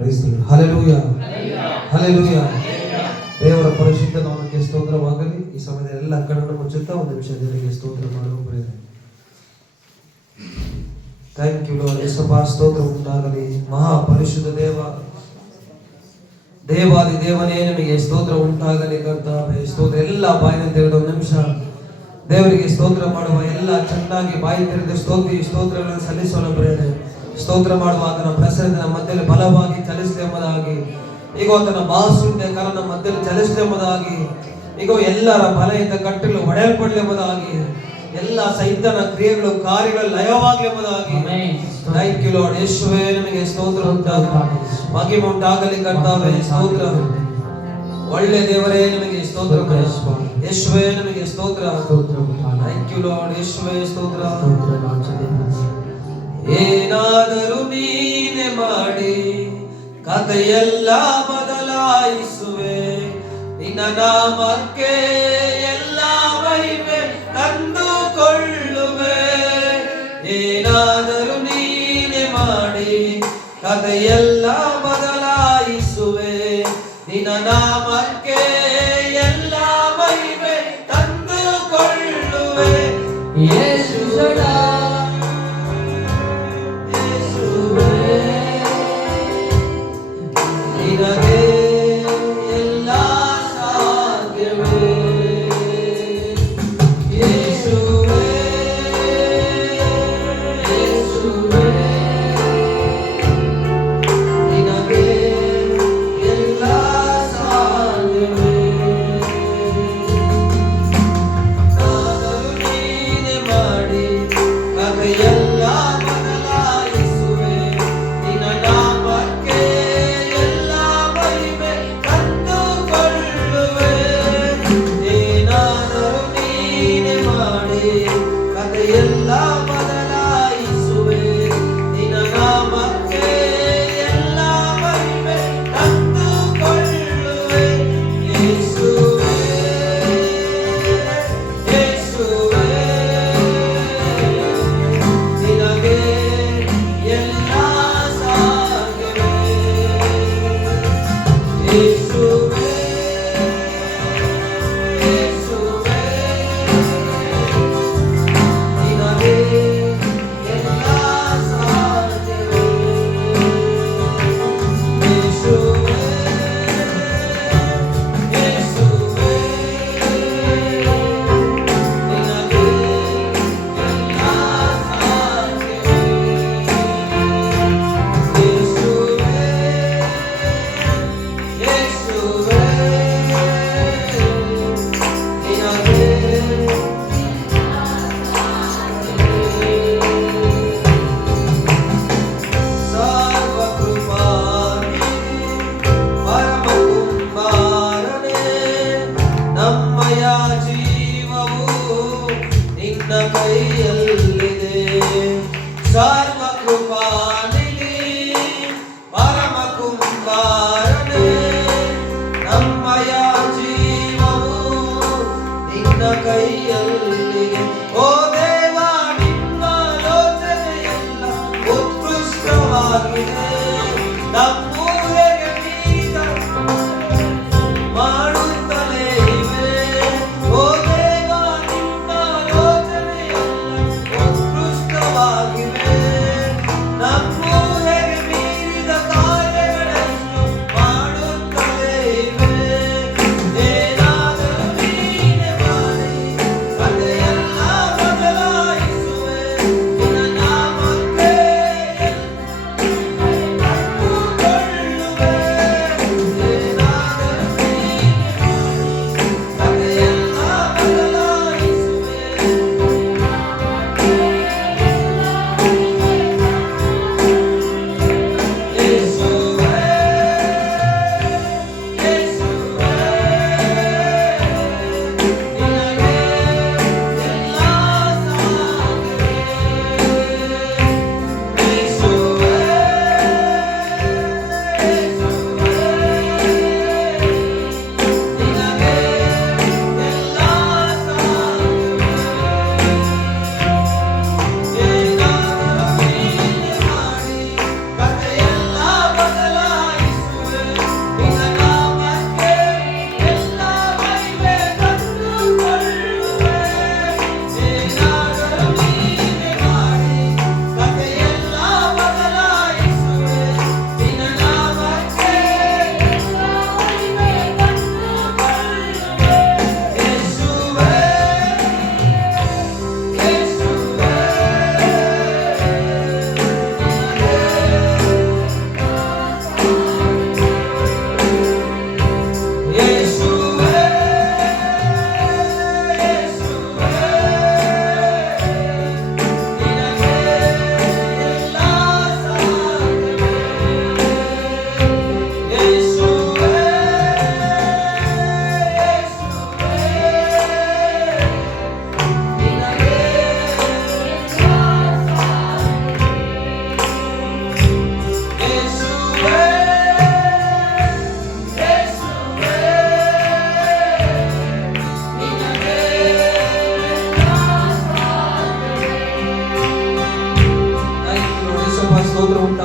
Hallelujah, hallelujah. ದೇವರ ಪರಿಶುದ್ಧ ನಾಮಕ್ಕೆ ಸ್ತೋತ್ರವಾಗಲಿ. ಈ ಸಮಯದಲ್ಲಿ ಎಲ್ಲ ಕಣ್ಣನ್ನು ಮುಚ್ಚುತ್ತಾ ಒಂದು ನಿಮಿಷ ದೇವರಿಗೆ ಸ್ತೋತ್ರ ಮಾಡುವ ಪ್ರೇರಣೆ. Thank you lord. ಯೇಸಪ್ಪ, ಸ್ತೋತ್ರ ಉಂಟಾಗಲಿ. ಮಹಾ ಪರಿಶುದ್ಧ ದೇವಾದಿ ದೇವನೇ ನಿಮಗೆ ಸ್ತೋತ್ರ ಉಂಟಾಗಲಿ. ಕರ್ತಾವೇ ಸ್ತೋತ್ರ. ಎಲ್ಲ ಬಾಯಿನ ತೆರೆದ ಒಂದು ನಿಮಿಷ ದೇವರಿಗೆ ಸ್ತೋತ್ರ ಮಾಡುವ. ಎಲ್ಲ ಚೆನ್ನಾಗಿ ಬಾಯಿ ತೆರೆದ ಸ್ತೋತ್ರಗಳನ್ನು ಸಲ್ಲಿಸೋಣ ಪ್ರೇರಣೆ. ಸ್ತೋತ್ರ ಮಾಡುವ ಆತನ ಪ್ರಸನ್ನ ನಮ್ಮ ಮಧ್ಯದಲ್ಲಿ ಬಲವಾಗಿ ಚಲಿಸಲಿ ಎಂಬುದಾಗಿ, ಈಗ ಆತನ ಬಾಸುಂಡೆ ಕರ ನಮ್ಮ ಮಧ್ಯದಲ್ಲಿ ಚಲಿಸಲಿ ಎಂಬುದಾಗಿ, ಈಗ ಎಲ್ಲರ ಬಲೆಯಿಂದ ಕಟ್ಟಲು ಒಡೆಯಲ್ಪಡಲಿ ಎಂಬುದಾಗಿ, ಎಲ್ಲ ಸೈತಾನ ಕ್ರಿಯೆಗಳು ಕಾರ್ಯಗಳು ಲಯವಾಗಲಿ ಎಂಬುದಾಗಿ. Thank you Lord. ಯೇಸುವೇ ನಿಮಗೆ ಸ್ತೋತ್ರ ಉಂಟಾಗಲಿ, ಮಹಿಮೆ ಉಂಟಾಗಲಿ. ಕರ್ತಾವೇ ಸ್ತೋತ್ರ. ಒಳ್ಳೆ ದೇವರೇ ನಿಮಗೆ ಸ್ತೋತ್ರ. ಯೇಸುವೇ ನಿಮಗೆ ಸ್ತೋತ್ರ. Thank you Lord. ಯೇಸುವೇ ಸ್ತೋತ್ರ. ಏನಾದರೂ ನೀನೆ ಮಾಡಿ ಕಥೆಯೆಲ್ಲ ಬದಲಾಯಿಸುವೆ. ನಿನ್ನ ನಾಮಕ್ಕೆ ಎಲ್ಲ ಮಹಿಮೆ ತಂದುಕೊಳ್ಳುವೆ. ಏನಾದರೂ ನೀನೆ ಮಾಡಿ ಕಥೆಯೆಲ್ಲ ಬದಲಾಯಿಸುವೆ. ನಿನ್ನ ನಾಮಕ್ಕೆ ಎಲ್ಲ ಮಹಿಮೆ ತಂದುಕೊಳ್ಳುವೆ. ಯೇಸುಗಳ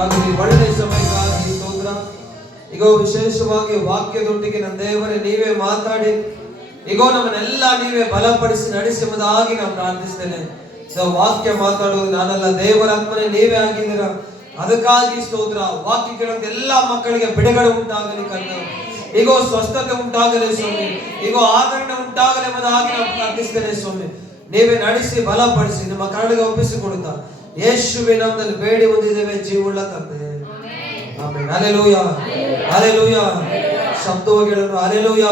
ಮಾಡುವುದಾಗಲಿ. ಒಳ್ಳೆ ಸಮಯಕ್ಕಾಗಿ ಸ್ತೋತ್ರ. ಈಗ ವಿಶೇಷವಾಗಿ ವಾಕ್ಯದೊಟ್ಟಿಗೆ ನನ್ನ ದೇವರೇ ನೀವೇ ಮಾತಾಡಿ ಈಗ ನಮ್ಮನ್ನೆಲ್ಲ ನೀವೇ ಬಲಪಡಿಸಿ ನಡೆಸುವುದಾಗಿ ನಾನು ಪ್ರಾರ್ಥಿಸ್ತೇನೆ. ವಾಕ್ಯ ಮಾತಾಡುವುದು ನಾನಲ್ಲ, ದೇವರ ಆತ್ಮನೇ ನೀವೇ ಆಗಿದ್ದೀರ. ಅದಕ್ಕಾಗಿ ಸ್ತೋತ್ರ. ವಾಕ್ಯ ಕೇಳುವಂತ ಎಲ್ಲಾ ಮಕ್ಕಳಿಗೆ ಬಿಡುಗಡೆ ಉಂಟಾಗಲಿ ಕರ್ತ. ಈಗ ಸ್ವಸ್ಥತೆ ಉಂಟಾಗಲಿ ಸ್ವಾಮಿ. ಈಗ ಆದರಣೆ ಉಂಟಾಗಲಿ ಎಂಬುದಾಗಿ ನಾವು ಪ್ರಾರ್ಥಿಸ್ತೇನೆ ಸ್ವಾಮಿ. ನೀವೇ ನಡೆಸಿ ಬಲಪಡಿಸಿ ನಿಮ್ಮ ಕರುಳಿಗೆ ಒಪ್ಪಿಸಿಕೊಡುತ್ತಾ ಯೇಸುವಿನ ನಾಮದಲ್ಲಿ ಬೇಡಿ ಹೊಂದಿದ್ದೇವೆ ಜೀವವುಳ್ಳ ತಂದೆ. ಆಮೆನ್. Hallelujah, hallelujah. ಶಬ್ದಗಳನ್ನು ಹಲ್ಲೆಲೂಯಾ,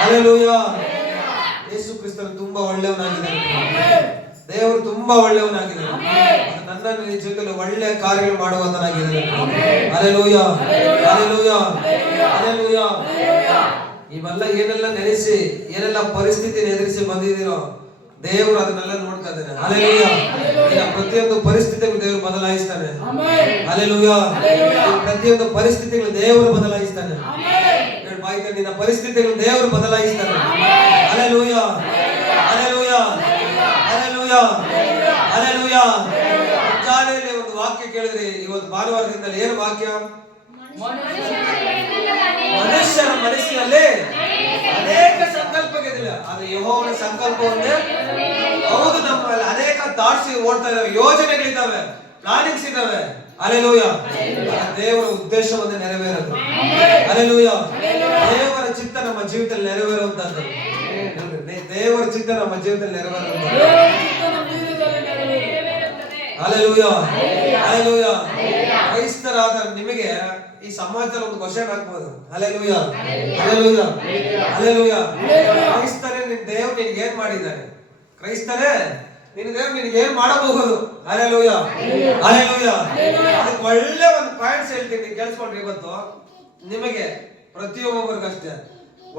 ಹಲ್ಲೆಲೂಯಾ. ಯೇಸು ಕ್ರಿಸ್ತನು ತುಂಬಾ ಒಳ್ಳೆಯವನಾಗಿದ್ದಾನೆ. ದೇವರು ತುಂಬಾ ಒಳ್ಳೆಯವನಾಗಿದ್ದಾನೆ. ನನ್ನ ನಿನ್ನ ಜೊತೆಲಿ ಒಳ್ಳೆ ಕಾರ್ಯಗಳು ಮಾಡುವಂತನಾಗಿದ್ದಾನೆ. Hallelujah, hallelujah, hallelujah. ಇವೆಲ್ಲ ಏನೆಲ್ಲ ನೆನೆಸಿ ಏನೆಲ್ಲ ಪರಿಸ್ಥಿತಿನ ಎದುರಿಸಿ ಬಂದಿದ್ದೀರೋ ದೇವರು ಅದನ್ನೆಲ್ಲ ನೋಡ್ತಾ ಇದ್ದಾನೆ. ಹಲ್ಲೆಲೂಯಾ. ನಿನ್ನ ಪ್ರತಿಯೊಂದು ಪರಿಸ್ಥಿತಿಗಳು ದೇವರು ಬದಲಾಯಿಸ್ತಾನೆ. ಹಲ್ಲೆಲೂಯಾ. ಪ್ರತಿಯೊಂದು ಪರಿಸ್ಥಿತಿಗಳು ದೇವರು ಬದಲಾಯಿಸ್ತಾನೆ. ನಿನ್ನ ಪರಿಸ್ಥಿತಿಗಳು ದೇವರು ಬದಲಾಯಿಸ್ತಾನೆ. Hallelujah, hallelujah, hallelujah, hallelujah. ಮುಂಜಾನೆಯಲ್ಲಿ ಒಂದು ವಾಕ್ಯ ಕೇಳಿದ್ರಿ. ಇವತ್ತು ಭಾನುವಾರದಿಂದಲೇ ಏನು ವಾಕ್ಯ? ಮನುಷ್ಯನ ಮನಸ್ಸಿನಲ್ಲಿ ಅನೇಕ ಸಂಕಲ್ಪಗಳಿಲ್ಲ, ಆದ್ರೆ ಯೆಹೋವನ ಸಂಕಲ್ಪ ಒಂದೇ. ಹೌದು, ನಮ್ಮಲ್ಲಿ ಅನೇಕ ಥಾಟ್ಸ್ ಓಡ್ತಾ ಇದಾವೆ, ಯೋಜನೆಗಳಿದ್ದಾವೆ, ಪ್ಲಾನಿಂಗ್ಸ್ ಇದಾವೆ. ಹಲ್ಲೆಲೂಯಾ. ದೇವರ ಉದ್ದೇಶವನ್ನು ನೆರವೇರೋದು. ಹಲ್ಲೆಲೂಯಾ. ದೇವರ ಚಿತ್ತ ನಮ್ಮ ಜೀವಿತದಲ್ಲಿ ನೆರವೇರುವಂತದ್ದು. ದೇವರ ಚಿತ್ತ ನಮ್ಮ ಜೀವಿತದಲ್ಲಿ ನೆರವೇರುವಂತದ್ದು. Hallelujah, hallelujah. ಕ್ರೈಸ್ತರಾದ ನಿಮಗೆ ಈ ಸಮಾಜದಲ್ಲಿ ಒಂದು ಕ್ವಶನ್ ಹಾಕ್ಬೋದು. Hallelujah, hallelujah, hallelujah. ಕ್ರೈಸ್ತರೇ, ನಿನ್ನ ದೇವರು ನಿನಗೆ ಏನ್ ಮಾಡಿದ್ದಾನೆ? ಕ್ರೈಸ್ತರೇ, ನಿನ್ನ ದೇವರು ನಿನಗೆ ಏನ್ ಮಾಡಬಹುದು? Hallelujah, hallelujah. ಅದಕ್ಕೆ ಒಳ್ಳೆ ಒಂದು ಪಾಯಿಂಟ್ಸ್ ಹೇಳ್ತೀನಿ, ಕೇಳಿಸ್ಕೊಂಡ್ರಿ. ಇವತ್ತು ನಿಮಗೆ ಪ್ರತಿಯೊಬ್ಬರಿಗಷ್ಟೇ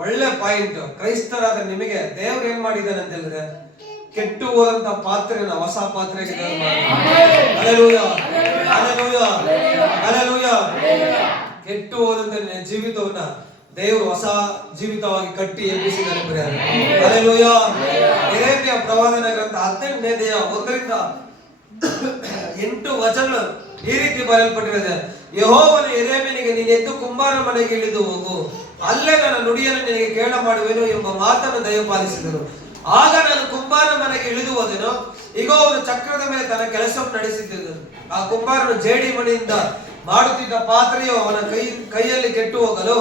ಒಳ್ಳೆ ಪಾಯಿಂಟ್. ಕ್ರೈಸ್ತರಾದ ನಿಮಗೆ ದೇವ್ರು ಏನ್ ಮಾಡಿದ್ದಾನೆ ಅಂತ ಹೇಳಿದ್ರೆ, ಕೆಟ್ಟು ಹೋದಂತ ಪಾತ್ರೆನ ಹೊಸ ಪಾತ್ರೆಗೆ ದೇವ್ರು ಮಾಡಿದ್ದಾನೆ. Hallelujah, hallelujah, hallelujah. ಕೆಟ್ಟು ಹೋದಂತ ಜೀವಿತವನ್ನ ದೇವರು ಹೊಸ ಜೀವಿತವಾಗಿ ಕಟ್ಟಿ ಎಬ್ಬಿಸಿದ್ದಾನೆ. ಹಲ್ಲೆಲೂಯಾ. ಯೆರೆಮೀಯ ಪ್ರವಾದನ ಗ್ರಂಥ 18ನೇ ಅಧ್ಯಾಯ 1-8 ವಚನ ಈ ರೀತಿ ಬರೆಯಲ್ಪಟ್ಟಿದೆ. ಯೆಹೋವನು ಯೆರೆಮೀಯನಿಗೆ, ನೀನು ಎದ್ದು ಕುಂಬಾರನ ಮನೆಗೆ ಇಳಿದು ಹೋಗು, ಅಲ್ಲೇ ನನ್ನ ನುಡಿಯನ್ನು ನಿನಗೆ ಕೇಳ ಮಾಡುವೆನು ಎಂಬ ಮಾತನ್ನು ದಯಪಾಲಿಸಿದರು. ಆಗ ನಾನು ಕುಂಬಾರನ ಮನೆಗೆ ಇಳಿದು ಹೋದೆನು. ಈಗ ಅವನು ಚಕ್ರದ ಮೇಲೆ ತನ್ನ ಕೆಲಸವನ್ನು ನಡೆಸುತ್ತಿದ್ದನು. ಆ ಕುಂಬಾರನು ಜೇಡಿ ಮಣಿಯಿಂದ ಮಾಡುತ್ತಿದ್ದ ಪಾತ್ರೆಯು ಅವನ ಕೈಯಲ್ಲಿ ಕೆಟ್ಟು ಹೋಗಲು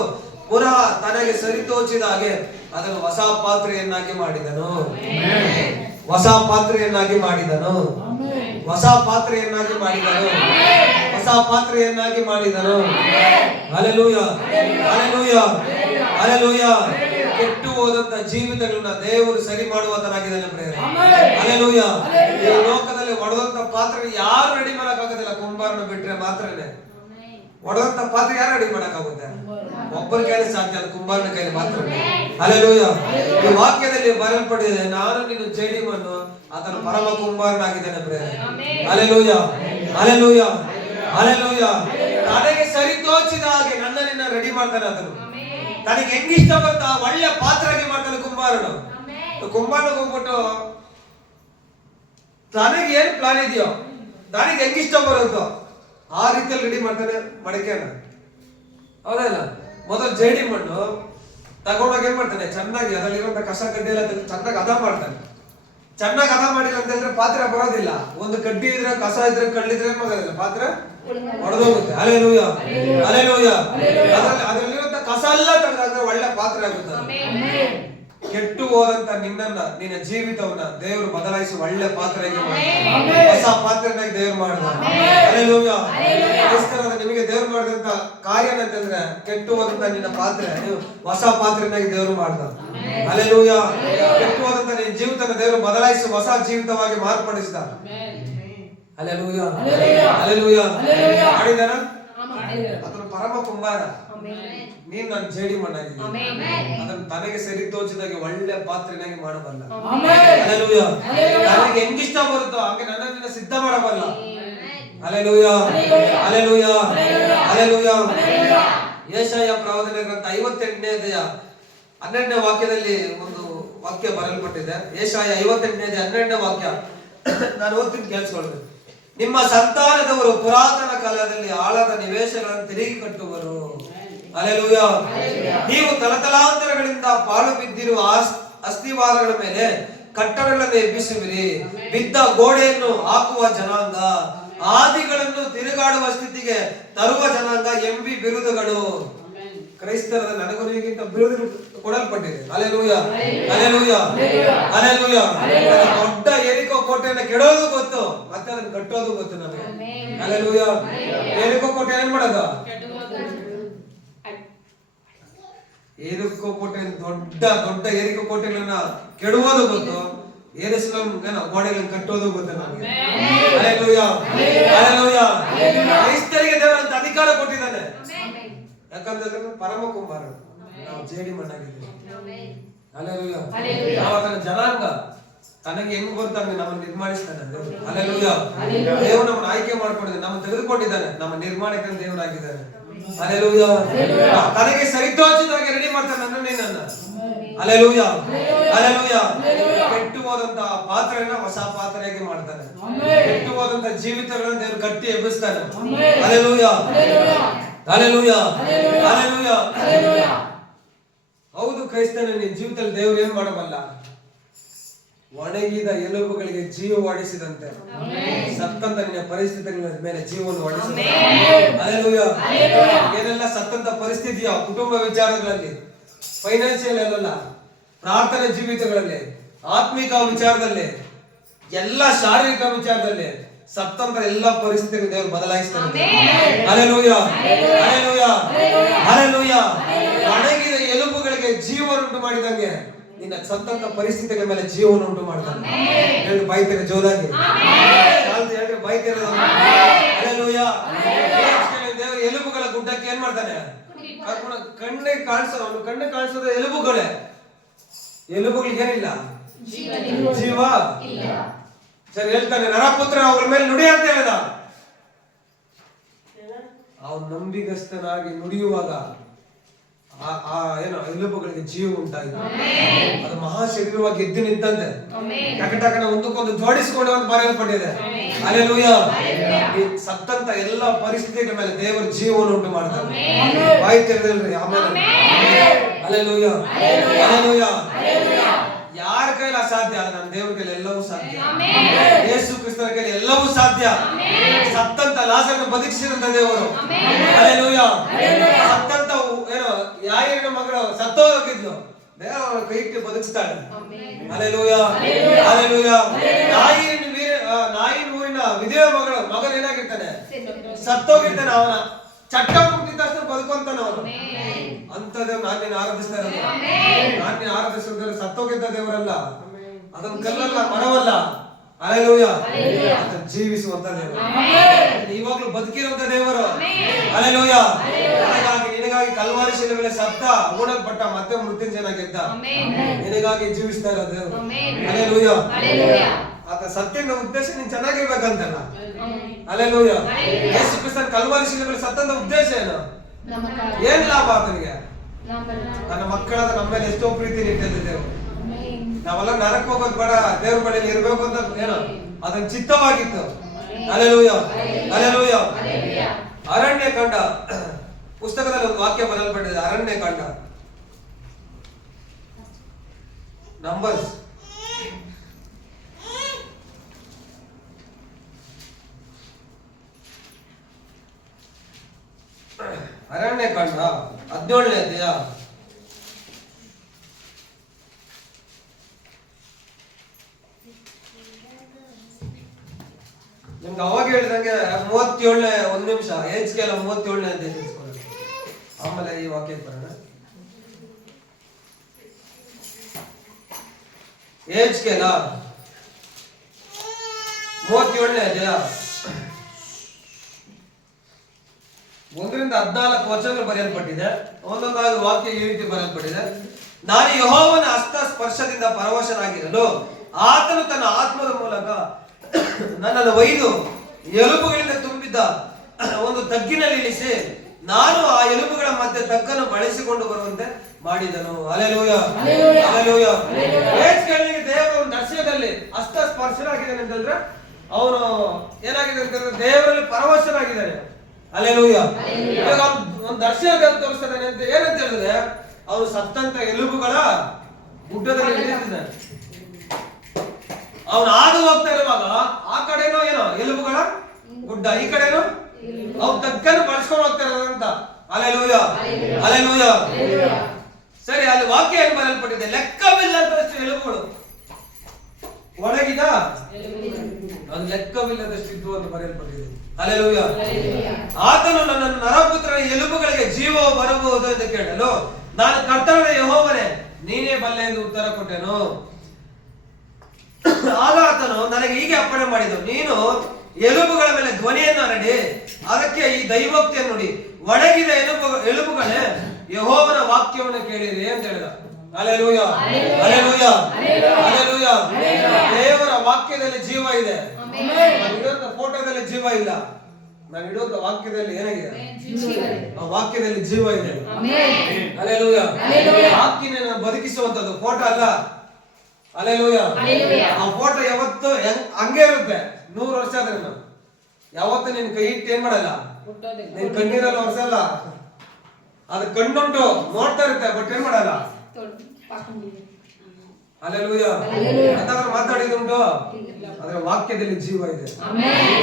ಪುನಃ ತನಗೆ ಸರಿತೋಚಿದ ಹಾಗೆ ಅದನ್ನು ಹೊಸ ಪಾತ್ರೆಯನ್ನಾಗಿ ಮಾಡಿದನು. ಹೊಸ ಪಾತ್ರೆಯನ್ನಾಗಿ ಮಾಡಿದನು. ಹೊಸ ಪಾತ್ರೆಯನ್ನಾಗಿ ಮಾಡಿದನು. ಹೊಸ ಪಾತ್ರೆಯನ್ನಾಗಿ ಮಾಡಿದನು. Hallelujah, hallelujah, hallelujah. ಕೆಟ್ಟು ಹೋದಂತ ಜೀವಿತಗಳನ್ನ ದೇವರು ಸರಿ ಮಾಡುವಂತನಾಗಿದ್ದಾನೆ. ಹಲ್ಲೆಲೂಯಾ. ಈ ಲೋಕದಲ್ಲಿ ಒಡೆದಂತ ಪಾತ್ರೆ ಯಾರು ರೆಡಿ ಮಾಡಕ್ಕಾಗೋದಿಲ್ಲ, ಕುಂಬಾರನ ಬಿಟ್ರೆ ಮಾತ್ರನೇ. ಒಡೆದಂತ ಪಾತ್ರೆ ಯಾರು ರೆಡಿ ಮಾಡಕ್ಕಾಗುತ್ತೆ? ಒಬ್ಬರ ಕೈಲಿ ಸಾಧ್ಯ, ಅದು ಕುಂಬಾರನ ಕೈಲಿ ಮಾತ್ರ. ಹಲ್ಲೆಲೂಯಾ. ಈ ವಾಕ್ಯದಲ್ಲಿ ಬರೆಯಲ್ಪಟ್ಟಿದೆ, ನಾನು ನಿನ್ನ ಜೇಡಿಮಣ್ಣು, ಆತನು ಪರಮ ಕುಂಬಾರನಾಗಿದ್ದಾನೆ. Hallelujah, hallelujah, hallelujah. ನನಗೆ ಸರಿ ತೋಚಿದ ಹಾಗೆ ನನ್ನ ನಿನ್ನ ರೆಡಿ ಮಾಡ್ತಾನೆ. ಆತನು ನನಗೆ ಹೆಂಗಿಷ್ಟ ಬರ್ತಾ ಒಳ್ಳೆ ಪಾತ್ರೆಗೆ ಮಾಡ್ತಾನೆ ಕುಂಬಾರನು. ಕುಂಬಾರನಿಗೆ ಹೋಗ್ಬಿಟ್ಟು ತನಗೆ ಏನ್ ಪ್ಲಾನ್ ಇದೆಯೋ, ನನಗೆ ಹೆಂಗಿಷ್ಟ ಬರುತ್ತೋ ಆ ರೀತಿಯಲ್ಲಿ ರೆಡಿ ಮಾಡ್ತಾನೆ ಮಡಕೆನ. ಹೌದಲ್ಲ? ಮೊದಲು ಜೇಡಿ ಮಣ್ಣು ತಗೊಂಡೋಗಿ ಏನ್ ಮಾಡ್ತಾನೆ, ಚೆನ್ನಾಗಿ ಅದರಲ್ಲಿರುವಂತ ಕಸ ಗಡ್ಡೆ ಎಲ್ಲ ಚೆನ್ನಾಗಿ ಹದ ಮಾಡ್ತಾನೆ. ಚೆನ್ನಾಗಿ ಹದ ಮಾಡಿಲ್ಲ ಅಂತ ಹೇಳಿದ್ರೆ ಪಾತ್ರೆ ಬರೋದಿಲ್ಲ. ಒಂದು ಕಡ್ಡಿ ಇದ್ರೆ, ಕಸ ಇದ್ರೆ, ಕಳ್ಳಿದ್ರೆ ಏನ್ ಮಾಡೋದಿಲ್ಲ, ಪಾತ್ರೆ ಹೊಡೆದೋಗುತ್ತೆ. Hallelujah, hallelujah. ಅದರಲ್ಲಿರುವಂತ ಕಸ ಎಲ್ಲ ತೆಗೆದಾದ್ರೆ ಒಳ್ಳೆ ಪಾತ್ರೆ ಆಗುತ್ತೆ. ಕೆಟ್ಟು ಹೋದಂತ ನಿನ್ನ ಜೀವಿತವನ್ನ ದೇವರು ಬದಲಾಯಿಸಿ ಒಳ್ಳೆ ಪಾತ್ರೆಗೆ ಮಾಡಿದ, ಹೊಸ ಪಾತ್ರೆನಾಗಿ ದೇವರು ಮಾಡಿದ. ಹಲ್ಲೆಲೂಯಾ. ಕ್ರೈಸ್ತರಾದ ನಿಮಗೆ ದೇವರು ಮಾಡಿದಂತ ಕಾರ್ಯ ಅಂತಂದ್ರೆ, ಕೆಟ್ಟು ಹೋದಂತ ನಿನ್ನ ಪಾತ್ರೆ ನೀವು ಹೊಸ ಪಾತ್ರೆನಾಗಿ ದೇವರು ಮಾಡಿದ. ಹಲ್ಲೆಲೂಯಾ. ಕೆಟ್ಟು ಹೋದಂತ ನಿನ್ನ ಜೀವಿತನ ದೇವರು ಬದಲಾಯಿಸಿ ಹೊಸ ಜೀವಿತವಾಗಿ ಮಾರ್ಪಡಿಸಿದ. Hallelujah, hallelujah. ಮಾಡಿದಾನ ಅದನ್ನು ಪರಮ ಕುಂಬಾರ. ನೀನ್ ನನ್ನ ಜೇಡಿ ಮಣ್ಣಾಗಿದ್ದೀನಿ, ಅದನ್ನು ತನಗೆ ಸರಿ ತೋಚಿದಾಗೆ ಒಳ್ಳೆ ಪಾತ್ರೆನಾಗಿ ಮಾಡಬಲ್ಲ. ಹಲ್ಲೆಲೂಯಾ. ನನಗೆ ಹೆಂಗಿಷ್ಟ ಬರುತ್ತೋ ಹಾಗೆ ನನ್ನನ್ನ ಸಿದ್ಧ ಮಾಡಬಲ್ಲ. Hallelujah, hallelujah, hallelujah. ಯೆಶಾಯ ಪ್ರವಾದನೆ ಗ್ರಂಥ 58ನೇ ಅಧ್ಯಾಯ 12ನೇ ವಾಕ್ಯದಲ್ಲಿ ಒಂದು ವಾಕ್ಯ ಬರೆಯಲ್ಪಟ್ಟಿದೆ. ಯೆಶಾಯ 58ನೇ ಅಧ್ಯಾಯ 12ನೇ ವಾಕ್ಯ ನಾನು ಓದ್ತೀನಿ, ಕೇಳಿಸ್ಕೊಳ್ಬೇಕು. ನಿಮ್ಮ ಸಂತಾನದವರು ಪುರಾತನ ಕಾಲದಲ್ಲಿ ಆಳದ ನಿವೇಶಗಳನ್ನು ತಿರುಗಿ ಕಟ್ಟುವರು. ಹಲ್ಲೆಲೂಯ. ನೀವು ತಲತಲಾಂತರಗಳಿಂದ ಪಾಳು ಬಿದ್ದಿರುವ ಅಸ್ಥಿವಾರಗಳ ಮೇಲೆ ಕಟ್ಟಡಗಳನ್ನು ಎಬ್ಬಿಸುವಿರಿ. ಬಿದ್ದ ಗೋಡೆಯನ್ನು ಹಾಕುವ ಜನಾಂಗ, ಆದಿಗಳನ್ನು ತಿರುಗಾಡುವ ಸ್ಥಿತಿಗೆ ತರುವ ಜನಾಂಗ ಎಂಬಿ ಬಿರುದುಗಳು. ಕ್ರೈಸ್ತರದ ನನಗುರಿಗಿಂತ ಬಿರುದು ಕೊಡಲ್ಪಟ್ಟಿದೆ. Hallelujah, hallelujah, hallelujah. ದೊಡ್ಡ ಎರಿಕೋ ಕೋಟೆಯನ್ನು ಕೆಡೋದು ಗೊತ್ತು, ಮತ್ತೆ ಅದನ್ನು ಕಟ್ಟೋದು ಗೊತ್ತು ನಮಗೆ. ಹಲ್ಲೆಲೂಯ. ಎರಿಕೋ ಕೋಟೆ ಏನ್ ಮಾಡೋದು? ಎರಿಕೋ ಕೋಟೆ, ದೊಡ್ಡ ದೊಡ್ಡ ಎರಿಕೋ ಕೋಟೆಗಳನ್ನ ಕೆಡುವುದು ಗೊತ್ತು, ಯೆರೂಸಲೇಮ್ ಗೋಡೆಗಳನ್ನು ಕಟ್ಟೋದು ಗೊತ್ತು ನಮಗೆ. Hallelujah, hallelujah. ಕ್ರೈಸ್ತರಿಗೆ ದೇವರು ಅಂತ ಅಧಿಕಾರ ಕೊಟ್ಟಿದ್ದಾನೆ. ಯಾಕಂದ್ರೆ ಪರಮ ಕುಂಬಾರರು, ನಾವು ಜೇಡಿ ಮಣ್ಣಾಗಿದ್ದೀವಿ. ಹಲ್ಲೆಲೂಯ. ನಾವು ಅದನ್ನ ಜನಾಂಗ ತನಗೆ ಹೆಂಗ್ ಬರ್ತಾನೆ ನಮ್ಮನ್ನು ನಿರ್ಮಾಣಿಸ್ತಾನೆ. ಹಲ್ಲೆಲೂಯ. ದೇವರು ನಮ್ಮನ್ನು ಆಯ್ಕೆ ಮಾಡ್ಕೊಂಡಿದ್ದಾನೆ, ನಮ್ಮನ್ನು ತೆಗೆದುಕೊಂಡಿದ್ದಾನೆ, ನಮ್ಮ ನಿರ್ಮಾಣಕ್ಕೆ ದೇವರಾಗಿದ್ದಾನೆ. ಹಲ್ಲೆಲೂಯ. ತನಗೆ ಸರಿದೋಚಿದಾಗೆ ರೆಡಿ ಮಾಡ್ತಾನೆ ನನ್ನನ್ನೇ ನನ್ನ. Hallelujah, hallelujah. ಕೆಟ್ಟು ಹೋದಂತ ಪಾತ್ರೆಯನ್ನ ಹೊಸ ಪಾತ್ರೆಯಾಗಿ ಮಾಡ್ತಾನೆ. ಕೆಟ್ಟು ಹೋದಂತ ಜೀವಿತಗಳನ್ನ ದೇವರು ಕಟ್ಟಿ ಎಬ್ಬಿಸ್ತಾನೆ. Hallelujah, hallelujah, hallelujah. ಹೌದು ಕ್ರೈಸ್ತನ, ನಿನ್ನ ಜೀವಿತದಲ್ಲಿ ದೇವರು ಏನ್ ಮಾಡಬಲ್ಲ? ಒಣಗಿದ ಎಲುಬುಗಳಿಗೆ ಜೀವವಾಡಿಸಿದಂತೆ ಸತ್ತಂತ ನಿನ್ನ ಪರಿಸ್ಥಿತಿಗಳ ಮೇಲೆ ಜೀವವನ್ನು ಹೊಡಿಸಿದ. ಹಲ್ಲೆಲೂಯ. ಏನೆಲ್ಲ ಸತ್ತಂತ ಪರಿಸ್ಥಿತಿಯ ಕುಟುಂಬ ವಿಚಾರಗಳಲ್ಲಿ, ಫೈನಾನ್ಷಿಯಲ್ ಅಲ್ಲ, ಪ್ರಾರ್ಥನೆ ಜೀವಿತಗಳಲ್ಲಿ, ಆತ್ಮಿಕ ವಿಚಾರದಲ್ಲಿ, ಎಲ್ಲ ಶಾರೀರಿಕ ವಿಚಾರದಲ್ಲಿ ಸತ್ತಂತ ಎಲ್ಲ ಪರಿಸ್ಥಿತಿಗಳು ದೇವರು ಬದಲಾಯಿಸ್ತಾನೆ. Hallelujah, hallelujah, hallelujah. ಒಣಗಿದ ಎಲುಬುಗಳಿಗೆ ಜೀವವನ್ನುಂಟು ಮಾಡಿದಂಗೆ ನಿನ್ನ ಸತ್ತಂತ ಪರಿಸ್ಥಿತಿಗಳ ಮೇಲೆ ಜೀವವನ್ನು ಉಂಟು ಮಾಡ್ತಾನೆ. ಎರಡು ಬೈತೀರ ಜೋರಾಗಿ, ಎರಡು ಬೈತೀರ. ಹಲ್ಲೆಲೂಯ. ದೇವರು ಎಲುಬುಗಳ ಗುಡ್ಡಕ್ಕೆ ಏನ್ ಮಾಡ್ತಾನೆ? ಕಣ್ಣಿಗೆ ಕಾಣಿಸೋದು, ಅವನು ಕಣ್ಣಿಗೆ ಕಾಣಿಸೋದು ಎಲುಬುಗಳೇ. ಎಲುಬುಗಳಿಗೆ ಏನಿಲ್ಲ, ಜೀವ. ಸರಿ ಹೇಳ್ತಾನೆ, ನರಪುತ್ರ ಅವ್ರ ಮೇಲೆ ನುಡಿ ಅಂತ ಹೇಳಿದ. ಅವನು ನಂಬಿಗಸ್ತನಾಗಿ ನುಡಿಯುವಾಗ ಏನೋ ಎಲುಬುಗಳಿಗೆ ಜೀವ ಉಂಟಾಗಿದೆ. ಅದು ಮಹಾ ಶರೀರವಾಗಿ ಎದ್ದು ನಿಂತಂತೆ ಟಕಟಕನ ಒಂದಕ್ಕೊಂದು ಜೋಡಿಸಿಕೊಂಡು ಅಂತ ಬರೆಯಲ್ಪಟ್ಟಿದೆ. ಹಲ್ಲೆಲೂಯ. ಸತ್ತಂತ ಎಲ್ಲ ಪರಿಸ್ಥಿತಿಗಳ ಮೇಲೆ ದೇವರು ಜೀವವನ್ನು ಉಂಟು ಮಾಡ್ತಾನೆ. ಬಾಯಿ ತೆರೆದಿಲ್ರಿ ಆಮೇಲೆ. Hallelujah, hallelujah. ಯಾರ ಕೈಲಿ ಅಸಾಧ್ಯ? ನನ್ನ ದೇವರ ಕೈಲಿ ಎಲ್ಲವೂ ಸಾಧ್ಯ. ಯೇಸು ಕ್ರಿಸ್ತನ ಕೈಲಿ ಎಲ್ಲವೂ ಸಾಧ್ಯ. ಸತ್ತಂತ ಲಾಜರನ್ನು ಬದುಕಿಸಿದಂತ ದೇವರು. ಹಲ್ಲೆಲೂಯ. ಸತ್ತಂತ ಏನೋ ಯಾಯಿರನ ಮಗಳು ಸತ್ತೋಗಿದ್ಲು, ದೇವರು ಕೈ ಇಟ್ಟು ಬದುಕಿಸ್ತಾಳೆ. Hallelujah, hallelujah. ನಾಯಿನ ಊರಿನ ವಿಧವೆ ಮಗನ ಏನಾಗಿರ್ತಾನೆ? ಸತ್ತೋಗಿರ್ತಾನೆ. ಅವನ ಚಟ್ಟ ಮುಟ್ಟಿದ ತಕ್ಷಣ ಬದುಕುವಂತಾನೆ ಅವನು. ಅಂತದೇವ್ ನಾನು ನಿನ್ನ ಆರಾಧಿಸ್ತಾ ಇರೋದು. ನಾನು ನಿನ್ನ ಆರಾಧಿಸೋದ್ರೆ ಸತ್ತೋಗಿದ್ದ ದೇವರಲ್ಲ, ಅದೊಂದು ಕಲ್ಲಲ್ಲ, ಮರವಲ್ಲ. ಹಲ್ಲೆಲೂಯ. ಅದನ್ನು ಜೀವಿಸುವಂತ ದೇವರು, ಇವಾಗಲೂ ಬದುಕಿರುವಂತ ದೇವರು. ಹಲ್ಲೆಲೂಯ. ನಿನಗಾಗಿ ಕಲ್ವಾರಿ ಶಿಲೆ ಮೇಲೆ ಸತ್ತ ಹೂಣಲ್ಪಟ್ಟ, ಮತ್ತೆ ಮೃತ್ಯುಂಜಯನಾಗಿದ್ದ, ನಿನಗಾಗಿ ಜೀವಿಸ್ತಾ ಇರೋ ದೇವರು. ಹಲ್ಲೆಲೂಯ. ಆತ ಸತ್ಯದ ಉದ್ದೇಶ ನೀನ್ ಚೆನ್ನಾಗಿರ್ಬೇಕಂತಲ್ಲ. ಹಲ್ಲೆಲೂಯ. ಯೇಸು ಕ್ರಿಸ್ತನ ಕಲ್ವಾರಿ ಶಿಲೆ ಮೇಲೆ ಸತ್ತಂತ ಉದ್ದೇಶ ಏನು? ಏನ್ ಲಾಭ ಆತನಿಗೆ? ತನ್ನ ಮಕ್ಕಳಾದ ನಮ್ಮ ಮೇಲೆ ಎಷ್ಟೋ ಪ್ರೀತಿ ಇಟ್ಟಿದ್ದ ದೇವರು. ನಾವೆಲ್ಲ ನರಕ ಹೋಗೋದ್ ಬೇಡ, ದೇವ್ರ ಬಳಿಯಲ್ಲಿ ಇರ್ಬೇಕು ಅಂತ ಏನೋ ಅದನ್ನ ಚಿತ್ತವಾಗಿತ್ತು. Hallelujah, hallelujah. ಅರಣ್ಯ ಕಾಂಡ ಪುಸ್ತಕದಲ್ಲಿ ಒಂದು ವಾಕ್ಯ ಬರೆಯಲ್ಪಟ್ಟಿದೆ. ಅರಣ್ಯ ಕಾಂಡ ನಂಬರ್ಸ್ ಅರಣ್ಯ ಕಾಂಡ 17ನೇ ಅಧ್ಯಾಯ ಅವಾಗ ಹೇಳಿದಂಗೆ 37ನೇ ಒಂದು ನಿಮಿಷ ಏಜ್ಕೆಲ 37ನೇ ಅಧ್ಯಾಯ ತಿಳಿಸ್ಕೊಳ್ಳಿ. ಆಮೇಲೆ ಈ ವಾಕ್ಯಕ್ಕೆ ಬರೋಣ. ಏಜ್ಕೆಲ 37ನೇ ಅಧ್ಯಾಯ 1ರಿಂದ 14 ವಚನಗಳು ಬರೆಯಲ್ಪಟ್ಟಿದೆ. ಒಂದೊಂದಾಗಿ ವಾಕ್ಯ ಈ ರೀತಿ ಬರೆಯಲ್ಪಟ್ಟಿದೆ. ನಾನು ಯೆಹೋವನ ಹಸ್ತ ಸ್ಪರ್ಶದಿಂದ ಪರವಶನಾಗಿರಲು ಆತನು ತನ್ನ ಆತ್ಮದ ಮೂಲಕ ನನ್ನನ್ನು ಒಯ್ದು ಎಲುಬುಗಳಿಂದ ತುಂಬಿದ್ದ ಒಂದು ತಗ್ಗಿನಲ್ಲಿ ಇಳಿಸಿ ನಾನು ಆ ಎಲುಬುಗಳ ಮಧ್ಯೆ ತಗ್ಗನ್ನು ಬಳಸಿಕೊಂಡು ಬರುವಂತೆ ಮಾಡಿದನು. Hallelujah, hallelujah. ದೇವರ ದರ್ಶನದಲ್ಲಿ ಹಸ್ತ ಸ್ಪರ್ಶನಾಗಿದ್ದಾನೆ ಅಂತಂದ್ರೆ ಅವನು ಏನಾಗಿದೆ ಅಂತಂದ್ರೆ ದೇವರಲ್ಲಿ ಪರವಶನಾಗಿದ್ದಾನೆ. ಹಲ್ಲೆಲೂಯಾ. ಇವಾಗ ಒಂದು ದರ್ಶನ ದೇವರು ತೋರಿಸ್ತಾನೆ ಅಂತ ಏನಂತ ಹೇಳಿದ್ರೆ, ಅವನು ಸತ್ತಂತ ಎಲುಬುಗಳ ಗುಡ್ಡದಲ್ಲಿ ನಿಂತಿದ್ದಾನೆ. ಅವನು ಹಾದು ಹೋಗ್ತಾ ಇರುವಾಗ ಆ ಕಡೆನೋ ಏನೋ ಎಲುಬುಗಳ ಗುಡ್ಡ, ಈ ಕಡೆನೋ ಅವ್ನು ತಕ್ಕನ್ನು ಬಳಸ್ಕೊಂಡು ಹೋಗ್ತಾ ಇರೋದಂತ. Hallelujah, hallelujah. ಸರಿ, ಅಲ್ಲಿ ವಾಕ್ಯ ಏನು ಬರೆಯಲ್ಪಟ್ಟಿದೆ? ಲೆಕ್ಕವಿಲ್ಲದಷ್ಟು ಎಲುಬುಗಳು ಒಣಗಿದ ಅದು ಲೆಕ್ಕವಿಲ್ಲದಷ್ಟು ಇದ್ದು ಅಂತ ಬರೆಯಲ್ಪಟ್ಟಿದೆ. ಹಲ್ಲೆಲೂಯಾ. ಆತನು ನನ್ನ ನರಪುತ್ರನ ಎಲುಬುಗಳಿಗೆ ಜೀವ ಬರಬಹುದು ಎಂದು ಕೇಳಲು ನಾನು ಕರ್ತನಾದ ಯೆಹೋವನೇ ನೀನೇ ಬಲ್ಲೆ ಎಂದು ಉತ್ತರ ಕೊಟ್ಟೆನು. ಆಗ ಆತನು ನನಗೆ ಹೀಗೆ ಅಪ್ಪಣೆ ಮಾಡಿದನು, ನೀನು ಎಲುಬುಗಳ ಮೇಲೆ ಧ್ವನಿಯನ್ನು ಹರಡಿ ಅದಕ್ಕೆ ಈ ದೈವೋಕ್ತಿಯನ್ನು ನುಡಿ, ಒಣಗಿದ ಎಲುಬುಗಳೇ ಯೆಹೋವನ ವಾಕ್ಯವನ್ನು ಕೇಳಿರಿ ಅಂತ ಹೇಳಿದ. Hallelujah, hallelujah, hallelujah. ದೇವರ ವಾಕ್ಯದಲ್ಲಿ ಜೀವ ಇದೆ. ನಾವಿಡುವಂತ ಫೋಟೋದಲ್ಲಿ ಜೀವ ಇಲ್ಲ, ನಾವಿಡುವಂತ ವಾಕ್ಯದಲ್ಲಿ ಏನಾಗಿದೆ? ಆ ವಾಕ್ಯದಲ್ಲಿ ಜೀವ ಇದೆ. ಹಲ್ಲೆಲೂಯಾ. ವಾಕ್ಯನ ಬದುಕಿಸುವಂತದ್ದು ಫೋಟೋ ಅಲ್ಲ. ಹಲ್ಲೆಲೂಯಾ. ಆ ಫೋಟೋ ಯಾವತ್ತು ಹಂಗೆ ಇರುತ್ತೆ. 100 ವರ್ಷ ಆದ್ರೆ ಯಾವತ್ತು ನಿನ್ ಕೈ ಇಟ್ಟು ಏನ್ ಮಾಡಲ್ಲ, ನಿನ್ ಕಣ್ಣೀರಲ್ಲಿ ಒರೆಸಲ್ಲ. ಅದು ಕಣ್ಣುಂಟು ನೋಡ್ತಾ ಇರುತ್ತೆ, ಬಟ್ ಏನ್ ಮಾಡಲ್ಲ. ಹಲ್ಲೆಲೂಯಾ. ಅಂತಾದ್ರೆ ಮಾತಾಡಿದುಂಟು, ಅದರ ವಾಕ್ಯದಲ್ಲಿ ಜೀವ ಇದೆ.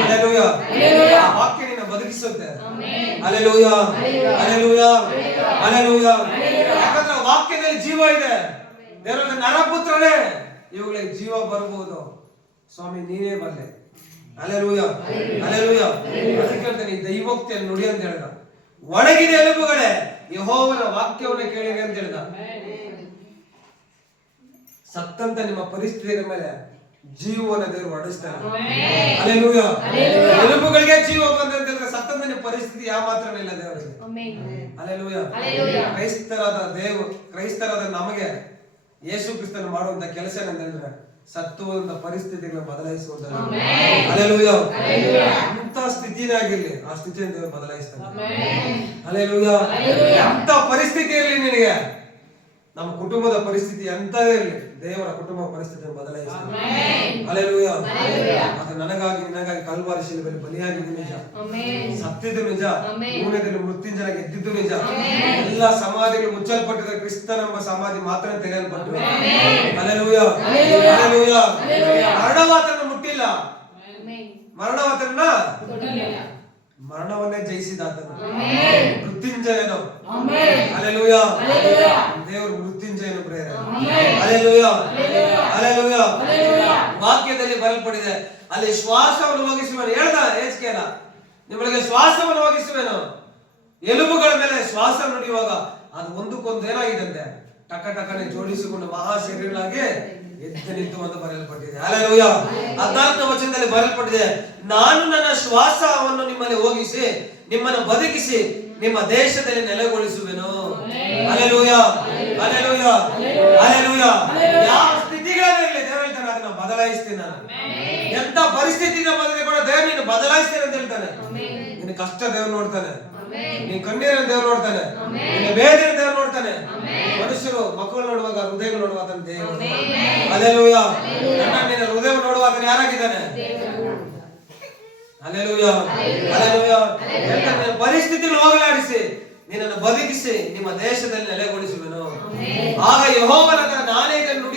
ಹಲ್ಲೆಲೂಯಾ. ಆ ವಾಕ್ಯ ನಿನ್ನ ಬದುಕಿಸುತ್ತೆ. Hallelujah, hallelujah, hallelujah. ಯಾಕಂದ್ರೆ ವಾಕ್ಯದಲ್ಲಿ ಜೀವ ಇದೆ. ದೇವರ ನರಪುತ್ರನೇ ಇವುಗಳಿಗೆ ಜೀವ ಬರಬಹುದು, ಸ್ವಾಮಿ ನೀನೇ ಬಲ್ಲೆ. Hallelujah, hallelujah. ಅದಕ್ಕೆ ಹೇಳ್ತಾನೆ ಈ ದೈವೋಕ್ತಿಯನ್ನು ನುಡಿ ಅಂತ ಹೇಳಿದ. ಒಣಗಿದ ಎಲುಬುಗಳೇ ಯೆಹೋವನ ವಾಕ್ಯವನ್ನು ಕೇಳಿರಿ ಅಂತ ಹೇಳಿದ. ಸತ್ತಂತ ನಿಮ್ಮ ಪರಿಸ್ಥಿತಿಗಳ ಮೇಲೆ ಜೀವನ ದೇವರು ಹೊರಡಿಸ್ತಾನೆ. ಹಲ್ಲೆಲೂಯಾ. ಎಲುಬುಗಳಿಗೆ ಜೀವ ಬಂದಂತಂದ್ರೆ ಸತ್ತಂತ ನಿಮ್ಮ ಪರಿಸ್ಥಿತಿ ಯಾವ ಮಾತ್ರನೇ ಇಲ್ಲ ದೇವರಿಗೆ. ಹಲ್ಲೆಲೂಯಾ. ಕ್ರೈಸ್ತರಾದ ನಮಗೆ ಯೇಸು ಕ್ರಿಸ್ತನು ಮಾಡುವಂತ ಕೆಲಸ ಏನಂತಂದ್ರೆ ಸತ್ತುವಂತ ಪರಿಸ್ಥಿತಿಗಳನ್ನ ಬದಲಾಯಿಸುವಂತ. ಹಲ್ಲೆಲೂಯಾ. ಅಂತ ಸ್ಥಿತಿನೇ ಆಗಿರ್ಲಿ, ಆ ಸ್ಥಿತಿಯನ್ನು ದೇವರು ಬದಲಾಯಿಸ್ತಾನೆ. ಹಲ್ಲೆಲೂಯಾ. ಅಂತ ಪರಿಸ್ಥಿತಿ ಇರಲಿ ನಿನಗೆ, ನಮ್ಮ ಕುಟುಂಬದ ಪರಿಸ್ಥಿತಿ ಎಂತದೇ ಇರಲಿ, ದೇವರ ಕುಟುಂಬ ಪರಿಸ್ಥಿತಿಯನ್ನು ಬದಲಾಯಿಸ್ತಾನೆ. ಹಲ್ಲೆಲೂಯಾ. ಅದು ನನಗಾಗಿ ನಿನಗಾಗಿ ಕಲ್ವಾರಿ ಶಿಲುಬೆಯಲ್ಲಿ ಬಲಿಯಾಗಿದ್ದು ನಿಜ, ಸತ್ತಿದ್ದು ನಿಜ, ಮೂರನೇದಲ್ಲಿ ಮೃತ್ಯುಂಜಯ ಗೆದ್ದಿದ್ದು ನಿಜ. ಎಲ್ಲ ಸಮಾಧಿಗಳು ಮುಚ್ಚಲ್ಪಟ್ಟಿದೆ, ಕ್ರಿಸ್ತನೆಂಬ ಸಮಾಧಿ ಮಾತ್ರ ತೆರೆಯಲ್ಪಟ್ಟಿದೆ. Hallelujah, hallelujah. ಮರಣವಾತನ ಮುಟ್ಟಿಲ್ಲ, ಮರಣವಾತನ ಮರಣವನ್ನೇ ಜಯಿಸಿದಾತನು ಮೃತ್ಯುಂಜಯನು. ಹಲ್ಲೆಲೂಯಾ. ದೇವರು ಮೃತ್ಯುಂಜಯನು ಪ್ರೇರೆ. Hallelujah, hallelujah. ವಾಕ್ಯದಲ್ಲಿ ಬರಲ್ಪಟ್ಟಿದೆ, ಅಲ್ಲಿ ಶ್ವಾಸವನ್ನು ಹೋಗಿಸುವನು ಹೇಳ್ದ ಯೆಹೆಜ್ಕೇಲ, ನಿಮಗೆ ಶ್ವಾಸವನ್ನು ಹೋಗಿಸುವೆನು. ಎಲುಬುಗಳ ಮೇಲೆ ಶ್ವಾಸ ನುಡಿಯುವಾಗ ಅದು ಒಂದಕ್ಕೊಂದು ಏನಾಗಿದಂತೆ ಟಕ ಟಕನೆ ಜೋಡಿಸಿಕೊಂಡು ಮಹಾ ಶರೀರನಾಗಿ ಎದ್ದು ನಿಂತು ಅಂತ ಬರೆಯಲ್ಪಟ್ಟಿದೆ. ಹಲ್ಲೆಲೂಯಾ. 14ನೇ ವಚನದಲ್ಲಿ ಬರೆಯಲ್ಪಟ್ಟಿದೆ, ನಾನು ನನ್ನ ಶ್ವಾಸವನ್ನು ನಿಮ್ಮಲ್ಲಿ ಹೋಗಿಸಿ ನಿಮ್ಮನ್ನು ಬದುಕಿಸಿ ನಿಮ್ಮ ದೇಶದಲ್ಲಿ ನೆಲೆಗೊಳಿಸುವೆನು. Hallelujah, hallelujah, hallelujah. ಯಾವ ಸ್ಥಿತಿಗಳಿರಲಿ ದೇವರು ಹೇಳ್ತಾನೆ ಅದನ್ನ ಬದಲಾಯಿಸ್ತೀನಿ ನಾನು. ಎಂತ ಪರಿಸ್ಥಿತಿನ ಬಂದ್ರೆ ಕೂಡ ದೇವರು ನೀನು ಬದಲಾಯಿಸ್ತೀನಿ ಅಂತ ಹೇಳ್ತಾನೆ. ನಿನ್ನ ಕಷ್ಟ ದೇವರು ನೋಡ್ತಾನೆ, ನೀನ್ ಕಣ್ಣೀರನ್ನು ದೇವರು ನೋಡ್ತಾನೆ, ನಿನ್ನ ಬೇದನೆ ದೇವರು ನೋಡ್ತಾನೆ. ಮನುಷ್ಯರು ಮಕ್ಕಳು ನೋಡುವಾಗ ಹೃದಯ ನೋಡುವಾಗ ದೇವರು. ಹಲ್ಲೆಲೂಯಾ. ನಿನ್ನ ಹೃದಯ ನೋಡುವಾಗ ಯಾರಾಗಿದ್ದಾನೆ? Hallelujah, hallelujah. ಪರಿಸ್ಥಿತಿಗಳು ಹೋಗಲಾಡಿಸಿ ನಿನ್ನನ್ನು ಬದುಕಿಸಿ ನಿಮ್ಮ ದೇಶದಲ್ಲಿ ನೆಲೆಗೊಳಿಸುವೆನು. ಆಗ ಯೆಹೋವನ ನಾನೇ ಇದನ್ನು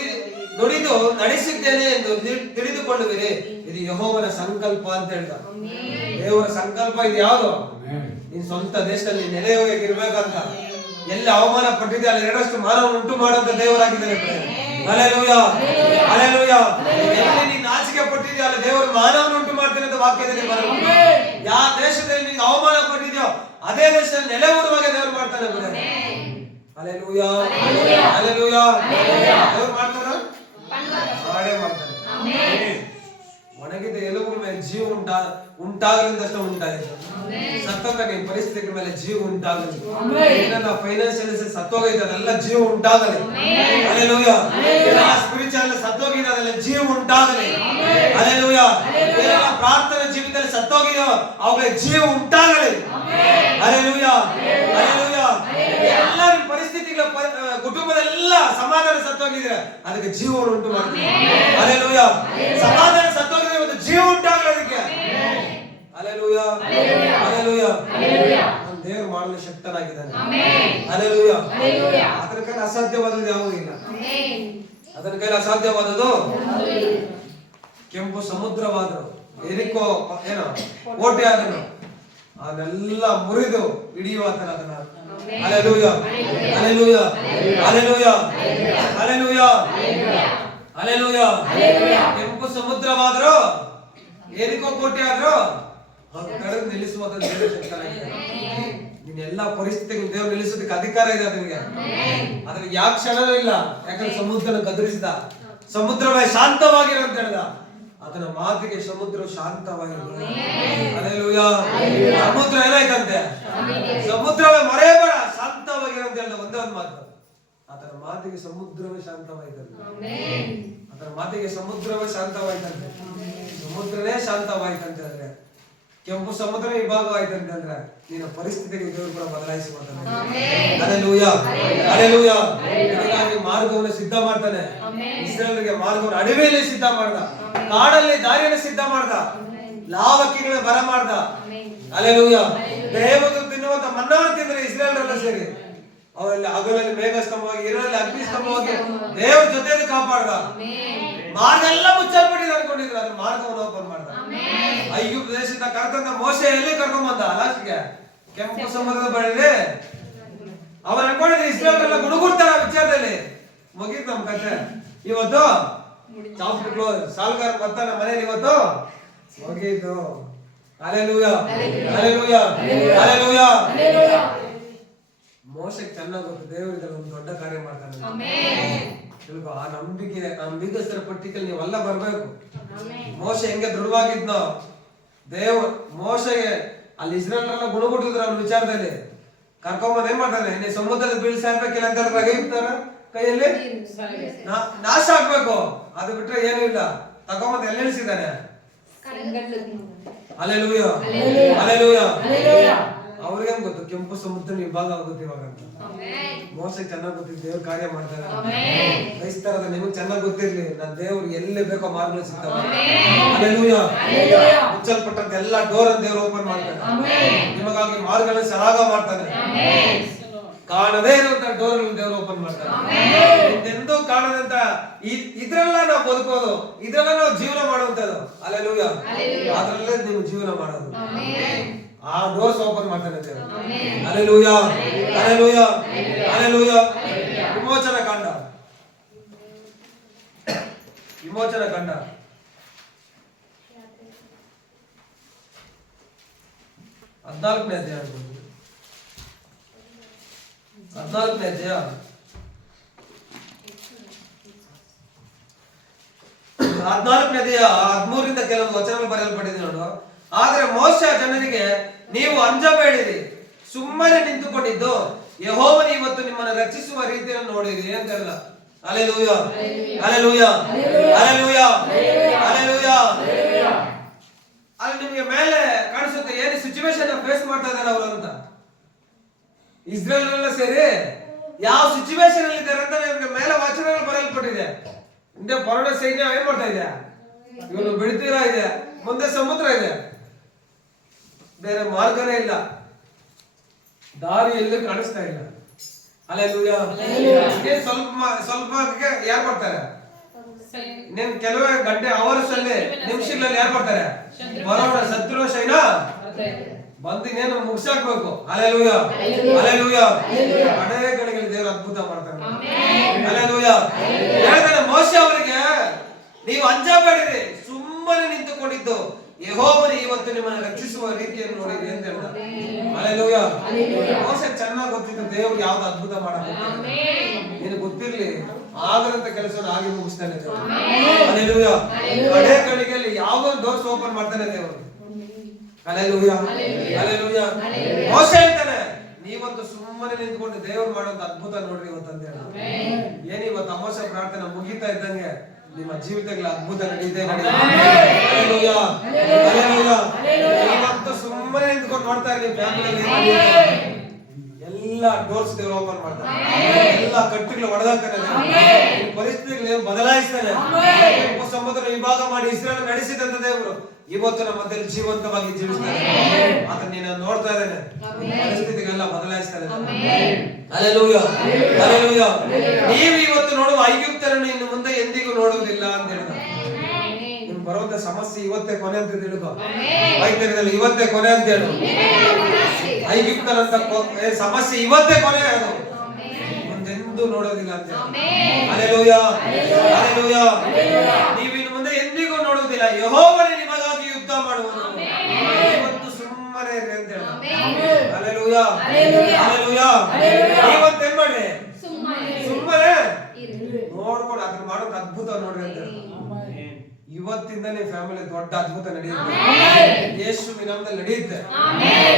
ನುಡಿದು ನಡೆಸಿದ್ದೇನೆ ಎಂದು ತಿಳಿದುಕೊಳ್ಳುವಿರಿ. ಇದು ಯೆಹೋವನ ಸಂಕಲ್ಪ ಅಂತ ಹೇಳಿದ. ದೇವರ ಸಂಕಲ್ಪ ಇದು ಯಾವುದು? ನಿನ್ ಸ್ವಂತ ದೇಶದಲ್ಲಿ ನೆಲೆಯಾಗಿರ್ಬೇಕಂತ. ಎಲ್ಲಿ ಅವಮಾನ ಪಟ್ಟಿದೆ ಅಲ್ಲಿ 2ರಷ್ಟು ಮಾನವನ್ನು ಉಂಟು ಮಾಡುವಂತ ದೇವರಾಗಿದ್ದಾನೆ. Hallelujah, hallelujah. ಎಲ್ಲಿ ನೀನು ನಾಚಿಕೆ ಪಟ್ಟಿದ್ಯೋ ಅಲ್ಲಿ ದೇವರು ಮಾನವನ್ನು ಉಂಟು ಮಾಡ್ತಾನೆ ಅಂತ ವಾಕ್ಯದಲ್ಲಿ ಬರುತ್ತೆ. ಯಾವ ದೇಶದಲ್ಲಿ ನೀನು ಅವಮಾನ ಪಟ್ಟಿದ್ಯೋ ಅದೇ ದೇಶದಲ್ಲಿ ನೆಲೆ ಊರುವಾಗ ದೇವರು ಮಾಡ್ತಾನೆ. Hallelujah, hallelujah. ದೇವರು ಮಾಡ್ತಾನ, ಮಾಡೇ ಮಾಡ್ತಾನೆ. ಒಣಗಿದ ಎಲುಬುಗಳ ಮೇಲೆ ಜೀವ ಉಂಟಾಗಲಿಂದಷ್ಟು ಉಂಟಾಗಿದೆ. ಸತ್ತಂತ ನಿಮ್ಮ ಪರಿಸ್ಥಿತಿಗಳ ಮೇಲೆ ಜೀವ ಉಂಟಾಗಲಿ. ಏನೆಲ್ಲ ಫೈನಾನ್ಷಿಯಲ್ ಸತ್ತೋಗಿದೆ ಅದೆಲ್ಲ ಜೀವ ಉಂಟಾಗಲಿ. ಹಲ್ಲೆಲೂಯಾ. ಸ್ಪಿರಿಚುವಲ್ ಸತ್ತೋಗಿದೆ ಅದೆಲ್ಲ ಜೀವ ಉಂಟಾಗಲಿ. ಹಲ್ಲೆಲೂಯಾ. ಏನೆಲ್ಲ ಪ್ರಾರ್ಥನೆ ಜೀವಿತದಲ್ಲಿ ಸತ್ತೋಗಿದೆಯೋ ಅವುಗಳಿಗೆ ಜೀವ ಉಂಟಾಗಲಿ. Hallelujah, hallelujah. ಎಲ್ಲ ನಿಮ್ಮ ಪರಿಸ್ಥಿತಿಗಳ ಕುಟುಂಬದೆಲ್ಲ ಸಮಾಧಾನ ಸತ್ತೋಗಿದ್ರೆ ಅದಕ್ಕೆ ಜೀವವನ್ನು ಉಂಟು ಮಾಡ್ತೀವಿ. ಹಲ್ಲೆಲೂಯಾ. ಸಮಾಧಾನ ಸತ್ತೋಗಿದ್ರೆ ಒಂದು ಜೀವ ಉಂಟಾಗಲಿ ಅದಕ್ಕೆ. ಹಲ್ಲೆಲೂಯಾ. ನನ್ನ ದೇವರು ಮಾಡಲು ಶಕ್ತನಾಗಿದ್ದಾನೆ. ಹಲ್ಲೆಲೂಯಾ. ಅದರ ಕೈಲಿ ಅಸಾಧ್ಯವಾದದ್ದು ಯಾವುದೂ ಇಲ್ಲ. ಅದರ ಕೈಲಿ ಅಸಾಧ್ಯವಾದದ್ದು ಕೆಂಪು ಸಮುದ್ರವಾದರು, ಎರಿಕೋ ಏನೋ ಕೋಟೆ ಆದನು, ಅದೆಲ್ಲ ಮುರಿದು ಹಿಡಿಯುವಾತನ ಅದನ್ನ. Hallelujah, hallelujah, hallelujah, hallelujah, hallelujah. ಕೆಂಪು ಸಮುದ್ರವಾದ್ರು, ಎರಿಕೋ ಕೋಟೆ ಆದ್ರು ಕಡೆದು ನಿಲ್ಲಿಸುವ ನಿನ್ನ ಎಲ್ಲಾ ಪರಿಸ್ಥಿತಿಗಳು ದೇವರು ನಿಲ್ಲಿಸೋದಕ್ಕೆ ಅಧಿಕಾರ ಇದೆ ಅದನಿಗೆ. ಅದ್ರಲ್ಲಿ ಯಾವ ಕ್ಷಣವೂ ಇಲ್ಲ. ಯಾಕಂದ್ರೆ ಸಮುದ್ರನ ಗದರಿಸಿದ, ಸಮುದ್ರವೇ ಶಾಂತವಾಗಿರು ಅಂತ ಹೇಳ್ದ. ಅದನ್ನ ಮಾತಿಗೆ ಸಮುದ್ರ ಶಾಂತವಾಗಿರು. ಹಲ್ಲೆಲೂಯಾ. ಸಮುದ್ರ ಏನಾಯ್ತಂತೆ? ಸಮುದ್ರವೇ ಮರೆಯಬೇಡ, ಶಾಂತವಾಗಿರು ಅಂತ ಹೇಳ್ದ. ಒಂದೇ ಒಂದು ಮಾತು, ಅದರ ಮಾತಿಗೆ ಸಮುದ್ರವೇ ಶಾಂತವಾಯ್ತಂತೆ. ಅದರ ಮಾತಿಗೆ ಸಮುದ್ರವೇ ಶಾಂತವಾಯ್ತಂತೆ. ಸಮುದ್ರನೇ ಶಾಂತವಾಯ್ತಂತೆ ಅಂದ್ರೆ ಕೆಂಪು ಸಮುದ್ರ ವಿಭಾಗವಾಯ್ತಂತೆ ಅಂದ್ರೆ ನಿನ್ನ ಪರಿಸ್ಥಿತಿಗೆ ದೇವರು ಕೂಡ ಬದಲಾಯಿಸುತ್ತಾನೆ. Hallelujah, hallelujah. ಇದಕ್ಕಾಗಿ ಮಾರ್ಗವನ್ನು ಸಿದ್ಧ ಮಾಡ್ತಾನೆ. ಇಸ್ರಾಯೇಲರಿಗೆ ಮಾರ್ಗವನ್ನು ಅಡವಿಯಲ್ಲಿ ಸಿದ್ಧ ಮಾಡ್ದ, ಕಾಡಲ್ಲಿ ದಾರಿಯನ್ನು ಸಿದ್ಧ ಮಾಡ್ದ, ಲಾವಕ್ಕಿಗಳ ಬರ ಮಾಡ್ದ. ಹಲ್ಲೆಲೂಯಾ. ದೇವರು ತಿನ್ನುವಂತ ಮನ್ನಾವನ್ನು ತಿಂದ್ರೆ ಇಸ್ರಾಯೇಲರೆಲ್ಲ ಸೇರಿ ಅವರಲ್ಲಿ ಹಗಲಲ್ಲಿ ಮೇಘ ಸ್ತಂಭವಾಗಿ, ಇರಲಲ್ಲಿ ಅಗ್ನಿ ಸ್ತಂಭವಾಗಿ ದೇವರ ಜೊತೆಯಲ್ಲಿ ಕಾಪಾಡ್ದ. ಮಾರ್ಗ ಎಲ್ಲ ಮುಚ್ಚಲ್ಪಟ್ಟಿದೆ ಅನ್ಕೊಂಡಿದ್ರು, ಅದ್ರ ಮಾರ್ಗವನ್ನು ಓಪನ್ ಮಾಡ್ದ. ಐಗುಪ್ತ ದೇಶದಿಂದ ಕರ್ಕೊಂಡ ಮೋಶೆ ಎಲ್ಲಿ ಕರ್ಕೊಂಡ್ ಬಂದ? ಲಾಸ್ಟ್ಗೆ ಕೆಂಪು ಸಮುದ್ರದ ಬಳಿ. ಅವ್ರು ಅನ್ಕೊಂಡಿದ್ರೆ ಇಸ್ರಾಯೇಲರೆಲ್ಲ ಗುಣಗುಡ್ತಾರ ವಿಚಾರದಲ್ಲಿ. ಮುಗೀತು ನಮ್ ಕಥೆ. ಇವತ್ತು ಚಾಪ್ಟರ್ ಕ್ಲೋಸ್. ಸಾಲ್ಗಾರ ಬರ್ತಾನೆ ಮನೇಲಿ, ಇವತ್ತು ಮುಗೀತು. Hallelujah, hallelujah, hallelujah. ಮೋಶೆಗೆ ಚೆನ್ನಾಗಿ ಗೊತ್ತು ದೇವರಿಗೆ ಒಂದು ದೊಡ್ಡ ಕಾರ್ಯ ಮಾಡ್ತಾನೆ. ಆ ನಂಬಿಕಸ್ಥರ ಪಟ್ಟಿಕಲ್ಲಿ ನೀವೆಲ್ಲ ಬರ್ಬೇಕು. ಮೋಶೆ ಹೆಂಗೆ ದೃಢವಾಗಿದ್ನೋ, ಮೋಶೆಗೆ ಅಲ್ಲಿ ಇಸ್ರಾಯೇಲರೆಲ್ಲ ಗುಣಗುಟ್ಟಿದ್ರು ಅವ್ನ ವಿಚಾರದಲ್ಲಿ. ಕರ್ಕೊಂಬಂದ್ ಏನ್ ಮಾಡ್ತಾನೆ? ನೀ ಸಮುದ್ರದ ಬೀಳ್ಸಿ ಹಾಕ್ಬೇಕಿಲ್ಲ ಅಂತ ರಗಿರ್ತಾರ ಕೈಯಲ್ಲಿ ನಾಶ ಆಗ್ಬೇಕು. ಅದು ಬಿಟ್ರೆ ಏನು ಇಲ್ಲ. ತಗೊಂಬಂದ್ ಎಲ್ಲಿ ಇಳಿಸಿದಾನೆ? Hallelujah, hallelujah. ಅವ್ರಿಗೇನ್ ಗೊತ್ತು ಕೆಂಪು ಸಮುದ್ರ ವಿಭಾಗ ಆಗುತ್ತೆ ಇವಾಗ ಅಂತ. ಮೋಸಕ್ಕೆ ಚೆನ್ನಾಗಿ ಗೊತ್ತಿದ್ದು ದೇವ್ರ ಕಾರ್ಯ ಮಾಡ್ತಾರೆ. ಕ್ರೈಸ್ತರದ ನಿಮಗೆ ಚೆನ್ನಾಗಿ ಗೊತ್ತಿರ್ಲಿ, ನನ್ನ ದೇವ್ರು ಎಲ್ಲಿ ಬೇಕೋ ಮಾರ್ಗ ಸಿಗ್ತಾವ. ಹಲ್ಲೆಲೂಯಾ. ಮುಚ್ಚಲ್ಪಟ್ಟಂತ ಎಲ್ಲಾ ಡೋರ್ ಅನ್ನು ದೇವ್ರು ಓಪನ್ ಮಾಡ್ತಾನೆ. ನಿಮಗಾಗಿ ಮಾರ್ಗಗಳನ್ನು ಸರಾಗ ಮಾಡ್ತಾನೆ. ಕಾಣದೇ ಇರುವಂತ ಡೋರ್ ದೇವ್ರು ಓಪನ್ ಮಾಡ್ತಾನೆ. ಎಂದೂ ಕಾಣದಂತ ಇದ್ರೆಲ್ಲ ನಾವು ಬದುಕೋದು, ಇದ್ರೆಲ್ಲ ನಾವು ಜೀವನ ಮಾಡುವಂತದ್ದು. ಹಲ್ಲೆಲೂಯಾ. ಅದ್ರಲ್ಲೇ ನೀವು ಜೀವನ ಮಾಡೋದು. ಆ ಡೋರ್ಸ್ ಓಪನ್ ಮಾಡ್ತಾನೆ ದೇವರು. Hallelujah, hallelujah, hallelujah. ವಿಮೋಚನ ಕಾಂಡ, ವಿಮೋಚನ ಕಾಂಡ 14ನೇ ಅಧ್ಯಾಯ. 14ನೇ ಅಧ್ಯಾಯ 14ನೇ ಅಧ್ಯಾಯ 13ರಿಂದ ಕೆಲವೊಂದು ವಚನಗಳು ಬರೆಯಲ್ಪಟ್ಟಿದೆ ನೋಡು. ಆದ್ರೆ ಮೋಶೆ ಜನರಿಗೆ, ನೀವು ಅಂಜಬೇಡಿರಿ, ಸುಮ್ಮನೆ ನಿಂತುಕೊಂಡಿದ್ದು ಯೆಹೋವನು ಇವತ್ತು ನಿಮ್ಮನ್ನು ರಕ್ಷಿಸುವ ರೀತಿಯನ್ನು ನೋಡಿರಿ ಅಂತ ಹೇಳ. Hallelujah, hallelujah, hallelujah, hallelujah. ಅಲ್ಲಿ ನಿಮಗೆ ಮೇಲೆ ಕಾಣಿಸುತ್ತೆ ಏನು ಸಿಚುವೇಶನ್ ಫೇಸ್ ಮಾಡ್ತಾ ಇದ್ದಾರೆ ಅವರು ಅಂತ. ಇಸ್ರೇಲ್ ಸೇರಿ ಯಾವ ಸಿಚುವೇಶನ್ ಅಲ್ಲಿ ಇದ್ದಾರೆ ಅಂತ ನಿಮಗೆ ಮೇಲೆ ವಚನಗಳು ಬರೆಯಲ್ಪಟ್ಟಿದೆ. ಹಿಂದೆ ಪರಡ ಸೈನ್ಯ ಏನ್ ಮಾಡ್ತಾ ಇದೆ? ಇವನು ಬಿಡ್ತೀರಾ ಇದೆ, ಮುಂದೆ ಸಮುದ್ರ ಇದೆ, ಬೇರೆ ಮಾರ್ಗನೇ ಇಲ್ಲ, ದಾರಿ ಎಲ್ಲೂ ಕಾಣಿಸ್ತಾ ಇಲ್ಲ. ಹಲ್ಲೆಲೂಯಾ. ಸ್ವಲ್ಪ ಯಾರು ಬರ್ತಾರೆ? ನಿಮ್ ಕೆಲವೇ ಗಂಟೆ ಅವರ್ಸ್ ಅಲ್ಲಿ ನಿಮಿಷಗಳಲ್ಲಿ ಯಾರು ಬರ್ತಾರೆ? ಬರೋಣ ಶತ್ರು ಸೈನ್ಯ ಬಂದು ಇನ್ನೇನು ಮುಗಿಸಾಕ್ಬೇಕು. Hallelujah, hallelujah. ಅನೇಕಗಳಿಗೆ ದೇವರು ಅದ್ಭುತ ಮಾಡ್ತಾರೆ. ಹಲ್ಲೆಲೂಯಾ. ಹೇಳ್ತಾನೆ ಮೋಶೆ ಅವರಿಗೆ, ನೀವು ಅಂಜಬೇಡಿರಿ, ಸುಮ್ಮನೆ ನಿಂತುಕೊಂಡಿದ್ದು ಯೆಹೋವನು ಇವತ್ತು ನಿಮ್ಮನ್ನು ರಕ್ಷಿಸುವ ರೀತಿಯನ್ನು ನೋಡಿರಿ ಅಂತ ಹೇಳ್ತಾರೆ. ಹಲ್ಲೆಲೂಯಾ. ಮೋಶೆ ಚೆನ್ನಾಗಿ ಗೊತ್ತಿತ್ತು ದೇವ್ರು ಯಾವ್ದು ಅದ್ಭುತ ಮಾಡಬೇಕು. ನಿನಗೆ ಗೊತ್ತಿರ್ಲಿ, ಆಗದಂತ ಕೆಲಸವನ್ನು ಆಗಿ ಮುಗಿಸ್ತಾನೆ ದೇವರು. ಹಲ್ಲೆಲೂಯಾ. ಅದೇ ಕಡೆಯಲ್ಲಿ ಯಾವ್ದೋ ಡೋರ್ಸ್ ಓಪನ್ ಮಾಡ್ತಾನೆ ದೇವರು. Hallelujah, hallelujah. ಮೋಶೆ ಹೇಳ್ತಾನೆ, ನೀವತ್ತು ಸುಮ್ಮನೆ ನಿಂತ್ಕೊಂಡು ದೇವರು ಮಾಡುವಂತ ಅದ್ಭುತ ನೋಡ್ರಿ ಇವತ್ತು ಅಂತ ಹೇಳ. ಏನ್ ಇವತ್ತು ಅಮಾವಾಸ್ಯ ಪ್ರಾರ್ಥನೆ ಮುಗಿತಾ ಇದ್ದಂಗೆ ನಿಮ್ಮ ಜೀವಿತಗಳ ಅದ್ಭುತ ನಡೀತೆ. Hallelujah, hallelujah. ಇವತ್ತು ಸುಮ್ಮನೆ ನಿಂತ್ಕೊಂಡು ನೋಡ್ತಾ ಇರಿ, ಫ್ಯಾಮಿಲಿ ಎಲ್ಲ ಡೋರ್ಸ್ ದೇವರು ಓಪನ್ ಮಾಡ್ತಾರೆ. ಎಲ್ಲ ಕಟ್ಟುಗಳು ಒಡೆದಾಕ್ತಾನೆ, ಪರಿಸ್ಥಿತಿಗಳು ಬದಲಾಯಿಸ್ತಾನೆ. ಸಮುದ್ರ ವಿಭಾಗ ಮಾಡಿ ಇಸ್ರೇಲ್ ನಡೆಸಿದಂತ ದೇವರು ಇವತ್ತು ನಮ್ಮ ಮಧ್ಯದಲ್ಲಿ ಜೀವಂತವಾಗಿ ಜೀವಿಸ್ತಾನೆ. ಆತ ನೀನು ನೋಡ್ತಾ ಇದ್ದಾನೆ, ಪರಿಸ್ಥಿತಿಗೆಲ್ಲ ಬದಲಾಯಿಸ್ತಾನೆ. Hallelujah, hallelujah. ನೀವು ಇವತ್ತು ನೋಡುವ ಐಗುಪ್ತರನ್ನು ಇನ್ನು ಮುಂದೆ ಎಂದಿಗೂ ನೋಡುವುದಿಲ್ಲ ಅಂತ ಹೇಳಿದ. ನಿಮ್ಗೆ ಬರುವಂತ ಸಮಸ್ಯೆ ಇವತ್ತೇ ಕೊನೆ ಅಂತ ತಿಳ್ಕೊ. ವೈದ್ಯರಲ್ಲಿ ಇವತ್ತೇ ಕೊನೆ ಅಂತ ಹೇಳು. ಐಗುಪ್ತರಂತ ಸಮಸ್ಯೆ ಇವತ್ತೇ ಕೊನೆ, ಅದು ಮುಂದೆಂದೂ ನೋಡೋದಿಲ್ಲ ಅಂತ. Hallelujah, hallelujah. ನೀವು ಇನ್ನು ಮುಂದೆ ಎಂದಿಗೂ ನೋಡುವುದಿಲ್ಲ. ಯೆಹೋವನೇ ನಿಮಗಾಗಿ ಯುದ್ಧ ಮಾಡುವನು. ಇವತ್ತು ಸುಮ್ಮನೆ ಇರಿ ಅಂತ ಹೇಳ. Hallelujah, hallelujah. ಇವತ್ತು ಏನ್ ಮಾಡಿ ಸುಮ್ಮನೆ ನೋಡ್ಕೊಂಡು ಅದನ್ನ ಮಾಡೋದು ಅದ್ಭುತ ನೋಡ್ರಿ ಅಂತ ಹೇಳ. ಇವತ್ತಿಂದ ನಿಮ್ಮ ಫ್ಯಾಮಿಲಿ ದೊಡ್ಡ ಅದ್ಭುತ ನಡೆಯುತ್ತೆ. ಯೇಸುವಿನ ನಾಮದಲ್ಲಿ ನಡೆಯುತ್ತೆ.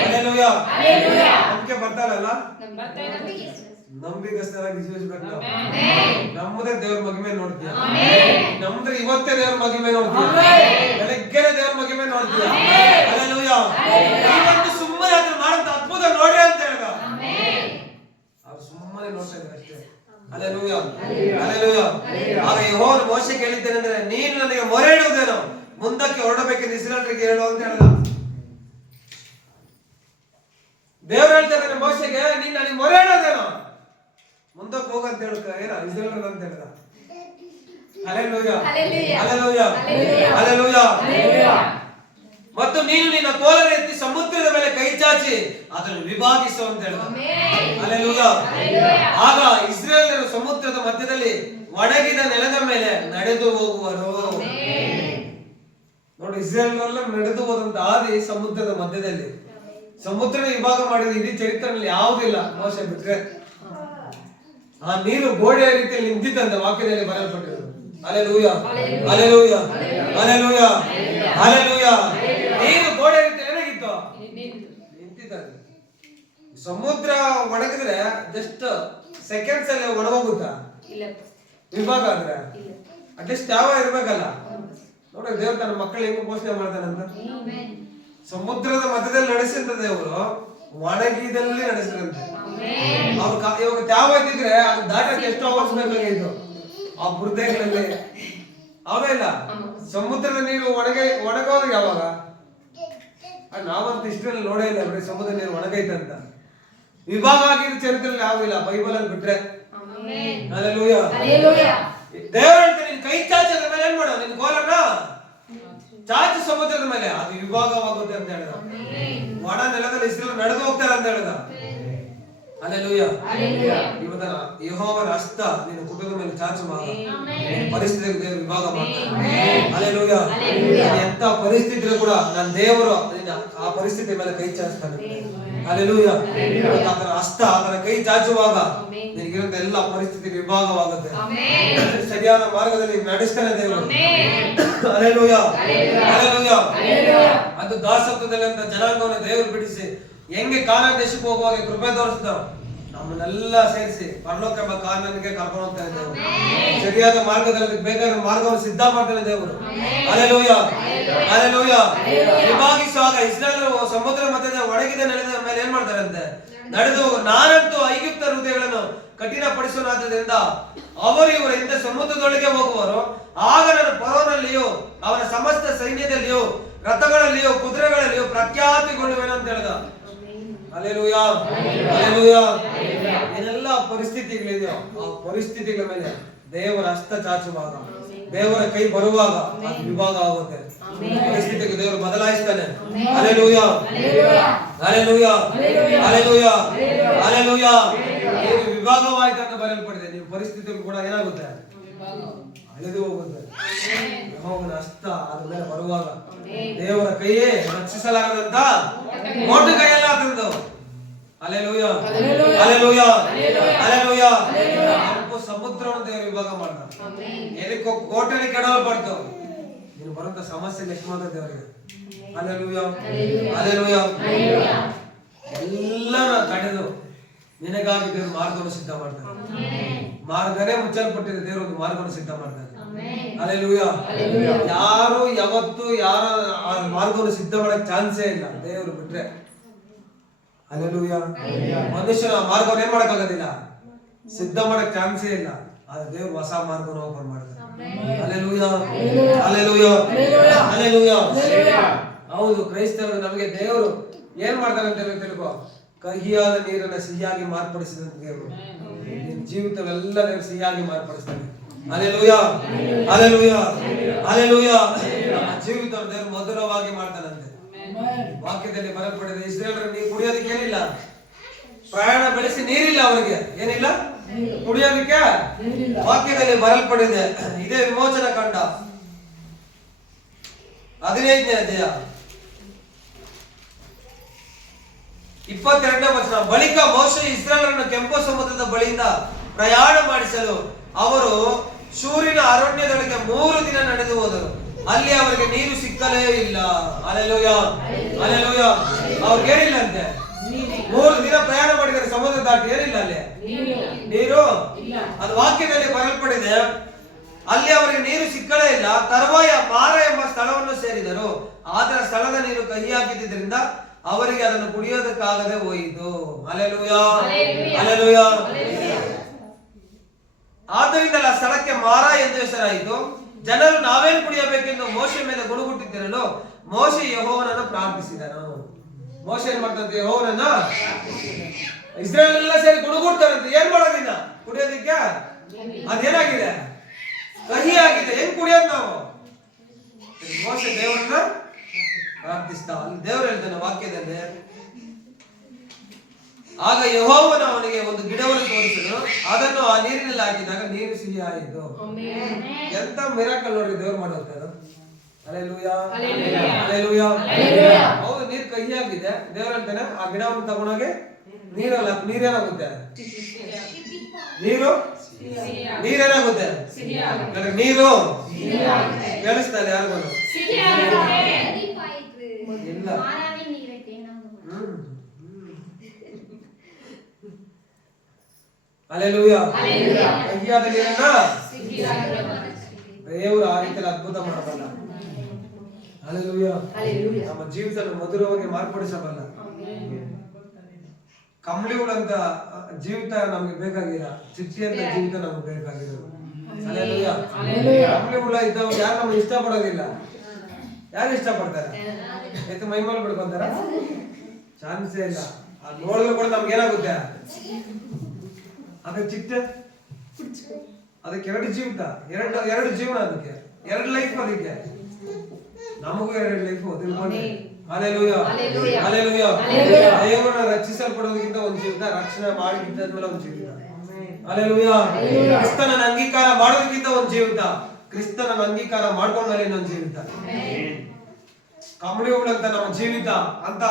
ಹಲ್ಲೆಲೂಯಾ. ನಂಬಿಕೆ ಬರ್ತಾರಲ್ಲ, ನಂಬಿಕಸ್ಥರಾಗಿ ಜೀವಿಸಬೇಕು ನಾವು. ನಮ್ಮದೇ ದೇವ್ರ ಮಹಿಮೆ ನೋಡ್ತೀಯ. ನಮ್ದ್ರೆ ಇವತ್ತೇ ದೇವ್ರ ಮಹಿಮೆ ನೋಡ್ತೀಯ. ಬೆಳಗ್ಗೆ ದೇವ್ರ ಮಹಿಮೆ ನೋಡ್ತೀಯ. ಹಲ್ಲೆಲೂಯಾ. ಇವತ್ತು ಸುಮ್ಮನೆ ಅದನ್ನ ಮಾಡಂತ ಅದ್ಭುತ ನೋಡ್ರಿ ಅಂತ ಹೇಳಿದ. ಅವ್ರು ಸುಮ್ಮನೆ ನೋಡ್ತಾ ಇದ್ದಾರೆ ಅಷ್ಟೇ. Hallelujah, hallelujah. ಆಗ ಯೆಹೋವನು ಮೋಶೆಗೆ ಹೇಳಿದ್ದೇನೆಂದ್ರೆ, ನೀನು ನನಗೆ ಮೊರೆ ಇಡುವುದೇನೋ, ಮುಂದಕ್ಕೆ ಹೊರಡಬೇಕೆಂದು ಇಸ್ರಾಯೇಲರಿಗೆ ಹೇಳು ಅಂತ ಹೇಳಿದ. ದೇವ್ರು ಹೇಳ್ತಾ ಇದ್ದಾನೆ ಮೋಶೆಗೆ, ನೀನ್ ನನಗೆ ಮೊರೆ ಇಡೋದೇನೋ, ಮುಂದಕ್ಕೆ ಹೋಗಂತ ಹೇಳ ಇಸ್ರಾಯೇಲ್ ಅಂತ ಹೇಳಿದ. Hallelujah, hallelujah, hallelujah. ಮತ್ತು ನೀನು ನಿನ್ನ ಕೋಲನ್ನು ಎತ್ತಿ ಸಮುದ್ರದ ಮೇಲೆ ಕೈ ಚಾಚಿ ಅದನ್ನು ವಿಭಾಗಿಸು ಅಂತ ಹೇಳಿದ. ಹಲ್ಲೆಲೂಯಾ. ಆಗ ಇಸ್ರಾಯೇಲರು ಸಮುದ್ರದ ಮಧ್ಯದಲ್ಲಿ ಒಣಗಿದ ನೆಲದ ಮೇಲೆ ನಡೆದು ಹೋಗುವರು. ನೋಡಿ, ಇಸ್ರಾಯೇಲರೆಲ್ಲ ನಡೆದು ಹೋದಂತ ಹಾದಿ ಸಮುದ್ರದ ಮಧ್ಯದಲ್ಲಿ. ಸಮುದ್ರ ವಿಭಾಗ ಮಾಡಿದ ಇಡೀ ಚರಿತ್ರೆಯಲ್ಲಿ ಯಾವುದಿಲ್ಲ ಮೋಶೆ ಬಿಟ್ರೆ. ಆ ನೀರು ಗೋಡೆಯ ರೀತಿಯಲ್ಲಿ ನಿಂತಿದ್ದಂತ ವಾಕ್ಯದಲ್ಲಿ ಬರೆಯಲ್ಪಟ್ಟಿರೋದು. Hallelujah, hallelujah, hallelujah, hallelujah. ನೀರು ಗೋಡೆ ರೀತಿ ಏನಾಗಿತ್ತು, ನಿಂತಿದ್ದಂತೆ. ಸಮುದ್ರ ಒಣಗಿದ್ರೆ ಜಸ್ಟ್ ಸೆಕೆಂಡ್ಸ್ ಅಲ್ಲಿ ಒಣಗೋಗುತ್ತಾ? ವಿಭಾಗ ಆದ್ರೆ ಅಟ್ಲೀಸ್ಟ್ ಯಾವ ಇರ್ಬೇಕಲ್ಲ. ನೋಡ್ರಿ, ದೇವ್ರು ತನ್ನ ಮಕ್ಕಳು ಹೆಂಗ್ ಪೋಷಣೆ ಮಾಡ್ತಾನಂತ. ಸಮುದ್ರದ ಮಧ್ಯದಲ್ಲಿ ನಡೆಸಿದಂತ ದೇವರು ಒಣಗಿದಲ್ಲಿ ನಡೆಸಿದಂತೆ. ಅವ್ರು ಇವಾಗ ತ್ಯಾವ ಇದ್ದಿದ್ರೆ ಅದು ದಾಟಕ್ಕೆ ಎಷ್ಟು ಅವರ್ಸ್ ಬೇಕಾಗಿತ್ತು ಆ ಬುರ್ದೆಗಳಲ್ಲಿ. ಅವೇ ಇಲ್ಲ. ಸಮುದ್ರದ ನೀರು ಒಣಗೋದು ಯಾವಾಗ? ನಾವಂತ ಇಷ್ಟರಲ್ಲಿ ನೋಡೇ ಇಲ್ಲ ಬರೀ ಸಮುದ್ರ ನೀರು ಒಣಗೈತಂತ. ವಿಭಾಗ ಆಗಿದ್ದ ಚರಿತ್ರೆಯಲ್ಲಿ ಯಾವಿಲ್ಲ ಬೈಬಲ್ ಅಲ್ಲಿ ಬಿಟ್ರೆ. ಹಲ್ಲೆಲೂಯಾ. ದೇವರು ಹೇಳ್ತಾರೆ, ನಿನ್ ಕೈ ಚಾಚದ ಮೇಲೆ ಏನ್ ಮಾಡೋ, ನಿನ್ ಗೋಲನ್ನ ಚಾಚು ಸಮುದ್ರದ ಮೇಲೆ, ಅದು ವಿಭಾಗವಾಗುತ್ತೆ ಅಂತ ಹೇಳಿದ. ಒಣ ನೆಲದಲ್ಲಿ ಇಸ್ರಾಯೇಲ್ ನಡೆದು ಹೋಗ್ತಾರೆ ಅಂತ ಹೇಳಿದ. ಹಲ್ಲೆಲೂಯಾ. ಇವತ್ತು ಯೆಹೋವನ ಹಸ್ತ ನಿನ್ನ ಕುಟುಂಬದ ಮೇಲೆ ಚಾಚುವಾಗ ಪರಿಸ್ಥಿತಿಯಲ್ಲಿ ದೇವರು ವಿಭಾಗ ಮಾಡ್ತಾರೆ. ಹಲ್ಲೆಲೂಯಾ. ಎಂತ ಪರಿಸ್ಥಿತಿ ಕೂಡ ನನ್ನ ದೇವರು ಆ ಪರಿಸ್ಥಿತಿ ಮೇಲೆ ಕೈ ಚಾಚ್ತಾನೆ. ಹಲ್ಲೆಲೂಯಾ. ಆತನ ಹಸ್ತ ಆತನ ಕೈ ಚಾಚುವಾಗ ನಿನಗಿರೋ ಎಲ್ಲ ಪರಿಸ್ಥಿತಿ ವಿಭಾಗವಾಗುತ್ತೆ. ಸರಿಯಾದ ಮಾರ್ಗದಲ್ಲಿ ನಡೆಸ್ತಾನೆ ದೇವರು. Hallelujah, hallelujah. ಅದು ದಾಸತ್ವದಲ್ಲಿ ಅಂತ ಜನಾಂಗವನ್ನು ದೇವರು ಬಿಡಿಸಿ ಹೆಂಗೆ ಕಾನಾನ್ ದೇಶಕ್ಕೆ ಹೋಗುವಾಗ ಕೃಪೆ ತೋರಿಸಿದವು, ನಮ್ಮನ್ನೆಲ್ಲ ಸೇರಿಸಿ ಪರಲೋಕ ಎಂಬ ಕಾನಾನಿಗೆ ಕರ್ಕೊಂಡು ಹೋಗ್ತಾ ಇದ್ದೇವೆ. ಸರಿಯಾದ ಮಾರ್ಗದಲ್ಲಿ ಬೇಕಾದ ಮಾರ್ಗವನ್ನು ಸಿದ್ಧ ಮಾಡ್ತಾನೆ ದೇವರು. Hallelujah, hallelujah. ವಿಭಾಗಿಸುವಾಗ ಇಸ್ರಾಯೇಲರು ಸಮುದ್ರ ಮಧ್ಯದ ಒಣಗಿದ ನೆಲದ ಮೇಲೆ ಏನ್ ಮಾಡ್ತಾರಂತೆ, ನಡೆದು ಹೋಗು. ನಾನಂತೂ ಐಗುಪ್ತ ಹೃದಯಗಳನ್ನು ಕಠಿಣಪಡಿಸುವುದಾದ್ದರಿಂದ ಅವರು ಇವರ ಹಿಂದೆ ಸಮುದ್ರದೊಳಗೆ ಹೋಗುವರು. ಆಗ ನಾನು ಫರೋನಲ್ಲಿಯೂ ಅವನ ಸಮಸ್ತ ಸೈನ್ಯದಲ್ಲಿಯೂ ರಥಗಳಲ್ಲಿಯೂ ಕುದುರೆಗಳಲ್ಲಿಯೂ ಪ್ರಖ್ಯಾತಿಗೊಳ್ಳುವೆನು ಅಂತ ಹೇಳಿದ. Hallelujah, hallelujah. ಏನೆಲ್ಲ ಪರಿಸ್ಥಿತಿಗಳಿದೆಯೋ ಆ ಪರಿಸ್ಥಿತಿಗಳ ಮೇಲೆ ದೇವರ ಹಸ್ತ ಚಾಚುವಾಗ, ದೇವರ ಕೈ ಬರುವಾಗ ಅದು ವಿಭಾಗ ಆಗುತ್ತೆ. ಪರಿಸ್ಥಿತಿಗೆ ದೇವರು ಬದಲಾಯಿಸ್ತಾನೆ. Hallelujah, hallelujah, hallelujah, hallelujah. ನೀವು ವಿಭಾಗವಾಯ್ತು ಅಂತ ಬರೆಯಲ್ಪಟ್ಟಿದೆ. ನಿಮ್ಮ ಪರಿಸ್ಥಿತಿ ಕೂಡ ಏನಾಗುತ್ತೆ, ಅಳೆದು ಹೋಗುತ್ತೆ. ಯೆಹೋವನ ಹಸ್ತ ಅದ್ರ ಮೇಲೆ ಬರುವಾಗ ದೇವರ ಕೈಯೇ ರಕ್ಷಿಸಲಾಗದಂತ ಮೋಟು ಕೈಯಲ್ಲ ಆತಂದು. Hallelujah, hallelujah, hallelujah. ಸಮುದ್ರವನ್ನು ದೇವರು ವಿಭಾಗ ಮಾಡ್ತಾರೆ. ಎದಕ್ಕೋ ಕೋಟೆಯಲ್ಲಿ ಕೆಡವಲ್ಪಡ್ತು. ನೀನು ಬರುವಂತ ಸಮಸ್ಯೆ ಎಷ್ಟು ಮಾತ್ರ ದೇವರಿಗೆ. Hallelujah, hallelujah. ಎಲ್ಲ ತಡೆದು ನಿನಗಾಗಿ ದೇವರು ಮಾರ್ಗವನ್ನು ಸಿದ್ಧ ಮಾಡ್ತಾರೆ. ಮಾರ್ಗನೇ ಮುಚ್ಚಲ್ಪಟ್ಟಿದೆ, ದೇವರು ಒಂದು ಮಾರ್ಗವನ್ನು ಸಿದ್ಧ ಮಾಡ್ತಾರೆ. ಹಲ್ಲೆಲೂಯಾ. ಯಾರು ಯಾವತ್ತು ಯಾರ ಮಾರ್ಗವನ್ನು ಸಿದ್ಧ ಮಾಡಕ್ ಚಾನ್ಸೇ ಇಲ್ಲ ದೇವರು ಬಿಟ್ರೆ. ಹಲ್ಲೆಲೂಯಾ. ಮನುಷ್ಯನ ಮಾರ್ಗವನ್ನು ಏನ್ ಮಾಡಕ್ ಆಗೋದಿಲ್ಲ, ಸಿದ್ಧ ಮಾಡಕ್ ಚಾನ್ಸೇ ಇಲ್ಲ. ಆದ್ರೆ ದೇವರು ಹೊಸ ಮಾರ್ಗವನ್ನು ಓಪನ್ ಮಾಡ್ತಾರೆ. Hallelujah, hallelujah, hallelujah. ಹೌದು, ಕ್ರೈಸ್ತರು ನಮಗೆ ದೇವರು ಏನ್ ಮಾಡ್ತಾರೆ ಅಂತ ತಿಳ್ಕೊ. ಕಹಿಯಾದ ನೀರನ್ನ ಸಿಹಿಯಾಗಿ ಮಾರ್ಪಡಿಸಿದಂತ ದೇವರು ನಿನ್ನ ಜೀವಿತವೆಲ್ಲ ದೇವರು ಸಿಹಿಯಾಗಿ ಮಾರ್ಪಡಿಸ್ತಾನೆ. Hallelujah, hallelujah, hallelujah. ನಮ್ಮ ಜೀವಿತವನ್ನು ದೇವರು ಮಧುರವಾಗಿ ಮಾಡ್ತಾನಂತೆ. ವಾಕ್ಯದಲ್ಲಿ ಬರಲ್ಪಡಿದೆ, ಇಸ್ರಾಯೇಲರು ನೀರು ಕುಡಿಯೋದಕ್ಕೆ ಏನಿಲ್ಲ, ಪ್ರಯಾಣ ಬೆಳೆಸಿ ನೀರಿಲ್ಲ, ಅವರಿಗೆ ಏನಿಲ್ಲ ಕುಡಿಯೋದಕ್ಕೆ. ವಾಕ್ಯದಲ್ಲಿ ಬರಲ್ಪಡಿದೆ, ಇದೇ ವಿಮೋಚನ ಕಂಡ 15ನೇ ಅಧ್ಯಾಯ 22ನೇ ವಚನ. ಬಳಿಕ ಮೋಶೆ ಇಸ್ರಾಯೇಲರನ್ನು ಕೆಂಪು ಸಮುದ್ರದ ಬಳಿಯಿಂದ ಪ್ರಯಾಣ ಮಾಡಿಸಲು ಅವರು ಶೂರಿನ ಅರಣ್ಯದೊಳಗೆ 3 ದಿನ ನಡೆದು ಹೋದರು. ಅಲ್ಲಿ ಅವರಿಗೆ ನೀರು ಸಿಕ್ಕಲೇ ಇಲ್ಲ. Hallelujah, hallelujah. ಅವ್ರಿಗೆ ಏನಿಲ್ಲ ಅಂತೆ, 3 ದಿನ ಪ್ರಯಾಣ ಮಾಡಿದರೆ ಸಮುದ್ರ ದಾಟಿ ಏನಿಲ್ಲ ಅಲ್ಲಿ ನೀರು. ಅದು ವಾಕ್ಯದಲ್ಲಿ ಬರಲ್ಪಡಿದೆ. ಅಲ್ಲಿ ಅವರಿಗೆ ನೀರು ಸಿಕ್ಕಲೇ ಇಲ್ಲ. ತರುವಾಯ ಮಾರ ಎಂಬ ಸ್ಥಳವನ್ನು ಸೇರಿದರು. ಆದರೆ ಸ್ಥಳದ ನೀರು ಕಹಿಯಾಗಿದ್ದರಿಂದ ಅವರಿಗೆ ಅದನ್ನು ಕುಡಿಯೋದಕ್ಕಾಗದೆ ಹೋಯಿತು. Hallelujah, hallelujah. ಆದ್ದರಿಂದ ಆ ಸ್ಥಳಕ್ಕೆ ಮಾರ ಎಂದು ಹೆಸರಾಯಿತು. ಜನರು ನಾವೇನು ಕುಡಿಯಬೇಕೆಂದು ಮೋಶೆ ಮೇಲೆ ಗುಣಗುಟ್ಟಿದ್ದಿರಲು ಮೋಶೆ ಯೆಹೋವನನ್ನು ಪ್ರಾರ್ಥಿಸಿದನು. ಮೋಶೆ ಏನ್ ಮಾಡ್ತಂತೆ, ಯೆಹೋವನನ್ನ. ಇಸ್ರಾಯೇಲ್ ಎಲ್ಲ ಸೇರಿ ಗುಣಗುಡ್ತಾರಂತೆ. ಏನ್ ಮಾಡೋದಿಲ್ಲ ಕುಡಿಯೋದಿಕ್ಕೆ, ಅದೇನಾಗಿದೆ, ಕಹಿ ಆಗಿದೆ. ಹೆಂಗ್ ಕುಡಿಯೋದು ನಾವು? ಮೋಶೆ ದೇವರನ್ನ ಪ್ರಾರ್ಥಿಸ್ತಾ. ಅಲ್ಲಿ ದೇವರು ಹೇಳ್ತಾನೆ ವಾಕ್ಯದಲ್ಲಿ, ಆಗ ಯೆಹೋವನು ಅವನಿಗೆ ಒಂದು ಗಿಡವನ್ನು ತೋರಿಸಿದನು. ಅದನ್ನು ಆ ನೀರಿನಲ್ಲಿ ಹಾಕಿದಾಗ ನೀರು ಸಿಹಿ ಆಯಿತು. ಎಂತ ಮಿರಾಕಲ್ ನೋಡ್ರಿ ದೇವ್ರು ಮಾಡೋದು. Hallelujah, hallelujah. ಹೌದು, ನೀರು ಕಹಿಯಾಗಿದೆ. ದೇವ್ರು ಹೇಳ್ತಾನೆ ಆ ಗಿಡವನ್ನು ತಗೊಂಡೋಗಿ ನೀರಲ್ಲ, ನೀರೇನಾಗುತ್ತೆ, ನೀರೇನಾಗುತ್ತೆ, ನೀರು ಕೇಳಿಸ್ತಾರೆ ಯಾರಿಗೂ ಇಲ್ಲ. ಹಲ್ಲೆಲೂಯಾ. ಕಹಿಯಾದ ನೀರನ್ನ ದೇವರು ಆ ರೀತಿಯಲ್ಲಿ ಅದ್ಭುತ ಮಾಡಬಲ್ಲ. ಹಲ್ಲೆಲೂಯಾ. ನಮ್ಮ ಜೀವಿತವನ್ನು ಮಧುರವಾಗಿ ಮಾರ್ಪಡಿಸಬಲ್ಲ. ಕಂಬಳಿ ಹುಳಂತ ಜೀವಿತ ನಮ್ಗೆ ಬೇಕಾಗಿಲ್ಲ, ಚಿಟ್ಟಿ ಅಂತ ಜೀವಿತ ನಮ್ಗೆ ಬೇಕಾಗಿರೋದು. ಹಲ್ಲೆಲೂಯಾ. ಕಂಬಳಿ ಹುಳ ಇದ್ದವಾಗ ಯಾರು ನಮ್ಗೆ ಇಷ್ಟ ಪಡೋದಿಲ್ಲ. ಯಾರು ಇಷ್ಟ ಪಡ್ತಾರೆ? ಎತ್ತು ಮೈಮೇಲೆ ಬಿಡ್ಕೊಂತಾರ? ಚಾನ್ಸೇ ಇಲ್ಲ. ಅದು ನೋಡಿದ್ರು ಕೂಡ ನಮ್ಗೆ ಏನಾಗುತ್ತೆ, ಅದ್ರ ಚಿಟ್ಟೆ, ಅದಕ್ಕೆ 2 ಜೀವಿತ, 2 ಜೀವನ, ಅದಕ್ಕೆ 2 ಲೈಫ್. ಅದಕ್ಕೆ ನಮಗೂ 2 ಲೈಫ್. ತಿಳ್ಕೊಂಡ್ರೆ ಹಲ್ಲೆಲೂಯಾ, ಹಲ್ಲೆಲೂಯಾ. ದೇವರನ್ನ ರಕ್ಷಿಸಲ್ಪಡೋದಕ್ಕಿಂತ ಒಂದು ಜೀವಿತ, ರಕ್ಷಣೆ ಮಾಡಿದ್ದಾದ್ಮೇಲೆ ಒಂದು ಜೀವಿತ. ಹಲ್ಲೆಲೂಯಾ. ಕ್ರಿಸ್ತನ ಅಂಗೀಕಾರ ಮಾಡೋದಕ್ಕಿಂತ ಒಂದು ಜೀವಿತ, ಕ್ರಿಸ್ತನ ಅಂಗೀಕಾರ ಮಾಡ್ಕೊಂಡ್ಮೇಲೆ ಇನ್ನೊಂದು ಜೀವಿತ. ಕಂಬಳಿ ಹುಳಂತ ನಮ್ಮ ಜೀವಿತ ಅಂತ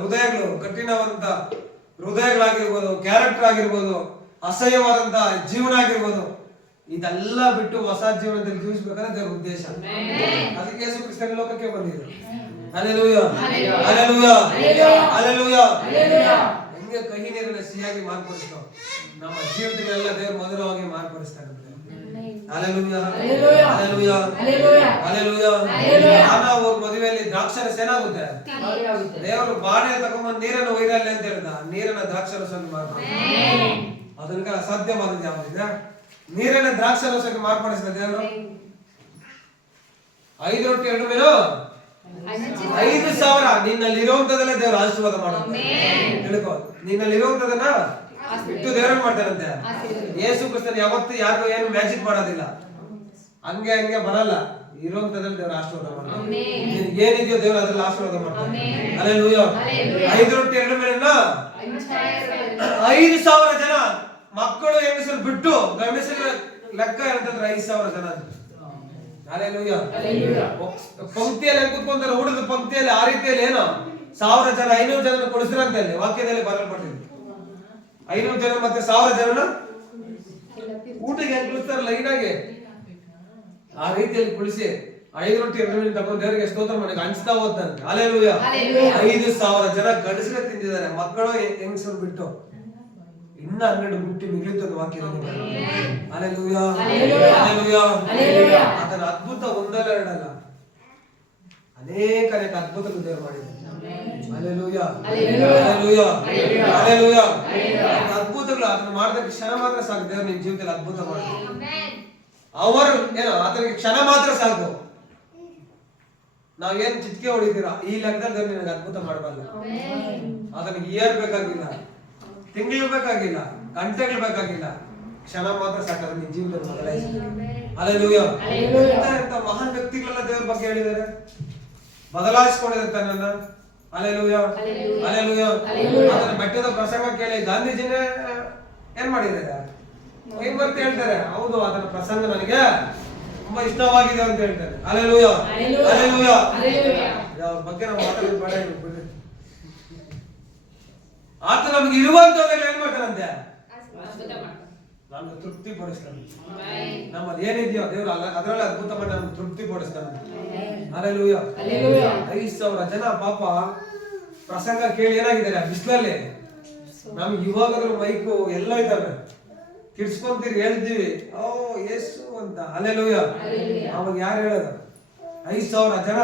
ಹೃದಯಗಳು, ಕಠಿಣವಾದಂತ ಹೃದಯಗಳಾಗಿರ್ಬೋದು, ಕ್ಯಾರೆಕ್ಟರ್ ಆಗಿರ್ಬೋದು, ಅಸಹ್ಯವಾದಂತ ಜೀವನ ಆಗಿರ್ಬೋದು, ಇದೆಲ್ಲ ಬಿಟ್ಟು ಹೊಸ ಜೀವನದಲ್ಲಿ ಜೀವಿಸಬೇಕಂದ್ರೆ ದೇವರ ಉದ್ದೇಶ. ಅದಕ್ಕೆ ಯೇಸು ಕ್ರಿಸ್ತನ ಲೋಕಕ್ಕೆ ಬಂದಿದ್ರು. Hallelujah, hallelujah, hallelujah. ಹೆಂಗೆ ಕಹಿ ನೀರನ್ನ ಸಿಹಿಯಾಗಿ ಮಾರ್ಪಡಿಸ್ತಾವ, ನಮ್ಮ ಜೀವಿತಗಳೆಲ್ಲ ದೇವರು ಮಧುರವಾಗಿ ಮಾರ್ಪಡಿಸ್ತಾರೆ. Hallelujah, hallelujah, hallelujah. ಅವ್ರ ಮದುವೆಯಲ್ಲಿ ದ್ರಾಕ್ಷಾರಸ ಏನಾಗುತ್ತೆ, ದೇವರು ಬಾಣೆ ತಗೊಂಡ್ಬಂದು ನೀರನ್ನು ಒಯ್ಯಲ್ಲ ಅಂತ ಹೇಳ್ದ. ನೀರನ್ನ ದ್ರಾಕ್ಷಾರಸವನ್ನು ಮಾರ್ಪಡಿಸ್ತಾರೆ. ಅದಕ್ಕೆ ಅಸಾಧ್ಯವಾದದ್ದು ಯಾವುದಿದೆ? ನೀರನ್ನ ದ್ರಾಕ್ಷಾರಸಕ್ಕೆ ಮಾರ್ಪಡಿಸಿದ ದೇವರು. 5 ರೊಟ್ಟಿ 2 ಮೀನು 5,000. ನಿನ್ನಲ್ಲಿರುವಂತದಲ್ಲೇ ದೇವರು ಆಶೀರ್ವಾದ ಮಾಡೋದು. ತಿಳ್ಕೊ, ನಿನ್ನಲ್ಲಿರುವಂತದನ್ನ ಬಿಟ್ಟು ದೇವರನ್ನ ಮಾಡ್ತಾರಂತೆ. ಯೇಸು ಕ್ರಿಸ್ತನ ಯಾವತ್ತೂ ಯಾರಿಗೂ ಏನು ಮ್ಯಾಜಿಕ್ ಮಾಡೋದಿಲ್ಲ. ಹಂಗೆ ಬರಲ್ಲ. ಇರುವಂತದ್ರಲ್ಲಿ ದೇವರ ಆಶೀರ್ವಾದ ಮಾಡ್ತಾನೆ. ಏನಿದೆಯೋ ದೇವರು ಅದ್ರಲ್ಲಿ ಆಶೀರ್ವಾದ ಮಾಡ್ತಾನೆ. ಹಲ್ಲೆಲೂಯಾ. 5 ರೊಟ್ಟಿ 2 ಮೀನನ್ನ 5,000 ಜನ, ಮಕ್ಕಳು ಹೆಂಗಸರು ಬಿಟ್ಟು ಗಂಡಸರ ಲೆಕ್ಕ ಅಂತಂದ್ರೆ 5,000 ಜನ. ಹಲ್ಲೆಲೂಯಾ. ಪಂಕ್ತಿಯಲ್ಲಿ ಹೆಂಗ್ ಕೂತ್ಕೊಂತಾರೆ, ಊಟದ ಪಂಕ್ತಿಯಲ್ಲಿ ಆ ರೀತಿಯಲ್ಲಿ ಏನೋ 1000 ಜನ 500 ಜನ ಕೊಡಿಸಿರಂತೆ. ಅಲ್ಲಿ ವಾಕ್ಯದಲ್ಲಿ ಬರಲ್ಪಟ್ಟಿದೆ. 500 ಜನ ಮತ್ತೆ 1000 ಜನನ ಊಟಕ್ಕೆ ಹೆಂಗ್ ಕುಳಿಸ್ತಾರೆ ಲೈನ್ ಆಗಿ, ಆ ರೀತಿಯಲ್ಲಿ ಕುಳಿಸಿ 5 ರೊಟ್ಟಿ 2 ಮೀನು ತಗೊಂಡು ದೇವರಿಗೆ ಸ್ತೋತ್ರ ಮಾಡಿ ಹಂಚ್ತಾ ಹೋದಂತೆ. ಹಲ್ಲೆಲೂಯಾ. 5,000 ಜನ ಗಂಡಸರೇ ತಿಂದಿದ್ದಾರೆ, ಮಕ್ಕಳು ಹೆಂಗಸರು ಬಿಟ್ಟು. ಇನ್ನ 12 ಗುಟ್ಟಿ ಮಿಗಿಲಿತದ ವಾಕ್ಯದಲ್ಲಿ. Hallelujah, hallelujah. ಅದರ ಅದ್ಭುತ ಒಂದಲ್ಲ ಎರಡಲ್ಲ, ಅನೇಕ ಅದ್ಭುತಗಳು ದೇವರು ಮಾಡಿದ್ದಾರೆ. Hallelujah, hallelujah, hallelujah. ಅದ್ಭುತಗಳು ಅದನ್ನ ಮಾಡಿದ ಕ್ಷಣ ಮಾತ್ರ ಸಾಕು ದೇವರು ನಿನ್ನ ಜೀವಿತದಲ್ಲಿ ಅದ್ಭುತ ಮಾಡಿದ್ದಾರೆ. ಅವರು ಏನು ಆತನಿಗೆ ಕ್ಷಣ ಮಾತ್ರ ಸಾಕು. ನಾವೇನ್ ಚಿತ್ಕೆ ಹೊಡಿತೀರಾ ಈ ಲೆಕ್ಕದಲ್ಲಿ ನಿನಗೆ ಅದ್ಭುತ ಮಾಡಬಲ್ಲ. ಆತನಿಗೆ ಇಯರ್ ಬೇಕಾಗಿಲ್ಲ, ತಿಂಗಳು ಬೇಕಾಗಿಲ್ಲ, ಗಂಟೆಗಳು ಬೇಕಾಗಿಲ್ಲ, ಕ್ಷಣ ಮಾತ್ರ ಸಾಕು ನಿನ್ ಜೀವನದಲ್ಲಿ ಬದಲಾಯಿಸಿ. ಹಲ್ಲೆಲೂಯಾ. ಎಂತ ಮಹಾನ್ ವ್ಯಕ್ತಿಗಳೆಲ್ಲ ದೇವರ ಬಗ್ಗೆ ಹೇಳಿದ್ದಾರೆ, ಬದಲಾಯಿಸಿಕೊಂಡಿದ್ದಾರೆ ತನ್ನನ್ನ. Hallelujah, hallelujah. ಅದನ್ನ ಬೆಟ್ಟದ ಪ್ರಸಂಗ ಕೇಳಿ ಗಾಂಧೀಜಿನೇ ಏನ್ ಮಾಡಿದ್ದಾರೆ, ಏನ್ ಬರ್ತ ಹೇಳ್ತಾರೆ, ಹೌದು ಅದನ್ನ ಪ್ರಸಂಗ ನನಗೆ ತುಂಬಾ ಇಷ್ಟವಾಗಿದೆ ಅಂತ ಹೇಳ್ತಾರೆ. Hallelujah, hallelujah. ಅವ್ರ ಬಗ್ಗೆ ನಾವು ಮಾತಾಡೋದು ಬೇಡ ಬಿಡ್ರಿ. ಆತ ನಮ್ಗೆ ಇರುವಂತದೆಲ್ಲ ಏನ್ ಮಾಡ್ತಾರಂತೆ, ನಮ್ಗೆ ತೃಪ್ತಿ ಪಡಿಸ್ತಾನೆ. ನಮ್ಮಲ್ಲಿ ಏನಿದೆಯೋ ದೇವ್ರು ಅದರಲ್ಲಿ ಅದ್ಭುತ ಮಾಡಿ ನಮ್ಗೆ ತೃಪ್ತಿ ಪಡಿಸ್ತಾನೆ. ಹಲ್ಲೆಲೂಯಾ. 5,000 ಜನ ಪಾಪ ಪ್ರಸಂಗ ಕೇಳಿ ಏನಾಗಿದ್ದಾರೆ ಬಿಸಿಲಲ್ಲಿ. ನಮ್ಗೆ ಇವಾಗಾದ್ರೂ ಮೈಕು ಎಲ್ಲ ಇದ್ದಾವೆ, ಕಿಡ್ಸ್ಕೊಂತೀರಿ, ಹೇಳ್ತೀವಿ ಓ ಯೇಸು ಅಂತ. ಹಲ್ಲೆಲೂಯಾ. ಅವಾಗ ಯಾರು ಹೇಳೋದು, 5,000 ಜನ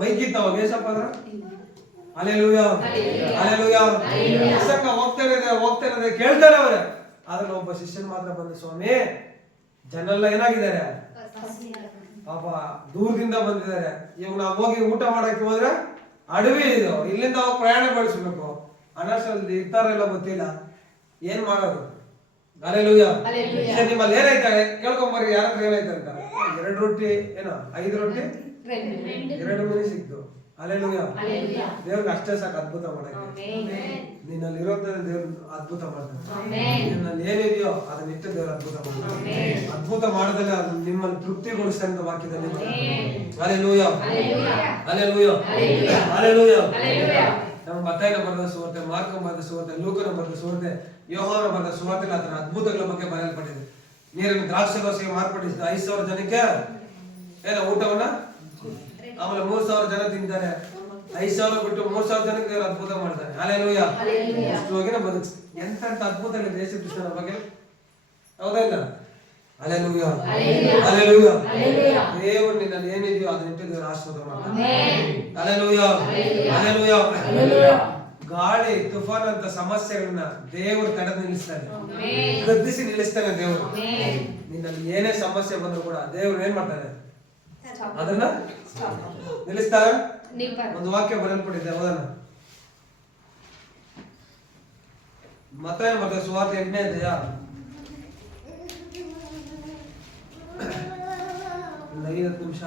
ಮೈಕಿತ್ತ ಅವಾಗ ಏಸಪ್ಪ ಅಂದ್ರ. Hallelujah, hallelujah. ಪ್ರಸಂಗ ಹೋಗ್ತಾನೆ ಕೇಳ್ತಾರೆ ಅವ್ರೆ. ಆದ್ರೆ ಒಬ್ಬ ಶಿಷ್ಯನ್ ಮಾತ್ರ ಬಂದ, ಸ್ವಾಮಿ ಜನೆಲ್ಲ ಏನಾಗಿದ್ದಾರೆ ಪಾಪ ದೂರದಿಂದ ಬಂದಿದ್ದಾರೆ, ಇವಾಗ ನಾವು ಹೋಗಿ ಊಟ ಮಾಡಕ್ಕೆ ಹೋದ್ರೆ ಅಡವಿ ಇದು, ಇಲ್ಲಿಂದ ಹೋಗಿ ಪ್ರಯಾಣ ಬೆಳೆಸ್ಬೇಕು, ಅನರ್ಸಲ್ಲಿ ಇರ್ತಾರಲ್ಲ ಗೊತ್ತಿಲ್ಲ, ಏನ್ ಮಾಡೋದು. ಹಲ್ಲೆಲೂಯಾ. ನಿಮ್ಮಲ್ಲಿ ಏನಾಯ್ತಾರೆ ಕೇಳ್ಕೊಂಬರ್ರಿ, ಯಾರ ಹತ್ರ ಏನಾಯ್ತು ಅಂತ. 2 ರೊಟ್ಟಿ ಏನೋ 5 ರೊಟ್ಟಿ 2 ಮೀನು ಸಿಕ್ತು. ಹಲ್ಲೆಲೂಯಾ. ದೇವ್ರಿಗೆ ಅಷ್ಟೇ ಸಾಕು ಅದ್ಭುತ ಮಾಡಕ್ಕೆ. ನಿನ್ನಲ್ಲಿ ಇರೋದನ್ನ ದೇವ್ರು ಅದ್ಭುತ ಮಾಡ್ತಾನೆ. ನಿನ್ನಲ್ಲಿ ಏನಿದೆಯೋ ಅದನ್ನ ಇಟ್ಟು ದೇವ್ರು ಅದ್ಭುತ ಮಾಡ್ತಾನೆ. ಅದ್ಭುತ ಮಾಡದಲ್ಲ ಅದು ನಿಮ್ಮಲ್ಲಿ ತೃಪ್ತಿಗೊಳಿಸ್ತಾನೆ ಅಂತ ವಾಕ್ಯದಲ್ಲಿ. Hallelujah, hallelujah, hallelujah. ನಮ್ಮ ಮತ್ತಾಯನ ಬರೆದ ಸುವಾರ್ತೆ, ಮಾರ್ಕ ಬರೆದ ಸುವಾರ್ತೆ, ಲೂಕನ ಬರೆದ ಸುವಾರ್ತೆ, ಯೋಹಾನ ಬರೆದ ಸುವಾರ್ತೆಯಲ್ಲಿ ಆತನ ಅದ್ಭುತಗಳ ಬಗ್ಗೆ ಬರೆಯಲ್ಪಟ್ಟಿದೆ. ನೀರಿನ ದ್ರಾಕ್ಷಾರಸಕ್ಕೆ ಮಾರ್ಪಡಿಸಿದ 5,000 ಜನಕ್ಕೆ ಏನೋ ಊಟವನ್ನ, ಆಮೇಲೆ 3,000 ಜನ ತಿಂತಾರೆ. 5,000 ಬಿಟ್ಟು 3,000 ಜನಕ್ಕೆ ದೇವರು ಅದ್ಭುತ ಮಾಡ್ತಾನೆ. ಹಲ್ಲೆಲೂಯಾ. ಅಷ್ಟುವಾಗಿನ ಬದುಕು ಎಂತ ಅದ್ಭುತ ಇಲ್ಲ ದೇಶ ಕೃಷ್ಣನ ಬಗ್ಗೆ, ಹೌದಾ ಇಲ್ಲ? Hallelujah, hallelujah. ದೇವರು ನಿನ್ನಲ್ಲಿ ಏನಿದೆಯೋ ಅದನ್ನ ಇಟ್ಟು ದೇವರು ಆಶೀರ್ವಾದ ಮಾಡ್ತಾನೆ. Hallelujah, hallelujah. ಗಾಳಿ ತುಫಾನ್ ಅಂತ ಸಮಸ್ಯೆಗಳನ್ನ ದೇವರು ತಡೆದು ನಿಲ್ಲಿಸ್ತಾನೆ, ಗದ್ದಿಸಿ ನಿಲ್ಲಿಸ್ತಾನೆ ದೇವರು. ನಿನ್ನಲ್ಲಿ ಏನೇ ಸಮಸ್ಯೆ ಬಂದ್ರು ಕೂಡ ದೇವರು ಏನ್ ಮಾಡ್ತಾನೆ, ಅದನ್ನ ನಿಲ್ಲಿಸ್ತಾನೆ. ಒಂದು ವಾಕ್ಯ ಬರೆಯಲ್ಪಟ್ಟಿದೆ, ಓದೋಣ. ಮತ್ತಾಯ ಮತ್ತೆ ಸುವಾರ್ತೆ 8ನೇ ಅಧ್ಯಾಯ 5 ನಿಮಿಷ.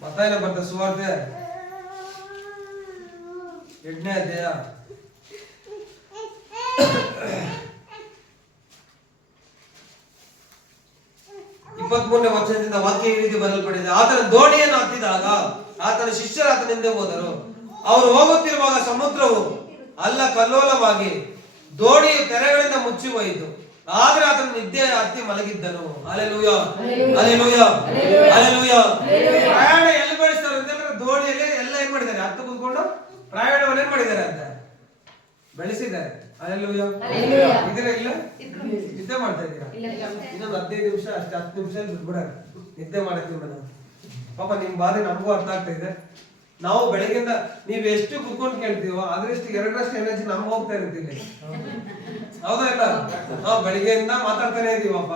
ಮತ್ತಾಯನ ಬರೆದ ಸುವಾರ್ತೆ 8ನೇ ಅಧ್ಯಾಯ 23ನೇ ವಚನದಿಂದ ವಾಕ್ಯ ಈ ರೀತಿ ಬರೆಯಲ್ಪಟ್ಟಿದೆ. ಆತನ ದೋಣಿಯನ್ನು ಹತ್ತಿದಾಗ ಆತನ ಶಿಷ್ಯರು ಆತನಿಂದ ಹೋದರು. ಅವರು ಹೋಗುತ್ತಿರುವಾಗ ಸಮುದ್ರವು ಅಲ್ಲ ಕಲ್ಲೋಲವಾಗಿ ದೋಣಿಯು ತೆರೆಗಳಿಂದ ಮುಚ್ಚಿ ಹೋಯಿತು. ಆದ್ರೆ ಆತನು ನಿದ್ದೆ ಹತ್ತಿ ಮಲಗಿದ್ದನು. Hallelujah, hallelujah, hallelujah. ಪ್ರಯಾಣ ಎಲ್ಲಿ ಬೆಳೆಸ್ತಾರೆ ಅಂತಂದ್ರೆ ದೋಣಿಯಲ್ಲಿ ಎಲ್ಲ ಏನ್ ಮಾಡಿದ್ದಾರೆ, ಹತ್ತು ಕೂತ್ಕೊಂಡು ಪ್ರಯಾಣವನ್ನು ಏನ್ ಮಾಡಿದ್ದಾರೆ ಅಂತ ಬೆಳೆಸಿದ್ದಾರೆ. ಹಲ್ಲೆಲೂಯಾ. ಇದ್ರೆ ಇಲ್ಲ ನಿದ್ದೆ ಮಾಡ್ತಾ ಇದ್ದೀರಾ, ಇನ್ನೊಂದು 15 ನಿಮಿಷ ಅಷ್ಟೇ, 10 ನಿಮಿಷ ಬಿಟ್ಬಿಡ ನಿದ್ದೆ ಮಾಡತ್ತೀವಿ ನಾವು. ಪಾಪ ನಿಮ್ ಬಾಧೆ ನಮಗೂ ಅರ್ಥ ಆಗ್ತಾ ಇದೆ. ನಾವು ಬೆಳಗ್ಗೆಯಿಂದ ನೀವ್ ಎಷ್ಟು ಕುತ್ಕೊಂಡು ಕೇಳ್ತೀವೋ ಅದ್ರಷ್ಟು 2ರಷ್ಟು ಎನರ್ಜಿ ನಮ್ಗೆ ಹೋಗ್ತಾ ಇರ್ತೀವಿ, ಹೌದಾ ಇಲ್ಲ? ನಾವು ಬೆಳಿಗ್ಗೆಯಿಂದ ಮಾತಾಡ್ತಾನೆ ಇದೀವಪ್ಪ,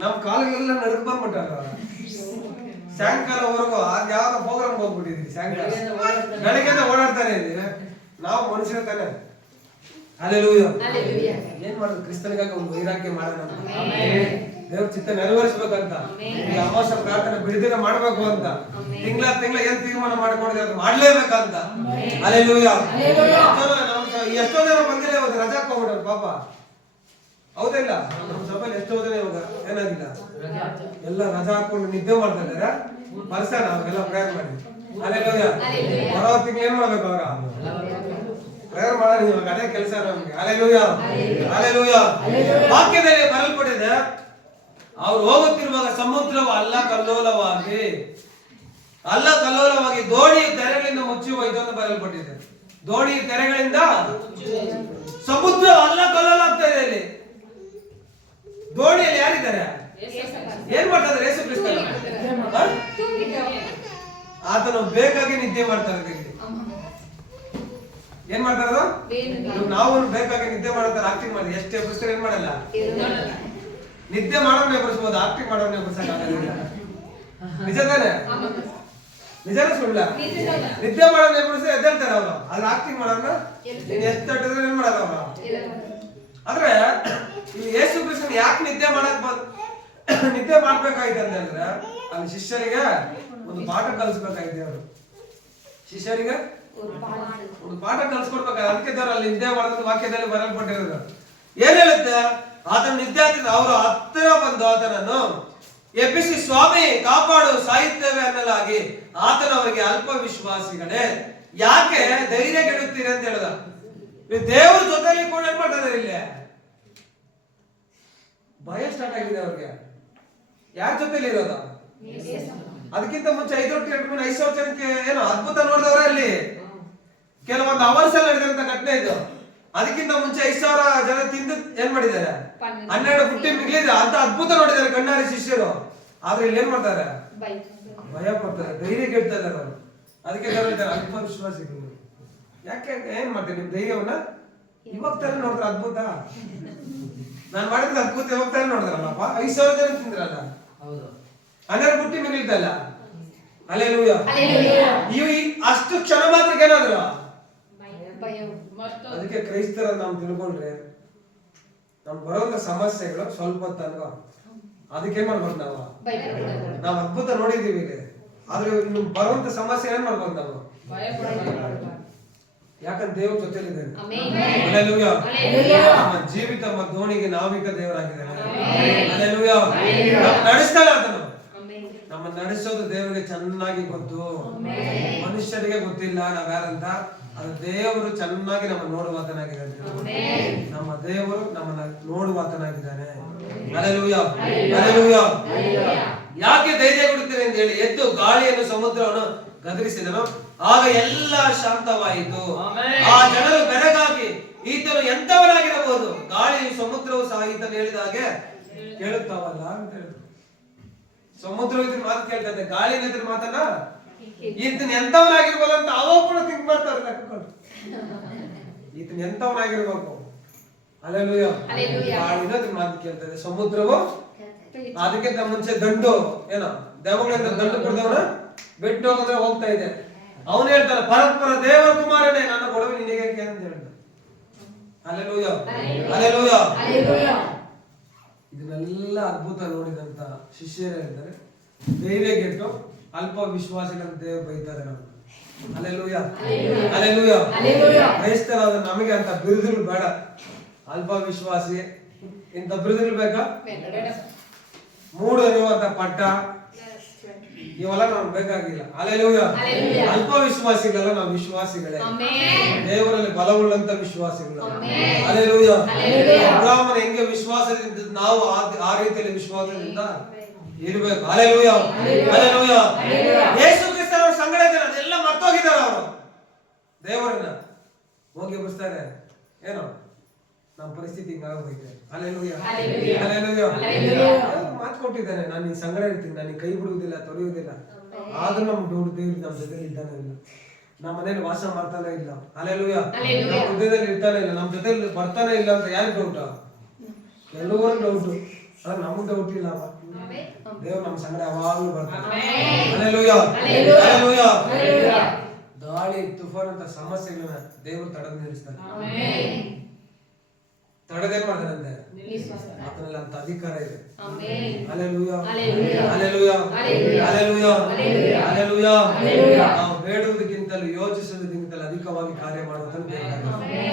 ನಮ್ ಕಾಲಗಳೆಲ್ಲ ನಡ್ಕ ಬಂದ್ಬಿಟ್ಟಾರ. ಸಾಯಂಕಾಲವರೆಗೂ ಅದ್ ಯಾವ ಪ್ರೋಗ್ರಾಮ್ ಹೋಗ್ಬಿಟ್ಟಿದೀವಿ, ಸಾಯಂಕಾಲ ಬೆಳಗ್ಗೆಯಿಂದ ಓಡಾಡ್ತಾನೆ ಇದೀವಿ ನಾವು ಮನುಷ್ಯರ ತಾನೆ. ಹಲ್ಲೆಲೂಯಾ. ಏನ್ ಮಾಡೋದು, ಕ್ರಿಸ್ತನಿಗಾಗಿ ಒಂದು ವೈರಾಗ್ಯ ಮಾಡೋಣ, ದೇವ್ರ ಚಿತ್ತ ನೆರವೇರಿಸಬೇಕಂತ, ಈ ಅಮಾವಾಸ್ಯ ಪ್ರಾರ್ಥನೆ ಬಿಡುಗಡೆ ಮಾಡ್ಬೇಕು ಅಂತ ತಿಂಗಳ ಏನ್ ತೀರ್ಮಾನ ಮಾಡ್ಕೊಂಡಿದೆ ಅದು ಮಾಡ್ಲೇಬೇಕಂತ. ಹಲ್ಲೆಲೂಯಾ. ಎಷ್ಟೋ ಜನ ಬಂದಿಲ್ಲ ಇವಾಗ ರಜಾಕ್ ಹೋಗ್ಬಿಟ್ರು ಪಾಪ, ಹೌದಿಲ್ಲ? ನಮ್ಮ ಸಭೆಯಲ್ಲಿ ಎಷ್ಟೋ ಜನ ಇವಾಗ ಏನಾಗಿಲ್ಲ, ಎಲ್ಲ ರಜಾ ಹಾಕೊಂಡು ನಿದ್ದೆ ಮಾಡ್ತಾ ಇದಾರೆ. ಬರ್ಸೋಣ ಅವ್ರಿಗೆಲ್ಲ ಪ್ರೇಯರ್ ಮಾಡಿ. ಹಲ್ಲೆಲೂಯಾ. ಬರೋ ತಿಂಗಳು ಏನ್ ಮಾಡ್ಬೇಕು, ಅವ್ರ ಪ್ರೇಯರ್ ಮಾಡೋಣ, ಇವಾಗ ಅದೇ ಕೆಲಸ ನಮ್ಗೆ. Hallelujah, hallelujah. ವಾಕ್ಯದಲ್ಲಿ ಬರೆಯಲ್ಪಟ್ಟಿದೆ, ಅವ್ರು ಹೋಗುತ್ತಿರುವಾಗ ಸಮುದ್ರವು ಅಲ್ಲ ಕಲ್ಲೋಲವಾಗಿ ದೋಣಿಯ ತೆರೆಗಳಿಂದ ಮುಚ್ಚಿ ಹೋಯಿತು ಅಂತ ಬರೆಯಲ್ಪಟ್ಟಿದೆ. ದೋಣಿಯ ತೆರೆಗಳಿಂದ ಸಮುದ್ರ ಅಲ್ಲ ಕಲ್ಲೋಲ ಆಗ್ತಾ ಇದೆ. ಇಲ್ಲಿ ದೋಣಿಯಲ್ಲಿ ಯಾರಿದ್ದಾರೆ, ಏನ್ ಮಾಡ್ತಾರೆ, ಯೇಸು ಕ್ರಿಸ್ತ. ಆತನು ಬೇಕಾಗಿ ನಿದ್ದೆ ಮಾಡ್ತಾರೆ. ಏನ್ ಮಾಡ್ತಾರ? ನಾವು ಬೇಕಾಗಿ ನಿದ್ದೆ ಮಾಡ್ತಾರೆ, ಆಕ್ಟಿಂಗ್ ಮಾಡಿ ಎಷ್ಟು ಎಬ್ಬರಿಸ್ತಾರೆ, ಏನ್ ಮಾಡಲ್ಲ. ನಿದ್ದೆ ಮಾಡೋರ್ನ ಎಬ್ಬರಿಸ್ಬೋದು, ಆಕ್ಟಿಂಗ್ ಮಾಡೋರ್ನ ಎಬ್ಬರಿಸಕ್ ಆಗಲ್ಲ. ನಿಜ ತಾನೆ? ನಿಜಾನ ಸುಳ್ಳ? ನಿದ್ದೆ ಮಾಡೋರ್ನ ಎಬ್ಬರಿಸಿ ಎದ್ದೇಳ್ತಾರೆ ಅವರು, ಅದ್ರ ಆಕ್ಟಿಂಗ್ ಮಾಡೋರ್ನ ಎಷ್ಟು ತಟ್ಟಿದ್ರೆ ಏನ್ ಮಾಡಲ್ಲ ಅವರು. ಆದ್ರೆ ಇಲ್ಲಿ ಯೇಸು ಕ್ರಿಸ್ತನ ಯಾಕೆ ನಿದ್ದೆ ಮಾಡ್ಬೇಕಾಯ್ತು ಅಂತ ಹೇಳಿದ್ರೆ, ಅಲ್ಲಿ ಶಿಷ್ಯರಿಗೆ ಒಂದು ಪಾಠ ಕಲಿಸ್ಬೇಕಾಗಿದೆ. ಅವರು ಶಿಷ್ಯರಿಗೆ ಒಂದು ಪಾಠ ಕಲಿಸ್ಕೊಡ್ಬೇಕಾದ್ರೆ, ಅದಕ್ಕೆ ಅಲ್ಲಿ ನಿದ್ದೆ ಮಾಡೋದು ವಾಕ್ಯದಲ್ಲಿ ಬರಲ್ಪಟ್ಟಿರೋದು. ಏನ್ ಹೇಳುತ್ತೆ? ಆತನ ನಿದ್ದೆ ಆಗ್ತಿದ್ದ ಅವರು ಹತ್ತಿರ ಬಂದು ಆತನನ್ನು ಎಬ್ಬಿಸಿ, ಸ್ವಾಮಿ ಕಾಪಾಡು, ಸಾಯುತ್ತೇವೆ ಅನ್ನಲಾಗಿ ಆತನವರಿಗೆ ಅಲ್ಪ ವಿಶ್ವಾಸಿಗಳೇ ಯಾಕೆ ಧೈರ್ಯ ಗೆಡುತ್ತೀರಿ ಅಂತ ಹೇಳಿದ. ದೇವ್ರ ಜೊತೆಲಿ ಕೂಡ ಏನ್ ಮಾಡ್ತಾರೆ, ಇಲ್ಲಿ ಭಯ ಸ್ಟಾರ್ಟ್ ಆಗಿದೆ ಅವ್ರಿಗೆ. ಯಾರ ಜೊತೆಲಿ ಇರೋದು? ಅದಕ್ಕಿಂತ ಮುಂಚೆ 5 ರೊಟ್ಟಿ 2 ಮೀನು 5,000 ಜನಕ್ಕೆ ಏನೋ ಅದ್ಭುತ ನೋಡಿದವ್ರೆ. ಅಲ್ಲಿ ಕೆಲವೊಂದು ಅವರ್ಸ್ ಅಲ್ಲಿ ನಡೆದಂತ ಘಟನೆ ಇದು. ಅದಕ್ಕಿಂತ ಮುಂಚೆ 5,000 ಜನ ತಿಂದು ಏನ್ ಮಾಡಿದ್ದಾರೆ, 12 ಪುಟ್ಟಿ ಮಿಗಿಲಿದೆ ಅಂತ ಅದ್ಭುತ ನೋಡಿದ್ದಾರೆ ಕಣ್ಣಾರಿ ಶಿಷ್ಯರು. ಆದ್ರೆ ಇಲ್ಲಿ ಏನ್ ಮಾಡ್ತಾರೆ? ಭಯ ಪಡ್ತಾರೆ, ಧೈರ್ಯ ಗೆಡ್ತಾ ಇದಾರೆ ಅವರು. ಅದಕ್ಕೆ ಹೇಳ್ತಾರೆ ಅಲ್ಪ ವಿಶ್ವಾಸಿಗಳು. ಯಾಕೆ ಏನ್ ಮಾಡ್ತಾರೆ? ನಿಮ್ ಧೈರ್ಯವನ್ನ ಇವಾಗ ತಾನೇ ನೋಡಿದ್ರೆ ಅದ್ಭುತ. ನಾನ್ ಮಾಡಿದ್ರೆ ಅದ್ಭುತ ಇವಾಗ ತಾನೇ ನೋಡಿದ್ರಲ್ಲಪ್ಪ. 5,000 ಜನ ತಿಂದ್ರಲ್ಲ, 12 ಪುಟ್ಟಿ ಮಿಗಿಲ್ತಲ್ಲ. ಹಲ್ಲೆಲೂಯಾ. ಇವು ಅಷ್ಟು ಕ್ಷಣ ಮಾತ್ರಕ್ಕೆ ಏನಾದ್ರು. ಅದಕ್ಕೆ ಕ್ರೈಸ್ತರ ನಾವು ತಿಳ್ಕೊಂಡ್ರೆ ನಮ್ ಬರೋಂತ ಸಮಸ್ಯೆಗಳು ಸ್ವಲ್ಪ ತನಕ ಅದಕ್ಕೆ ಏನ್ ಮಾಡ್ಬೋದು ನಾವು ಅದ್ಭುತ ನೋಡಿದೀವಿ ಇಲ್ಲಿ. ಆದ್ರೆ ಬರುವಂತ ಸಮಸ್ಯೆ ಏನ್ ಮಾಡ್ಬೋದು ನಾವು? ಯಾಕಂದ್ರೆ ದೇವ್ರ ಜೊತೆಲಿದ್ದಾನೆ. ಹಲ್ಲೆಲೂಯಾ. ನಮ್ಮ ಜೀವಿತ ದೋಣಿಗೆ ನಾವಿಕ ದೇವರಾಗಿದ್ದಾನೆ. ಹಲ್ಲೆಲೂಯಾ. ನಡೆಸ್ತಾನೆ ಆತನು. ನಮ್ಮ ನಡೆಸೋದು ದೇವರಿಗೆ ಚೆನ್ನಾಗಿ ಗೊತ್ತು, ಮನುಷ್ಯರಿಗೆ ಗೊತ್ತಿಲ್ಲ ನಾವ್ ಯಾರಂತ. ಅದು ದೇವರು ಚೆನ್ನಾಗಿ ನಮ್ಮ ನೋಡುವಾತನಾಗಿದ್ದಾನೆ. ನಮ್ಮ ದೇವರು ನಮ್ಮನ್ನ ನೋಡುವಾತನಾಗಿದ್ದಾನೆ. ಹಲ್ಲೆಲೂಯಾ. ಹಲ್ಲೆಲೂಯಾ. ಯಾಕೆ ಧೈರ್ಯ ಕೊಡುತ್ತೀರಿ ಅಂತ ಹೇಳಿ ಎದ್ದು ಗಾಳಿಯನ್ನು ಸಮುದ್ರವನ್ನು ಗದರಿಸಿದನು. ಆಗ ಎಲ್ಲ ಶಾಂತವಾಯಿತು. ಆ ಜನರು ಬೆರಗಾಗಿ ಈತನು ಎಂತವನಾಗಿರಬಹುದು, ಗಾಳಿಯು ಸಮುದ್ರವು ಸಹ ಈತನು ಹೇಳಿದ ಹಾಗೆ ಕೇಳುತ್ತಾವಲ್ಲ ಅಂತ ಹೇಳಿದ್ರು. ಸಮುದ್ರ ಇದ್ರ ಮಾತು ಕೇಳ್ತಾ ಇದೆ, ಗಾಳಿನ ಇದ್ರ ಮಾತನ್ನ ಈತನ ಎಂತವನಾಗಿರ್ಬೋದು ಅಂತ ಅವಾಗ ಕೂಡ ಥಿಂಕ್ ಮಾಡ್ತಾರೆ. ಈತನ ಎಂತವನಾಗಿರ್ಬೇಕು. ಹಲ್ಲೆಲೂಯಾ. ಗಾಳಿನ ಇದ್ರ ಮಾತು ಕೇಳ್ತಾ ಇದೆ, ಸಮುದ್ರವು ಅದಕ್ಕಿಂತ ಮುಂಚೆ ದಂಡು ಏನೋ ದೇವಗಳಿಂದ ದಂಡು ಕೊಡ್ದವನ ಬಿಟ್ಟು ಹೋಗೋದ್ರೆ ಹೋಗ್ತಾ ಇದೆ. ಅವನು ಹೇಳ್ತಾನೆ, ಪರಸ್ಪರ ದೇವರ ಕುಮಾರನೇ ನನ್ನ ಕೊಡುವೆ ನಿನಗೆ ಅಂತ ಹೇಳ್ತಾನೆ. ಹಲ್ಲೆಲೂಯಾ. ಹಲ್ಲೆಲೂಯಾ. ಇದನ್ನೆಲ್ಲ ಅದ್ಭುತ ನೋಡಿದಂತ ಶಿಷ್ಯರು ಹೇಳ್ತಾರೆ, ಧೈರ್ಯಗೆಟ್ಟು ಅಲ್ಪ ವಿಶ್ವಾಸಿಗಳಂತ ದೇವರು ಬೈತಾರೆ ನಾವು. ಹಲ್ಲೆಲೂಯಾ. ಹಲ್ಲೆಲೂಯಾ. ಕ್ರೈಸ್ತರಾದ ನಮಗೆ ಅಂತ ಬಿರುದುಗಳು ಬೇಡ. ಅಲ್ಪ ವಿಶ್ವಾಸಿ ಇಂತ ಬಿರುದುಗಳು ಬೇಕಾ? ಮೂಡು ಅನ್ನುವಂತ ಪಟ್ಟ ಇವೆಲ್ಲ ನಮ್ಗೆ ಬೇಕಾಗಿಲ್ಲ. ಹಲ್ಲೆಲೂಯಾ. ಅಲ್ಪ ವಿಶ್ವಾಸಿಗಳೆಲ್ಲ ನಾವು ವಿಶ್ವಾಸಿಗಳೇ, ದೇವರಲ್ಲಿ ಬಲವುಳ್ಳಂತ ವಿಶ್ವಾಸಿಗಳು. ಹಲ್ಲೆಲೂಯಾ. ಅಬ್ರಾಹ್ಮನ ಹೆಂಗೆ ವಿಶ್ವಾಸದಿಂದ ನಾವು ಆ ರೀತಿಯಲ್ಲಿ ವಿಶ್ವಾಸದಿಂದ ಇರಬೇಕು. ಹಲ್ಲೆಲೂಯಾ. ಹಲ್ಲೆಲೂಯಾ. ಯೇಸು ಕ್ರಿಸ್ತನ ಸಂಗಡ ಇದ್ದಾರೆ, ಅದೆಲ್ಲ ಮರ್ತೋಗಿದ್ದಾರೆ ಅವರು. ದೇವರನ್ನ ಹೋಗಿ ಬಿಡ್ತಾರೆ. ಏನೋ ನಮ್ಮ ಪರಿಸ್ಥಿತಿ ಹಿಂಗಾಗೋಯ್ತು. ಹಲ್ಲೆಲೂಯಾ. ಹಲ್ಲೆಲೂಯಾ. ಮಾತು ಕೊಟ್ಟಿದ್ದಾನೆ, ನಾನು ನಿನ್ ಸಂಗಡ ಇರ್ತೀನಿ, ನಾನು ಕೈ ಬಿಡುವುದಿಲ್ಲ, ತೊರೆಯುವುದಿಲ್ಲ. ಆದ್ರೂ ನಮ್ಗೆ ದೊಡ್ಡ ದೇವ್ರು ನಮ್ಮ ಜೊತೆ ಇದ್ದಾನೆ ಇಲ್ಲ, ನಮ್ಮ ಮನೇಲಿ ವಾಸ ಮಾಡ್ತಾನೆ ಇಲ್ಲ. ಹಲ್ಲೆಲೂಯಾ. ನಮ್ಮ ಹೃದಯದಲ್ಲಿ ಇರ್ತಾನೆ ಇಲ್ಲ, ನಮ್ಮ ಜೊತೆ ಬರ್ತಾನೆ ಇಲ್ಲ ಅಂತ ಯಾರು ಡೌಟ್? ಎಲ್ಲರೂ ಡೌಟ್. ಆದ್ರೆ ನಮಗ್ ಡೌಟ್ ಇಲ್ಲ. ದೇವ್ರು ನಮ್ಮ ಸಂಗಡ ಯಾವಾಗ್ಲೂ ಬರ್ತಾನೆ. ಹಲ್ಲೆಲೂಯಾ. ಹಲ್ಲೆಲೂಯಾ. ಗಾಳಿ ತುಫಾನ್ ಅಂತ ಸಮಸ್ಯೆಗಳನ್ನ ದೇವರು ತಡೆದು ನಿಲ್ಲಿಸ್ತಾನೆ. ತಡೆದೇನ್ ಮಾಡ್ತಾನಂತೆ, ಆತನಲ್ಲಿ ಅಂತ ಅಧಿಕಾರ ಇದೆ. ಹಲ್ಲೆಲೂಯಾ. ಹಲ್ಲೆಲೂಯಾ. ಹಲ್ಲೆಲೂಯಾ. ಹಲ್ಲೆಲೂಯಾ. ನಾವು ಬೇಡುವುದಕ್ಕಿಂತಲೂ ಯೋಚಿಸುವುದಕ್ಕಿಂತಲೂ ಅಧಿಕವಾಗಿ ಕಾರ್ಯ ಮಾಡುವುದನ್ನು ಬೇಕಾಗಿದೆ.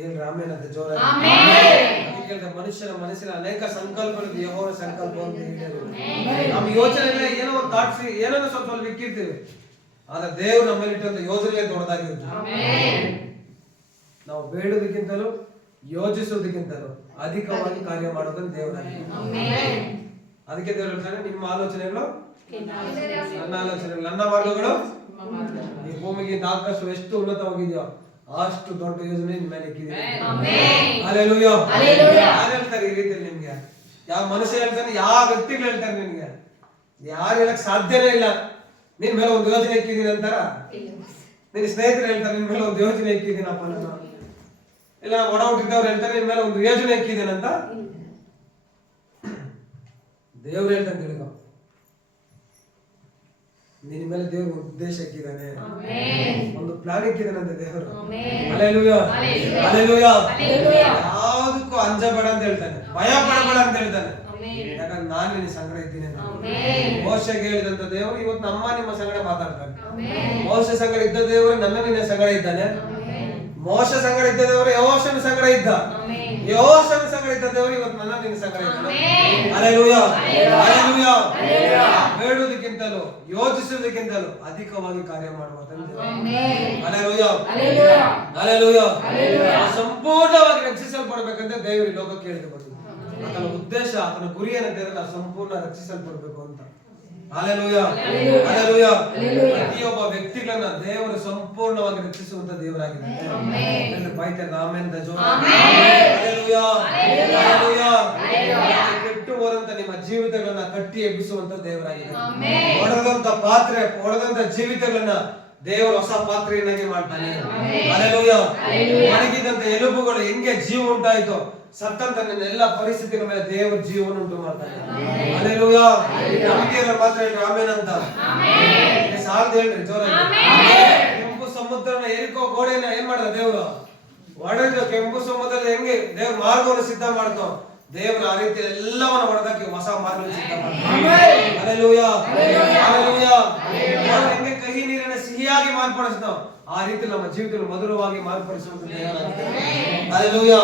ಏನ್ ರಾಮೇನ್ ಅಂತ ಜೋರ ಮನುಷ್ಯನ ಮನಸ್ಸಿನ ಅನೇಕ ಸಂಕಲ್ಪಗಳು ಯೆಹೋವನ ಸಂಕಲ್ಪ ಅಂತ ಹೇಳಿದ್ರು. ನಮ್ಮ ಯೋಚನೆ ಏನೋ ಒಂದು ಥಾಟ್ಸ್ ಏನೋ ಸ್ವಲ್ಪ ಇಕ್ಕಿರ್ತೀವಿ, ಆದ್ರೆ ದೇವ್ರು ನಮ್ಮಲ್ಲಿ ಇಟ್ಟಂತ ಯೋಜನೆ ದೊಡ್ಡದಾಗಿರುತ್ತೆ. ನಾವು ಬೇಡುವುದಕ್ಕಿಂತಲೂ ಯೋಚಿಸುವುದಕ್ಕಿಂತಲೂ ಅಧಿಕವಾಗಿ ಕಾರ್ಯ ಮಾಡೋದನ್ನು ದೇವರಾಗಿದೆ. ಅದಕ್ಕೆ ದೇವರು ಹೇಳ್ತಾನೆ, ನಿಮ್ಮ ಆಲೋಚನೆಗಳು ನನ್ನ ಆಲೋಚನೆಗಳು, ನನ್ನ ಮಾರ್ಗಗಳು ಈ ಭೂಮಿಗೆ ಆಕಾಶ ಎಷ್ಟು ಉನ್ನತವಾಗಿದೆಯೋ ಅಷ್ಟು ದೊಡ್ಡ ಯೋಜನೆ ನಿಮ್ಮ ಮೇಲೆ ಇಕ್ಕಿದೆ. ಹಲ್ಲೆಲೂಯಾ. ಯಾರು ಹೇಳ್ತಾರೆ ಈ ರೀತಿಯಲ್ಲಿ ನಿಮ್ಗೆ? ಯಾವ ಮನುಷ್ಯ ಹೇಳ್ತಾನೆ, ಯಾವ ವ್ಯಕ್ತಿಗಳು ಹೇಳ್ತಾರೆ ನಿಮ್ಗೆ? ಯಾರು ಹೇಳಕ್ ಸಾಧ್ಯನೇ ಇಲ್ಲ ನಿನ್ ಮೇಲೆ ಒಂದು ಯೋಜನೆ ಇಕ್ಕಿದೀನಿ ಅಂತಾರ? ನಿನ್ನ ಸ್ನೇಹಿತರು ಹೇಳ್ತಾರೆ ನಿನ್ ಮೇಲೆ ಒಂದು ಯೋಜನೆ ಇಕ್ಕಿದ್ದೀನಪ್ಪ ನಾನು, ಇಲ್ಲ ಒಡ ಹುಟ್ಟಿದವ್ರು ಹೇಳ್ತಾರೆ ನಿನ್ ಮೇಲೆ ಒಂದು ಯೋಜನೆ ಇಕ್ಕಿದ್ದೇನಂತ. ದೇವ್ರು ಹೇಳ್ತಾನೆ ತಿಳಿದ ನಿನ್ನ ಮೇಲೆ ದೇವ್ರ ಉದ್ದೇಶ ಇಕ್ಕಿದ್ದಾನೆ, ಒಂದು ಪ್ಲಾನ್ ಇಕ್ಕಿದ್ದಾನಂತೆ ದೇವರು. Hallelujah hallelujah. ಯಾವುದಕ್ಕೂ ಅಂಜಬೇಡ ಅಂತ ಹೇಳ್ತಾನೆ, ಭಯ ಪಡಬೇಡ ಅಂತ ಹೇಳ್ತಾನೆ. ಯಾಕಂದ್ರೆ ನಾನು ನಿನ್ನ ಸಂಗಡ ಇದ್ದೀನಿ. ಮೋಶೆಗೆ ಹೇಳಿದಂತ ದೇವರು ಇವತ್ತು ನಿಮ್ಮ ಸಂಗಡ ಮಾತಾಡ್ತಾನೆ. ಮೋಶೆ ಸಂಗಡ ಇದ್ದ ದೇವರು ನಿನ್ನ ಸಂಗಡ ಇದ್ದಾನೆ. ಮೋಶೆ ಸಂಗಡ ಇದ್ದ ದೇವರು ಯೆಹೋಶುವನ ಸಂಗಡ ಇದ್ದ. ಯೆಹೋಶುವನ ಸಂಗಡ ಇದ್ದ ದೇವರು ಇವತ್ತು ನಿನ್ನ ಸಂಗಡ ಇದ್ದಾನೆ. Hallelujah hallelujah. ಬೇಡುವುದಕ್ಕಿಂತಲೂ ಯೋಚಿಸುವುದಕ್ಕಿಂತಲೂ ಅಧಿಕವಾಗಿ ಕಾರ್ಯ ಮಾಡುವ ತಂದೆ. Hallelujah hallelujah. ಸಂಪೂರ್ಣವಾಗಿ ರಕ್ಷಿಸಲ್ಪಡಬೇಕಂತ ದೇವರು ಲೋಕಕ್ಕೆ ಹೇಳಿದ ಬಂದು ಆತನ ಉದ್ದೇಶ, ಆತನ ಗುರಿ ಏನಂತ ನಾವು ಸಂಪೂರ್ಣ ರಕ್ಷಿಸಲ್ಪಡಬೇಕು ಅಂತ. Hallelujah hallelujah. ಪ್ರತಿಯೊಬ್ಬ ವ್ಯಕ್ತಿಗಳನ್ನ ದೇವರು ಸಂಪೂರ್ಣವಾಗಿ ರಕ್ಷಿಸುವಂತ ದೇವರಾಗಿದ್ದಾನೆ. ಬಾಯ್ತಾರೆ ಆಮೆನ್ ಅಂತ ಜೋರ. Hallelujah hallelujah. ಕೆಟ್ಟು ಹೋದಂತ ನಿಮ್ಮ ಜೀವಿತಗಳನ್ನ ಕಟ್ಟಿ ಎಬ್ಬಿಸುವಂತ ದೇವರಾಗಿದ್ದಾನೆ. ಒಡೆದಂತ ಪಾತ್ರೆ, ಒಡೆದಂತ ಜೀವಿತಗಳನ್ನ ದೇವರು ಹೊಸ ಪಾತ್ರೆಯನ್ನಾಗಿ ಮಾಡ್ತಾನೆ. ಹಲ್ಲೆಲೂಯಾ. ಒಣಗಿದಂತ ಎಲುಬುಗಳು ಹೆಂಗೆ ಜೀವ ಉಂಟಾಯ್ತು, ಸತ್ತಂತ ಎಲ್ಲ ಪರಿಸ್ಥಿತಿಗಳ ಮೇಲೆ ದೇವರು ಜೀವನ ಉಂಟು ಮಾಡ್ತಾನೆ. ಹಲ್ಲೆಲೂಯಾ. ನಮಗೆ ಮಾತ್ರ ಹೇಳ್ರಿ ಆಮೆನ್ ಅಂತ. ಸಾಲದ ಹೇಳ್ರಿ ಜೋರಾಗಿ. ಕೆಂಪು ಸಮುದ್ರನ ಎರಿಕೋ ಗೋಡೆನ ಏನ್ ಮಾಡಿದ ದೇವರು, ಒಡೆದು ಕೆಂಪು ಸಮುದ್ರದ ಹೆಂಗೆ ದೇವ್ರ ಮಾರ್ಗವನ್ನು ಸಿದ್ಧ ಮಾಡ್ತೋ, ದೇವರು ಆ ರೀತಿ ಎಲ್ಲವನ್ನ ಹೊಡೆದಕ್ಕೆ ಹೊಸ ಮಾರ್ಗವನ್ನು ಸಿದ್ಧ ಮಾಡ್ತಾನೆ. Hallelujah hallelujah. ಹೆಂಗೆ ಕಹಿ ನೀರನ್ನ ಸಿಹಿಯಾಗಿ ಮಾರ್ಪಡಿಸ್ತಾವ ಆ ರೀತಿ ನಮ್ಮ ಜೀವಿತವನ್ನು ಮಧುರವಾಗಿ ಮಾರ್ಪಡಿಸುವಂತ ದೇವರಾಗಿದ್ದಾನೆ. ಹಲ್ಲೆಲೂಯಾ.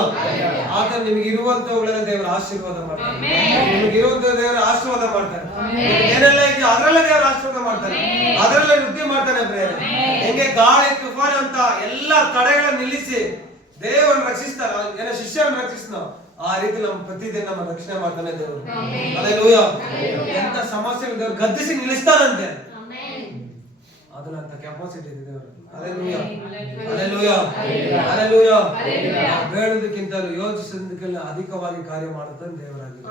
ಆತನ ನಿಮಗೆ ಇರುವಂತವುಗಳನ್ನ ದೇವರ ಆಶೀರ್ವಾದ ಮಾಡ್ತಾನೆ. ನಿಮಗೆ ಇರುವಂತ ದೇವರ ಆಶೀರ್ವಾದ ಮಾಡ್ತಾನೆ. ಏನೆಲ್ಲ ಇದೆಯೋ ಅದರಲ್ಲೇ ದೇವರ ಆಶೀರ್ವಾದ ಮಾಡ್ತಾನೆ, ಅದರಲ್ಲೇ ವೃದ್ಧಿ ಮಾಡ್ತಾನೆ. ಹೆಂಗೆ ಗಾಳಿ ತುಫಾನ್ ಅಂತ ಎಲ್ಲಾ ತಡೆಗಳನ್ನ ನಿಲ್ಲಿಸಿ ದೇವರನ್ನು ರಕ್ಷಿಸ್ತಾರ, ಏನ ಶಿಷ್ಯರನ್ನು ರಕ್ಷಿಸ್ತಾವ ಆ ರೀತಿ ನಮ್ಮ ಪ್ರತಿದಿನ ನಮ್ಮ ರಕ್ಷಣೆ ಮಾಡ್ತಾನೆ ದೇವರು. ಹಲ್ಲೆಲೂಯಾ. ಎಂತ ಸಮಸ್ಯೆ ದೇವರು ಗದ್ದಿಸಿ ನಿಲ್ಲಿಸ್ತಾನಂತೆ, ಅದನ್ನಂತ ಕೆಪಾಸಿಟಿ ಇದೆ ದೇವರು. Hallelujah hallelujah hallelujah. ಬೇಡುವುದಕ್ಕಿಂತಲೂ ಯೋಚಿಸುವುದಕ್ಕಿಂತ ಅಧಿಕವಾಗಿ ಕಾರ್ಯ ಮಾಡುತ್ತಾನೆ ದೇವರಾಗಿದೆ.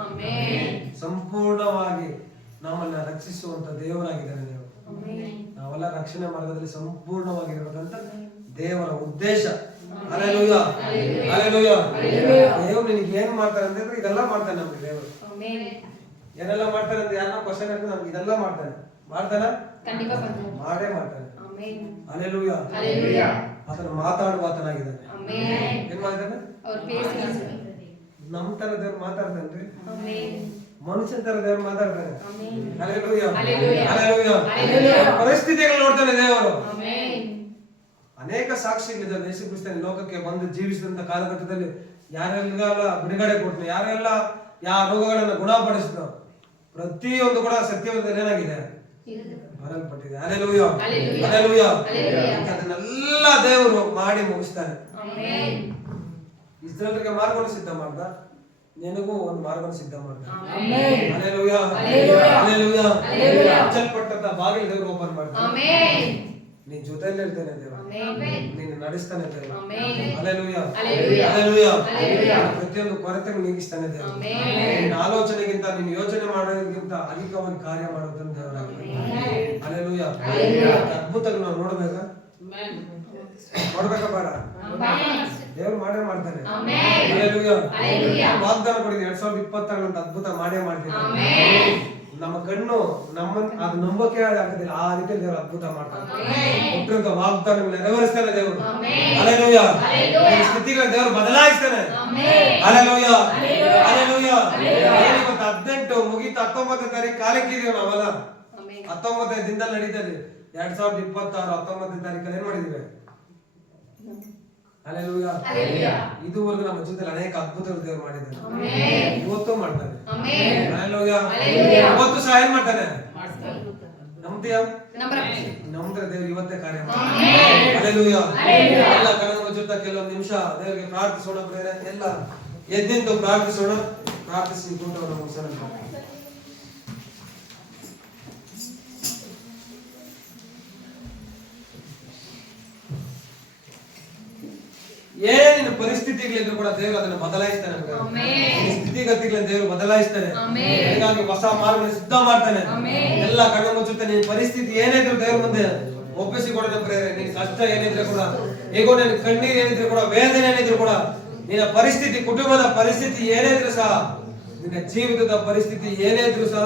ಸಂಪೂರ್ಣವಾಗಿ ನಮ್ಮನ್ನ ರಕ್ಷಿಸುವಂತ ದೇವರಾಗಿದ್ದಾನೆ ದೇವರು. ನಾವೆಲ್ಲ ರಕ್ಷಣೆ ಮಾರ್ಗದಲ್ಲಿ ಸಂಪೂರ್ಣವಾಗಿರ್ಬೇಕಂತ ದೇವರ ಉದ್ದೇಶ. Hallelujah hallelujah. ದೇವರು ನಿನಗೆ ಏನ್ ಮಾಡ್ತಾನೆ ಅಂದ್ರೆ ಇದೆಲ್ಲ ಮಾಡ್ತಾನೆ ನಮ್ಗೆ ದೇವರು. ಏನೆಲ್ಲ ಮಾಡ್ತಾನೆ ಅಂತ ಯಾರನ್ನ ಕ್ವಶನ್ ಹಾಕಿದ್ರೆ ನಮ್ಗೆ ಇದೆಲ್ಲ ಮಾಡ್ತಾನೆ. ಮಾಡ್ತಾನ ಮಾಡೇ ಮಾಡ್ತಾನೆ. ಹಲ್ಲೆಲೂಯಾ. ಆತನ ಮಾತಾಡುವ ಆತನಾಗಿದ್ದಾನೆ. ಏನ್ ಮಾಡ್ತಾನೆ, ನಮ್ ತರ ದೇವ್ರು ಮಾತಾಡ್ತಾನ್ರಿ, ಮನುಷ್ಯನ ತರ ದೇವ್ರು ಮಾತಾಡ್ತಾನೆ. Hallelujah hallelujah. ಪರಿಸ್ಥಿತಿಗಳು ನೋಡ್ತಾನೆ ದೇವರು. ಅನೇಕ ಸಾಕ್ಷಿಗಳಿದ್ದಾವೆ. ಯೇಸು ಕ್ರಿಸ್ತನ ಲೋಕಕ್ಕೆ ಬಂದು ಜೀವಿಸಿದಂತ ಕಾಲಘಟ್ಟದಲ್ಲಿ ಯಾರೆಲ್ಲ ಬಿಡುಗಡೆ ಕೊಟ್ಟನು, ಯಾರೆಲ್ಲ ಯಾವ ರೋಗಗಳನ್ನ ಗುಣಪಡಿಸಿದ್ರು, ಪ್ರತಿಯೊಂದು ಕೂಡ ಸತ್ಯವಾದಲ್ಲಿ ಏನಾಗಿದೆ, ಬರಲ್ಪಟ್ಟಿದೆ. Hallelujah hallelujah. ಅದನ್ನೆಲ್ಲ ದೇವರು ಮಾಡಿ ಮುಗಿಸ್ತಾನೆ. ಇಸ್ರಾಯೇಲ್ರಿಗೆ ಮಾರ್ಗವನ್ನು ಸಿದ್ಧ ಮಾಡ್ದ, ನಿನಗೂ ಒಂದು ಮಾರ್ಗವನ್ನು ಸಿದ್ಧ ಮಾಡ್ತಾನೆ. Hallelujah hallelujah. ಮುಚ್ಚಲ್ಪಟ್ಟಂತ ಬಾಗಿಲು ದೇವರು ಓಪನ್ ಮಾಡ್ತಾನೆ. ನೀನ್ ಜೊತೆಯಲ್ಲಿ ಇರ್ತೇನೆ ದೇವರು, ನೀನು ನಡೆಸ್ತಾನೆ ದೇವರು. Hallelujah hallelujah. ಪ್ರತಿಯೊಂದು ಕೊರತೆ ನೀಗಿಸ್ತಾನೆ ದೇವರು. ನಿನ್ನ ಆಲೋಚನೆಗಿಂತ ನೀನು ಯೋಚನೆ ಮಾಡೋದಕ್ಕಿಂತ ಅಧಿಕವಾಗಿ ಕಾರ್ಯ ಮಾಡುತ್ತಾನೆ ದೇವರಾಗಿದ್ದಾನೆ. ಹಲ್ಲೆಲೂಯಾ. ಅದ್ಭುತಗಳು ನಾವು ನೋಡ್ಬೇಕಾ ಬೇಡ, ದೇವರು ಮಾಡೇ ಮಾಡ್ತಾನೆ. ಹಲ್ಲೆಲೂಯಾ. ವಾಗ್ದಾನ ಕೊಡಿದೆ 2026 ಅಂತ ಅದ್ಭುತ ಮಾಡೇ ಮಾಡ್ತೀನಿ. ನಮ್ಮ ಕಣ್ಣು ಅದು ನಂಬಕ್ಕೆ ಆಗೋದಿಲ್ಲ, ಆ ರೀತಿ ದೇವರು ಅದ್ಭುತ ಮಾಡ್ತಾನೆ. ಕೊಟ್ಟಿರುವಂತ ವಾಗ್ದಾನಗಳು ನೆರವೇರಿಸ್ತಾನೆ ದೇವರು. ಹಲ್ಲೆಲೂಯಾ. ಸ್ಥಿತಿಗಳ ದೇವರು ಬದಲಾಯಿಸ್ತಾನೆ. Hallelujah hallelujah. 18 ಮುಗೀತು, 19ನೇ ತಾರೀಕು ಕಾಲಕ್ಕಿದೀವಿ ನಾವೆಲ್ಲ. 19ನೇ ದಿನದಲ್ಲಿ ನಡೀತದೆ 2026 19ನೇ ತಾರೀಕಲ್ಲಿ ಏನ್ ಮಾಡಿದೀವಿ. ಹಲ್ಲೆಲೂಯಾ. ಇದುವರೆಗೂ ನಮ್ಮ ಜೊತೆ ಅನೇಕ ಅದ್ಭುತಗಳು ದೇವರು ಮಾಡಿದ್ದಾನೆ, ಇವತ್ತು ಮಾಡ್ತಾನೆ. ಹಲ್ಲೆಲೂಯಾ. ಇವತ್ತು ಸಹ ಏನ್ ಮಾಡ್ತಾನೆ, ನಮ್ದಿಯ ನಮ್ದ್ರ ದೇವರು ಇವತ್ತೇ ಕಾರ್ಯ ಮಾಡ್ತಾನೆ. ಹಲ್ಲೆಲೂಯಾ. ಎಲ್ಲ ಕಳೆದ ಜೊತೆ ಕೆಲವೊಂದು ನಿಮಿಷ ದೇವರಿಗೆ ಪ್ರಾರ್ಥಿಸೋಣ. ಎಲ್ಲ ಎದ್ದಿಂದು ಪ್ರಾರ್ಥಿಸೋಣ. ಪ್ರಾರ್ಥಿಸಿ ಕೂಟವನ್ನು ಮುಗಿಸೋಣ. ಏನಿನ ಪರಿಸ್ಥಿತಿಗಳಿದ್ರು ಕೂಡ ದೇವರು ಅದನ್ನು ಬದಲಾಯಿಸ್ತಾನೆ. ಸ್ಥಿತಿಗತಿಗಳನ್ನ ದೇವರು ಬದಲಾಯಿಸ್ತಾನೆ. ಹೀಗಾಗಿ ಹೊಸ ಮಾರ್ಗ ಸಿದ್ಧ ಮಾಡ್ತಾನೆ. ಎಲ್ಲ ಕಣ್ಣು ಮುಚ್ಚುತ್ತೆ. ನಿನ್ನ ಪರಿಸ್ಥಿತಿ ಏನೇ ಇದ್ರು ದೇವ್ರ ಮುಂದೆ ಒಪ್ಪಿಸಿಕೊಡೋಣ ಪ್ರೇರೆ. ನಿನ್ನ ಕಷ್ಟ ಏನಿದ್ರೆ ಕೂಡ, ಹೇಗೋ ನಿನ್ನ ಕಣ್ಣೀರು ಏನಿದ್ರೆ ಕೂಡ, ವೇದನೆ ಏನಿದ್ರು ಕೂಡ, ನಿನ್ನ ಪರಿಸ್ಥಿತಿ, ಕುಟುಂಬದ ಪರಿಸ್ಥಿತಿ ಏನೇ ಇದ್ರು ಸಹ, ನಿನ್ನ ಜೀವಿತದ ಪರಿಸ್ಥಿತಿ ಏನೇ ಇದ್ರು ಸಹ,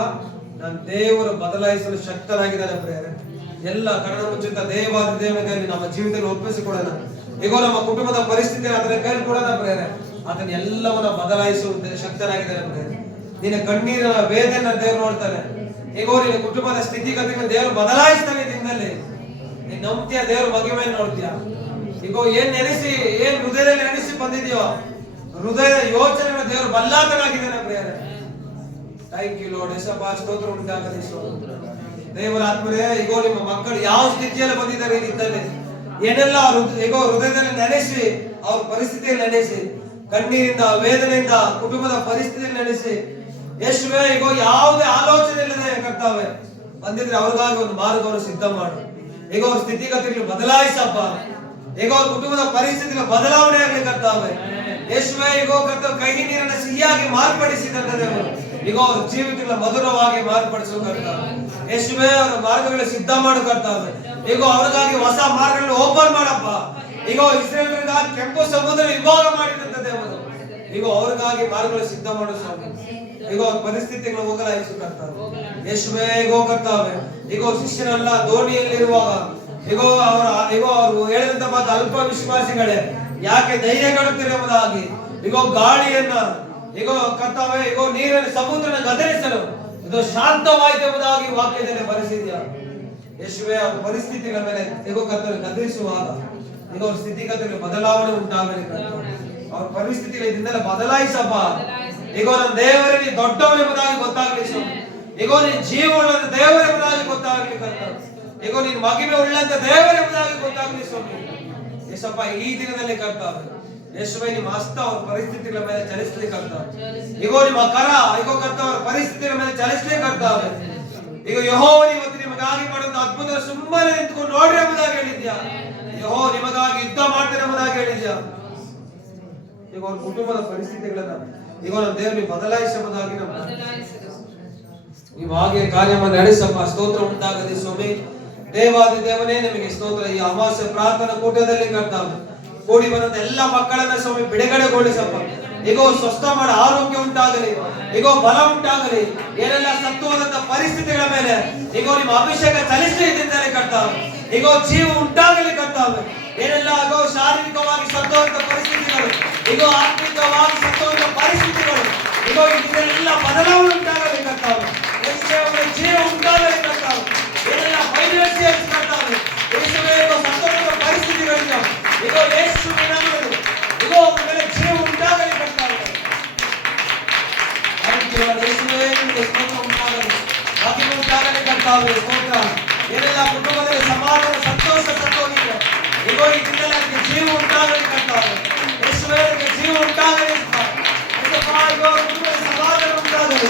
ನನ್ನ ದೇವರು ಬದಲಾಯಿಸಲು ಶಕ್ತನಾಗಿದ್ದಾನೆ ಪ್ರೇರೆ. ಎಲ್ಲ ಕಣ್ಣ ಮುಚ್ಚಿದ ದೇವಾದ ದೇವನಿಗೆ ನಮ್ಮ ಜೀವಿತದಲ್ಲಿ ಒಪ್ಪಿಸಿಕೊಡೋಣ. ಹೇಗೋ ನಮ್ಮ ಕುಟುಂಬದ ಪರಿಸ್ಥಿತಿ ಅದರ ಕೈಲಿ ಕೊಡೋಣ ಪ್ರೇರೆ. ಅದನ್ನ ಎಲ್ಲವನ್ನ ಬದಲಾಯಿಸುವಂತೆ ಶಕ್ತನಾಗಿದ್ದಾನೆ ಪ್ರೇರೆ. ನಿನ್ನ ಕಣ್ಣೀರಿನ ವೇದನೆ ದೇವರು ನೋಡ್ತಾನೆ. ಹೇಗೋ ನಿನ್ನ ಕುಟುಂಬದ ಸ್ಥಿತಿಗತಿಗಳನ್ನು ದೇವರು ಬದಲಾಯಿಸ್ತಾನೆ. ದಿನದಲ್ಲಿ ನೀನ್ ನಂಬ್ತೀಯ, ದೇವರು ಮಗಿಮೆಯನ್ನು ನೋಡ್ತೀಯ. ಈಗ ಏನ್ ನೆನೆಸಿ, ಏನ್ ಹೃದಯದಲ್ಲಿ ನೆನೆಸಿ ಬಂದಿದೆಯೋ, ಹೃದಯದ ಯೋಚನೆಗಳ ದೇವರು ಬಲ್ಲಾತನಾಗಿದ್ದಾನೆ ಪ್ರೇರೆ. Thank you lord. ಯೇಸಪ್ಪ, ಸ್ತೋತ್ರ ಉಂಟಾಗಲಿ. ದೇವರ ಆತ್ಮರೇ, ಈಗ ನಿಮ್ಮ ಮಕ್ಕಳು ಯಾವ ಸ್ಥಿತಿಯಲ್ಲಿ ಬಂದಿದ್ದಾರೆ ಈ ನಿಟ್ಟಿನಲ್ಲಿ, ಏನೆಲ್ಲ ಈಗ ಹೃದಯದಲ್ಲಿ ನೆನೆಸಿ, ಅವ್ರ ಪರಿಸ್ಥಿತಿಯಲ್ಲಿ ನೆನೆಸಿ, ಕಣ್ಣೀರಿಂದ, ವೇದನೆಯಿಂದ, ಕುಟುಂಬದ ಪರಿಸ್ಥಿತಿಯಲ್ಲಿ ನೆನೆಸಿ, ಯೇಸುವೇ, ಈಗ ಯಾವುದೇ ಆಲೋಚನೆ ಇಲ್ಲದೆ ಕರ್ತಾವೆ ಬಂದಿದ್ರೆ ಅವ್ರಿಗಾಗಿ ಒಂದು ಮಾರ್ಗವನ್ನು ಸಿದ್ಧ ಮಾಡು. ಈಗ ಅವ್ರ ಸ್ಥಿತಿಗತಿಗಳು ಬದಲಾಯಿಸಪ್ಪ. ಈಗ ಅವ್ರ ಕುಟುಂಬದ ಪರಿಸ್ಥಿತಿಗಳ ಬದಲಾವಣೆ ಆಗಲಿ ಕರ್ತಾವೆ. ಯೇಸುವೇ, ಈಗ ಕರ್ತಾವೆ ಕೈ ನೀರನ್ನ ಸಿಹಿಯಾಗಿ ಮಾರ್ಪಡಿಸಿದಂತ ದೇವರು ಈಗ ಅವ್ರ ಜೀವಿತಗಳ ಮಧುರವಾಗಿ ಮಾರ್ಪಡಿಸೋ ಕರ್ತಾವೆ. ಯೇಸುವೇ, ಅವರ ಮಾರ್ಗಗಳು ಸಿದ್ಧ ಮಾಡು ಕರ್ತಾವೆ. ಈಗ ಅವ್ರಿಗಾಗಿ ಹೊಸ ಮಾರ್ಗಗಳನ್ನು ಓಪನ್ ಮಾಡಪ್ಪ. ಈಗ ಇಸ್ರೇಲ್ಗಳಿಗಾಗಿ ಕೆಂಪು ಸಮುದ್ರ ವಿಭಾಗ ಮಾಡಿದಂತ ದೇವರು ಈಗ ಅವ್ರಿಗಾಗಿ ಮಾರ್ಗಗಳು ಸಿದ್ಧ ಮಾಡು ಸ್ವಾಮಿ. ಈಗ ಅವ್ರ ಪರಿಸ್ಥಿತಿಗಳು ಹೋಗಲಾಯಿಸು ಕರ್ತಾವೆ. ಯೇಸುವೇ, ಈಗ ಕರ್ತಾವೆ ಈಗ ಶಿಷ್ಯರೆಲ್ಲ ದೋಣಿಯಲ್ಲಿರುವಾಗ ಈಗ ಅವರು ಹೇಳಿದಂತ ಮಾತು, ಅಲ್ಪ ವಿಶ್ವಾಸಿಗಳೇ ಯಾಕೆ ಧೈರ್ಯಗೆಡುತ್ತೀರಿ ಎಂಬುದಾಗಿ ಈಗ ಗಾಳಿಯನ್ನ ಈಗ ಕರ್ತಾವೆ, ಈಗ ನೀರನ್ನು ಸಮುದ್ರನ ಗದರಿಸಲು ಇದು ಶಾಂತವಾಯಿತು ಎಂಬುದಾಗಿ ವಾಕ್ಯದಲ್ಲಿ ಬರೆಸಿದ್ಯಾ. ಯೇಸುವೇ, ಅವ್ರ ಪರಿಸ್ಥಿತಿಗಳ ಮೇಲೆ ಈಗ ಕರ್ತವ್ಯ ಗದರಿಸುವಾಗ ಈಗ ಅವ್ರ ಸ್ಥಿತಿಗತಿಯಲ್ಲಿ ಬದಲಾವಣೆ ಉಂಟಾಗಲಿ. ಅವ್ರ ಪರಿಸ್ಥಿತಿಗಳಿಂದಲೇ ಬದಲಾಯಿಸಪ್ಪ. ಈಗ ನನ್ನ ದೇವರಿಗೆ ದೊಡ್ಡವನೆಂಬುದಾಗಿ ಗೊತ್ತಾಗಲಿ ಸ್ವಾಮಿ. ಈಗ ನಿನ್ ಜೀವ ಉಳ್ಳಂತ ದೇವರೆಂಬುದಾಗಿ ಗೊತ್ತಾಗಲಿ ಕರ್ತವ್ಯ. ಈಗ ನಿನ್ ಮಗಿಮೆ ಉಳ್ಳಂತ ದೇವರೆಂಬುದಾಗಿ ಗೊತ್ತಾಗಲಿ ಸ್ವಾಮಿ. ಯೇಸಪ್ಪ, ಈ ದಿನದಲ್ಲಿ ಕರ್ತವ್ಯ ಯೇಸುವೇ, ನಿಮ್ಮ ಹಸ್ತ ಅವ್ರ ಪರಿಸ್ಥಿತಿಗಳ ಮೇಲೆ ಚಲಿಸ್ಲಿಕ್ಕೆ ಕರ್ತವ್ಯ. ಈಗ ನಿಮ್ಮ ಕರ ಈಗ ಕರ್ತವ್ಯ ಅವ್ರ ಪರಿಸ್ಥಿತಿಗಳ ಮೇಲೆ ಚಲಿಸ್ಲಿಕ್ಕೆ ಕರ್ತವ್ಯ. ಈಗ ಯೆಹೋವನು ಇವತ್ತು ನಿಮಗಾಗಿ ಮಾಡುವಂತ ಅದ್ಭುತ ಸುಮ್ಮನೆ ನಿಂತ್ಕೊಂಡು ನೋಡ್ರಿ ಎಂಬುದಾಗಿ ಹೇಳಿದ್ಯಾ. ಯೆಹೋವ ನಿಮಗಾಗಿ ಯುದ್ಧ ಮಾಡ್ತಾರೆ ಎಂಬುದಾಗಿ ಹೇಳಿದ್ಯಾ. ಈಗ ಅವ್ರ ಕುಟುಂಬದ ಪರಿಸ್ಥಿತಿಗಳನ್ನ ಈಗ ನಮ್ಮ ದೇವರು ಬದಲಾಯಿಸುವುದಾಗಿ ನೀವು ಹಾಗೆ ಕಾರ್ಯವನ್ನು ನಡೆಸಪ್ಪ. ಸ್ತೋತ್ರ ಉಂಟಾಗಲಿ ಸ್ವಾಮಿ. ದೇವಾದಿ ದೇವನೇ ನಿಮಗೆ ಸ್ತೋತ್ರ. ಈ ಅಮಾವಾಸ್ಯ ಪ್ರಾರ್ಥನಾ ಕೂಟದಲ್ಲಿ ಕರ್ತಾವೆ ಕೂಡಿ ಬಂದಂತ ಎಲ್ಲ ಮಕ್ಕಳನ್ನ ಸ್ವಾಮಿ ಬಿಡುಗಡೆಗೊಳಿಸಪ್ಪ. ಈಗ ಸ್ವಸ್ಥ ಮಾಡಿ ಆರೋಗ್ಯ ಉಂಟಾಗಲಿ, ಈಗ ಬಲ ಉಂಟಾಗಲಿ. ಏನೆಲ್ಲ ಸತ್ತು ಹೋದಂತ ಪರಿಸ್ಥಿತಿಗಳ ಮೇಲೆ ಈಗ ನಿಮ್ಮ ಅಭಿಷೇಕ ಚಲಿಸಲಿದ್ದರೆ ಕರ್ತಾವೆ. ಈಗ ಜೀವ ಉಂಟಾಗಲಿ ಕರ್ತಾವೆ. ಏನೆಲ್ಲ ಆಗೋ ಶಾರೀರಿಕವಾಗಿ ಸತ್ತೋದಂತ ಪರಿಸ್ಥಿತಿಗಳು, ಈಗ ಆರ್ಥಿಕವಾಗಿ ಸತ್ತೋದಂತ ಪರಿಸ್ಥಿತಿಗಳು, ಈಗ ಇದೆಲ್ಲ ಬದಲಾವಣೆ ಉಂಟಾಗಲಿ ಕರ್ತಾವೆ. ಜೀವ ಉಂಟಾಗಲಿ ಕರ್ತಾವೆ. ಏನೆಲ್ಲ ಫೈನಾನ್ಸಿಯಲ್ ಕರ್ತಾವೆ. ಸತ್ತೋದಂತ ಪರಿಸ್ಥಿತಿಗಳಿವೆ. ಈಗ ಯೇಸು ನಾಮದಲ್ಲಿ ಈಗ ಅವರ ಮೇಲೆ ಜೀವ ಉಂಟಾಗಲಿ ಕರ್ತಾವೆ. ಯೇಸುವೇ, ನಿಮಗೆ ಸ್ತೋತ್ರ ಉಂಟಾಗಲಿ, ಮಹಿಮೆ ಉಂಟಾಗಲಿ ಕರ್ತಾವೆ. ಸ್ತೋತ್ರ. ಏನೆಲ್ಲ ಕುಟುಂಬದಲ್ಲಿ ಸಮಾಧಾನ ಸಂತೋಷ ಸತ್ತೋಗಿದೆ, ಈಗ ಈ ದಿನದಲ್ಲಿ ಅದಕ್ಕೆ ಜೀವ ಉಂಟಾಗಲಿ ಕರ್ತಾವೆ. ಯೇಸುವೇ, ಅದಕ್ಕೆ ಜೀವ ಉಂಟಾಗಲಿ. ಸಮಾಧಾನ ಉಂಟಾಗಲಿ,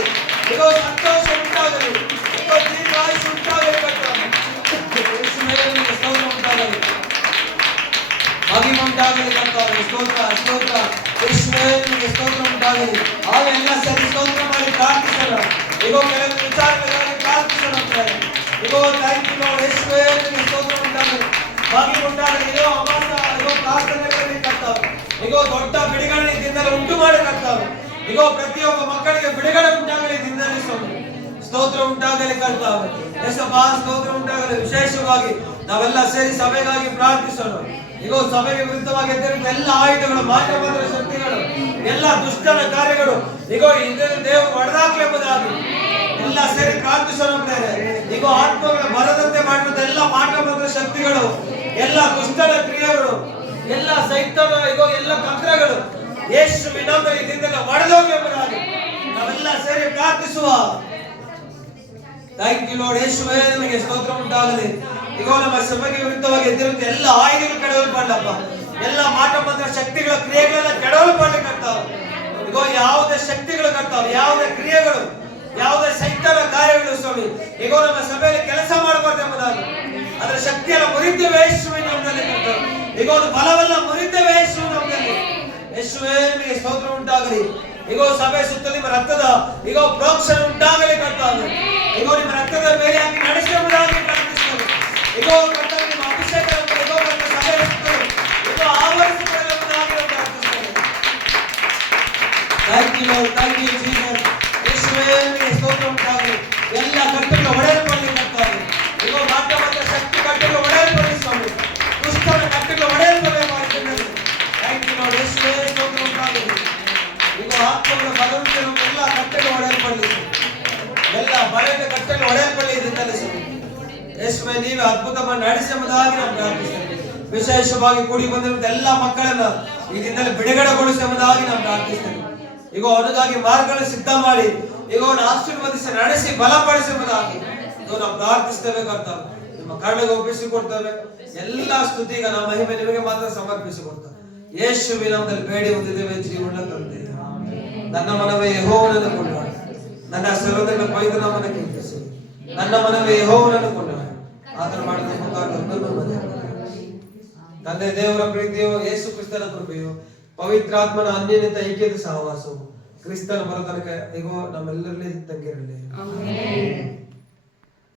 ಈಗ ಸಂತೋಷ ಉಂಟಾಗಲಿ, ಈಗ ದೀರ್ಘಾಯುಷ್ ಉಂಟಾಗಲಿ ಕರ್ತಾವೆ. ಯೇಸುವೇ, ನಿಮಗೆ ಸ್ತೋತ್ರ ಉಂಟಾಗಲಿ, ಮಹಿಮೆ ಉಂಟಾಗಲಿ ಕರ್ತಾವೆ. ಸ್ತೋತ್ರ ಸ್ತೋತ್ರ. ಯೇಸುವೇ, ನಿಮಗೆ ಸ್ತೋತ್ರ ಉಂಟಾಗಲಿ. ಅವೆಲ್ಲ ಸರಿ ಸ್ತೋತ್ರ ಮಾಡಿ ಪ್ರಾರ್ಥಿಸೋಣ. ಈಗ ಕೆಲವು ವಿಚಾರಗಳಿಗಾಗಿ ಪ್ರಾರ್ಥಿಸೋಣ. ಈಗ ಥ್ಯಾಂಕ್ ಯು ಲಾರ್ಡ್. ಯೇಸುವೇ, ನಿಮಗೆ ಸ್ತೋತ್ರ ಉಂಟಾಗಲಿ, ಮಹಿಮೆ ಉಂಟಾಗಲಿ. ಈಗ ಅಮಾಸ ಈಗ ಪ್ರಾರ್ಥನೆಗಳಲ್ಲಿ ಕರ್ತಾವೆ. ಈಗ ದೊಡ್ಡ ಬಿಡುಗಡೆ ದಿನದಲ್ಲಿ ಉಂಟು ಮಾಡಿ ಕರ್ತಾವೆ. ಈಗ ಪ್ರತಿಯೊಬ್ಬ ಮಕ್ಕಳಿಗೆ ಬಿಡುಗಡೆ ಉಂಟಾಗಲಿ ದಿನದಲ್ಲಿ ಸ್ವಾಮಿ. ಸ್ತೋತ್ರ ಉಂಟಾಗಲಿ ಕರ್ತಾವೆ. ಯೇಸಪ್ಪ, ಸ್ತೋತ್ರ ಉಂಟಾಗಲಿ. ವಿಶೇಷವಾಗಿ ನಾವೆಲ್ಲ ಸೇರಿ ಸಭೆಗಾಗಿ ಪ್ರಾರ್ಥಿಸೋಣ. ಈಗ ಸಭೆಗೆ ವಿರುದ್ಧವಾಗಿ ಎದ್ದಿರುವ ಎಲ್ಲ ಆಯುಧಗಳು, ಮಾಟಮಂತ್ರ ಶಕ್ತಿಗಳು, ಎಲ್ಲ ದುಷ್ಟನ ಕಾರ್ಯಗಳು ಈಗ ಇದನ್ನು ದೇವರು ಹೊಡೆದಾಕಲಿ ಎಂಬುದಾಗಿ ಎಲ್ಲ ಸೇರಿ ಪ್ರಾರ್ಥಿಸೋಣ. ಈಗ ಆತ್ಮಗಳ ಬರದಂತೆ ಮಾಡಿರುವಂತ ಎಲ್ಲ ಮಾಟಮಂತ್ರ ಶಕ್ತಿಗಳು, ಎಲ್ಲ ದುಷ್ಟನ ಕ್ರಿಯೆಗಳು, ಎಲ್ಲ ಸೈತಾನ ಈಗ ಎಲ್ಲ ತಂತ್ರಗಳು ಯೇಸುವಿನ ನಾಮದಲ್ಲಿ ಇದರಿಂದ ಹೊಡೆದೋಗಿ ಎಂಬುದಾಗಿ ನಾವೆಲ್ಲ ಸೇರಿ ಪ್ರಾರ್ಥಿಸುವ. Thank you Lord. ಯೇಸುವೇ, ನಿಮಗೆ ಸ್ತೋತ್ರ ಉಂಟಾಗಲಿ. ಈಗ ನಮ್ಮ ಸಭೆಗೆ ವಿರುದ್ಧವಾಗಿ ಎದ್ದಿರುವಂತ ಎಲ್ಲ ಆಯುಧಗಳು ಕೆಡವಲ್ಪಡಲಪ್ಪ. ಎಲ್ಲ ಮಾಟಮಂತ್ರ ಶಕ್ತಿಗಳ ಕ್ರಿಯೆಗಳೆಲ್ಲ ಕೆಡವಲ್ಪಡಲಿಕ್ಕಾಗ್ತಾವ. ಈಗ ಯಾವುದೇ ಶಕ್ತಿಗಳು ಕರ್ತಾವೆ, ಯಾವುದೇ ಕ್ರಿಯೆಗಳು, ಯಾವುದೇ ಸೈತಾನ ಕಾರ್ಯಗಳು ಸ್ವಾಮಿ ಈಗ ನಮ್ಮ ಸಭೆಯಲ್ಲಿ ಕೆಲಸ ಮಾಡಬಾರ್ದು ಎಂಬುದಾಗಿ ಅದರ ಶಕ್ತಿಯೆಲ್ಲ ಮುರಿತೇವೆ ಯೇಸುವಿನ ನಾಮದಲ್ಲಿ ಕರ್ತಾವೆ. ಈಗ ಒಂದು ಬಲವೆಲ್ಲ ಮುರಿತೇವೆ ಯೇಸುವಿನ ನಾಮದಲ್ಲಿ. ಯೇಸುವೇ, ನಿಮಗೆ ಸ್ತೋತ್ರ ಉಂಟಾಗಲಿ. ಈಗ ಸಭೆ ಸುತ್ತಲೂ ನಿಮ್ಮ ರಕ್ತದ ಈಗ ಪ್ರೋಕ್ಷಣೆ ಉಂಟಾಗಲಿ ಕರ್ತಾವೆ. ಈಗ ನಿಮ್ಮ ರಕ್ತದ ಮೇಲೆ ಹಾಕಿ ನಡೆಸುವುದಾಗಿ ಪ್ರಾರ್ಥಿಸುತ್ತೇವೆ. ಈಗ ಯೇಸುವೆ ನೀವೇ ಅದ್ಭುತ ಮಾಡಿ ನಡೆಸಿ ಎಂಬುದಾಗಿ ನಾವು ಪ್ರಾರ್ಥಿಸ್ತೇವೆ. ವಿಶೇಷವಾಗಿ ಕೂಡಿ ಬಂದಿರುವಂತ ಎಲ್ಲಾ ಮಕ್ಕಳನ್ನ ಈ ದಿನದಲ್ಲಿ ಬಿಡುಗಡೆಗೊಳಿಸಿ ಎಂಬುದಾಗಿ ನಾವು ಪ್ರಾರ್ಥಿಸ್ತೇವೆ. ಈಗ ಅವರಿಗಾಗಿ ಮಾರ್ಗಗಳನ್ನು ಸಿದ್ಧ ಮಾಡಿ ಈಗ ಅವನು ಆಶೀರ್ವದಿಸಿ ನಡೆಸಿ ಬಲಪಡಿಸಿ ಎಂಬುದಾಗಿ ನಾವು ಪ್ರಾರ್ಥಿಸ್ತೇವೆ. ಕರ್ತವ್ಯ ನಿಮ್ಮ ಕರುಣೆಗೆ ಒಪ್ಪಿಸಿಕೊಡ್ತೇವೆ. ಎಲ್ಲಾ ಸ್ತುತಿಗ ನಮ್ಮ ಮಹಿಮೆ ನಿಮಗೆ ಮಾತ್ರ ಸಮರ್ಪಿಸಿಕೊಡ್ತೇವೆ. ಯೇಸುವಿನ ನಾಮದಲ್ಲಿ ಬೇಡಿ ಹೊಂದಿದ್ದೇವೆ ಜೀವನ ತಂದೆ. ನನ್ನ ಮನವೇ ಯೆಹೋವನನ್ನು ಕೊಂಡಾಡು, ನನ್ನ ಸರ್ವದನ್ನ ಪವಿತ್ರ ನಾಮವನ್ನು ಕೀರ್ತಿಸು. ನನ್ನ ಮನವೇ ಯೆಹೋವನನ್ನು ಕೊಂಡಾಡು, ಆತನು ಮಾಡಿದ ಉಪಕಾರಗಳನ್ನು ಮರೆಯಬೇಡ. ತಂದೆ ದೇವರ ಪ್ರೀತಿಯು, ಯೇಸು ಕ್ರಿಸ್ತನ ಕೃಪೆಯು, ಪವಿತ್ರಾತ್ಮನ ಅನ್ಯೋನ್ಯತೆ ಐಕ್ಯದ ಸಹವಾಸವು ಕ್ರಿಸ್ತನ ಬರೋ ತನಕ ಈಗ ನಮ್ಮೆಲ್ಲರಲ್ಲಿ ತಂಗಿರಲಿ.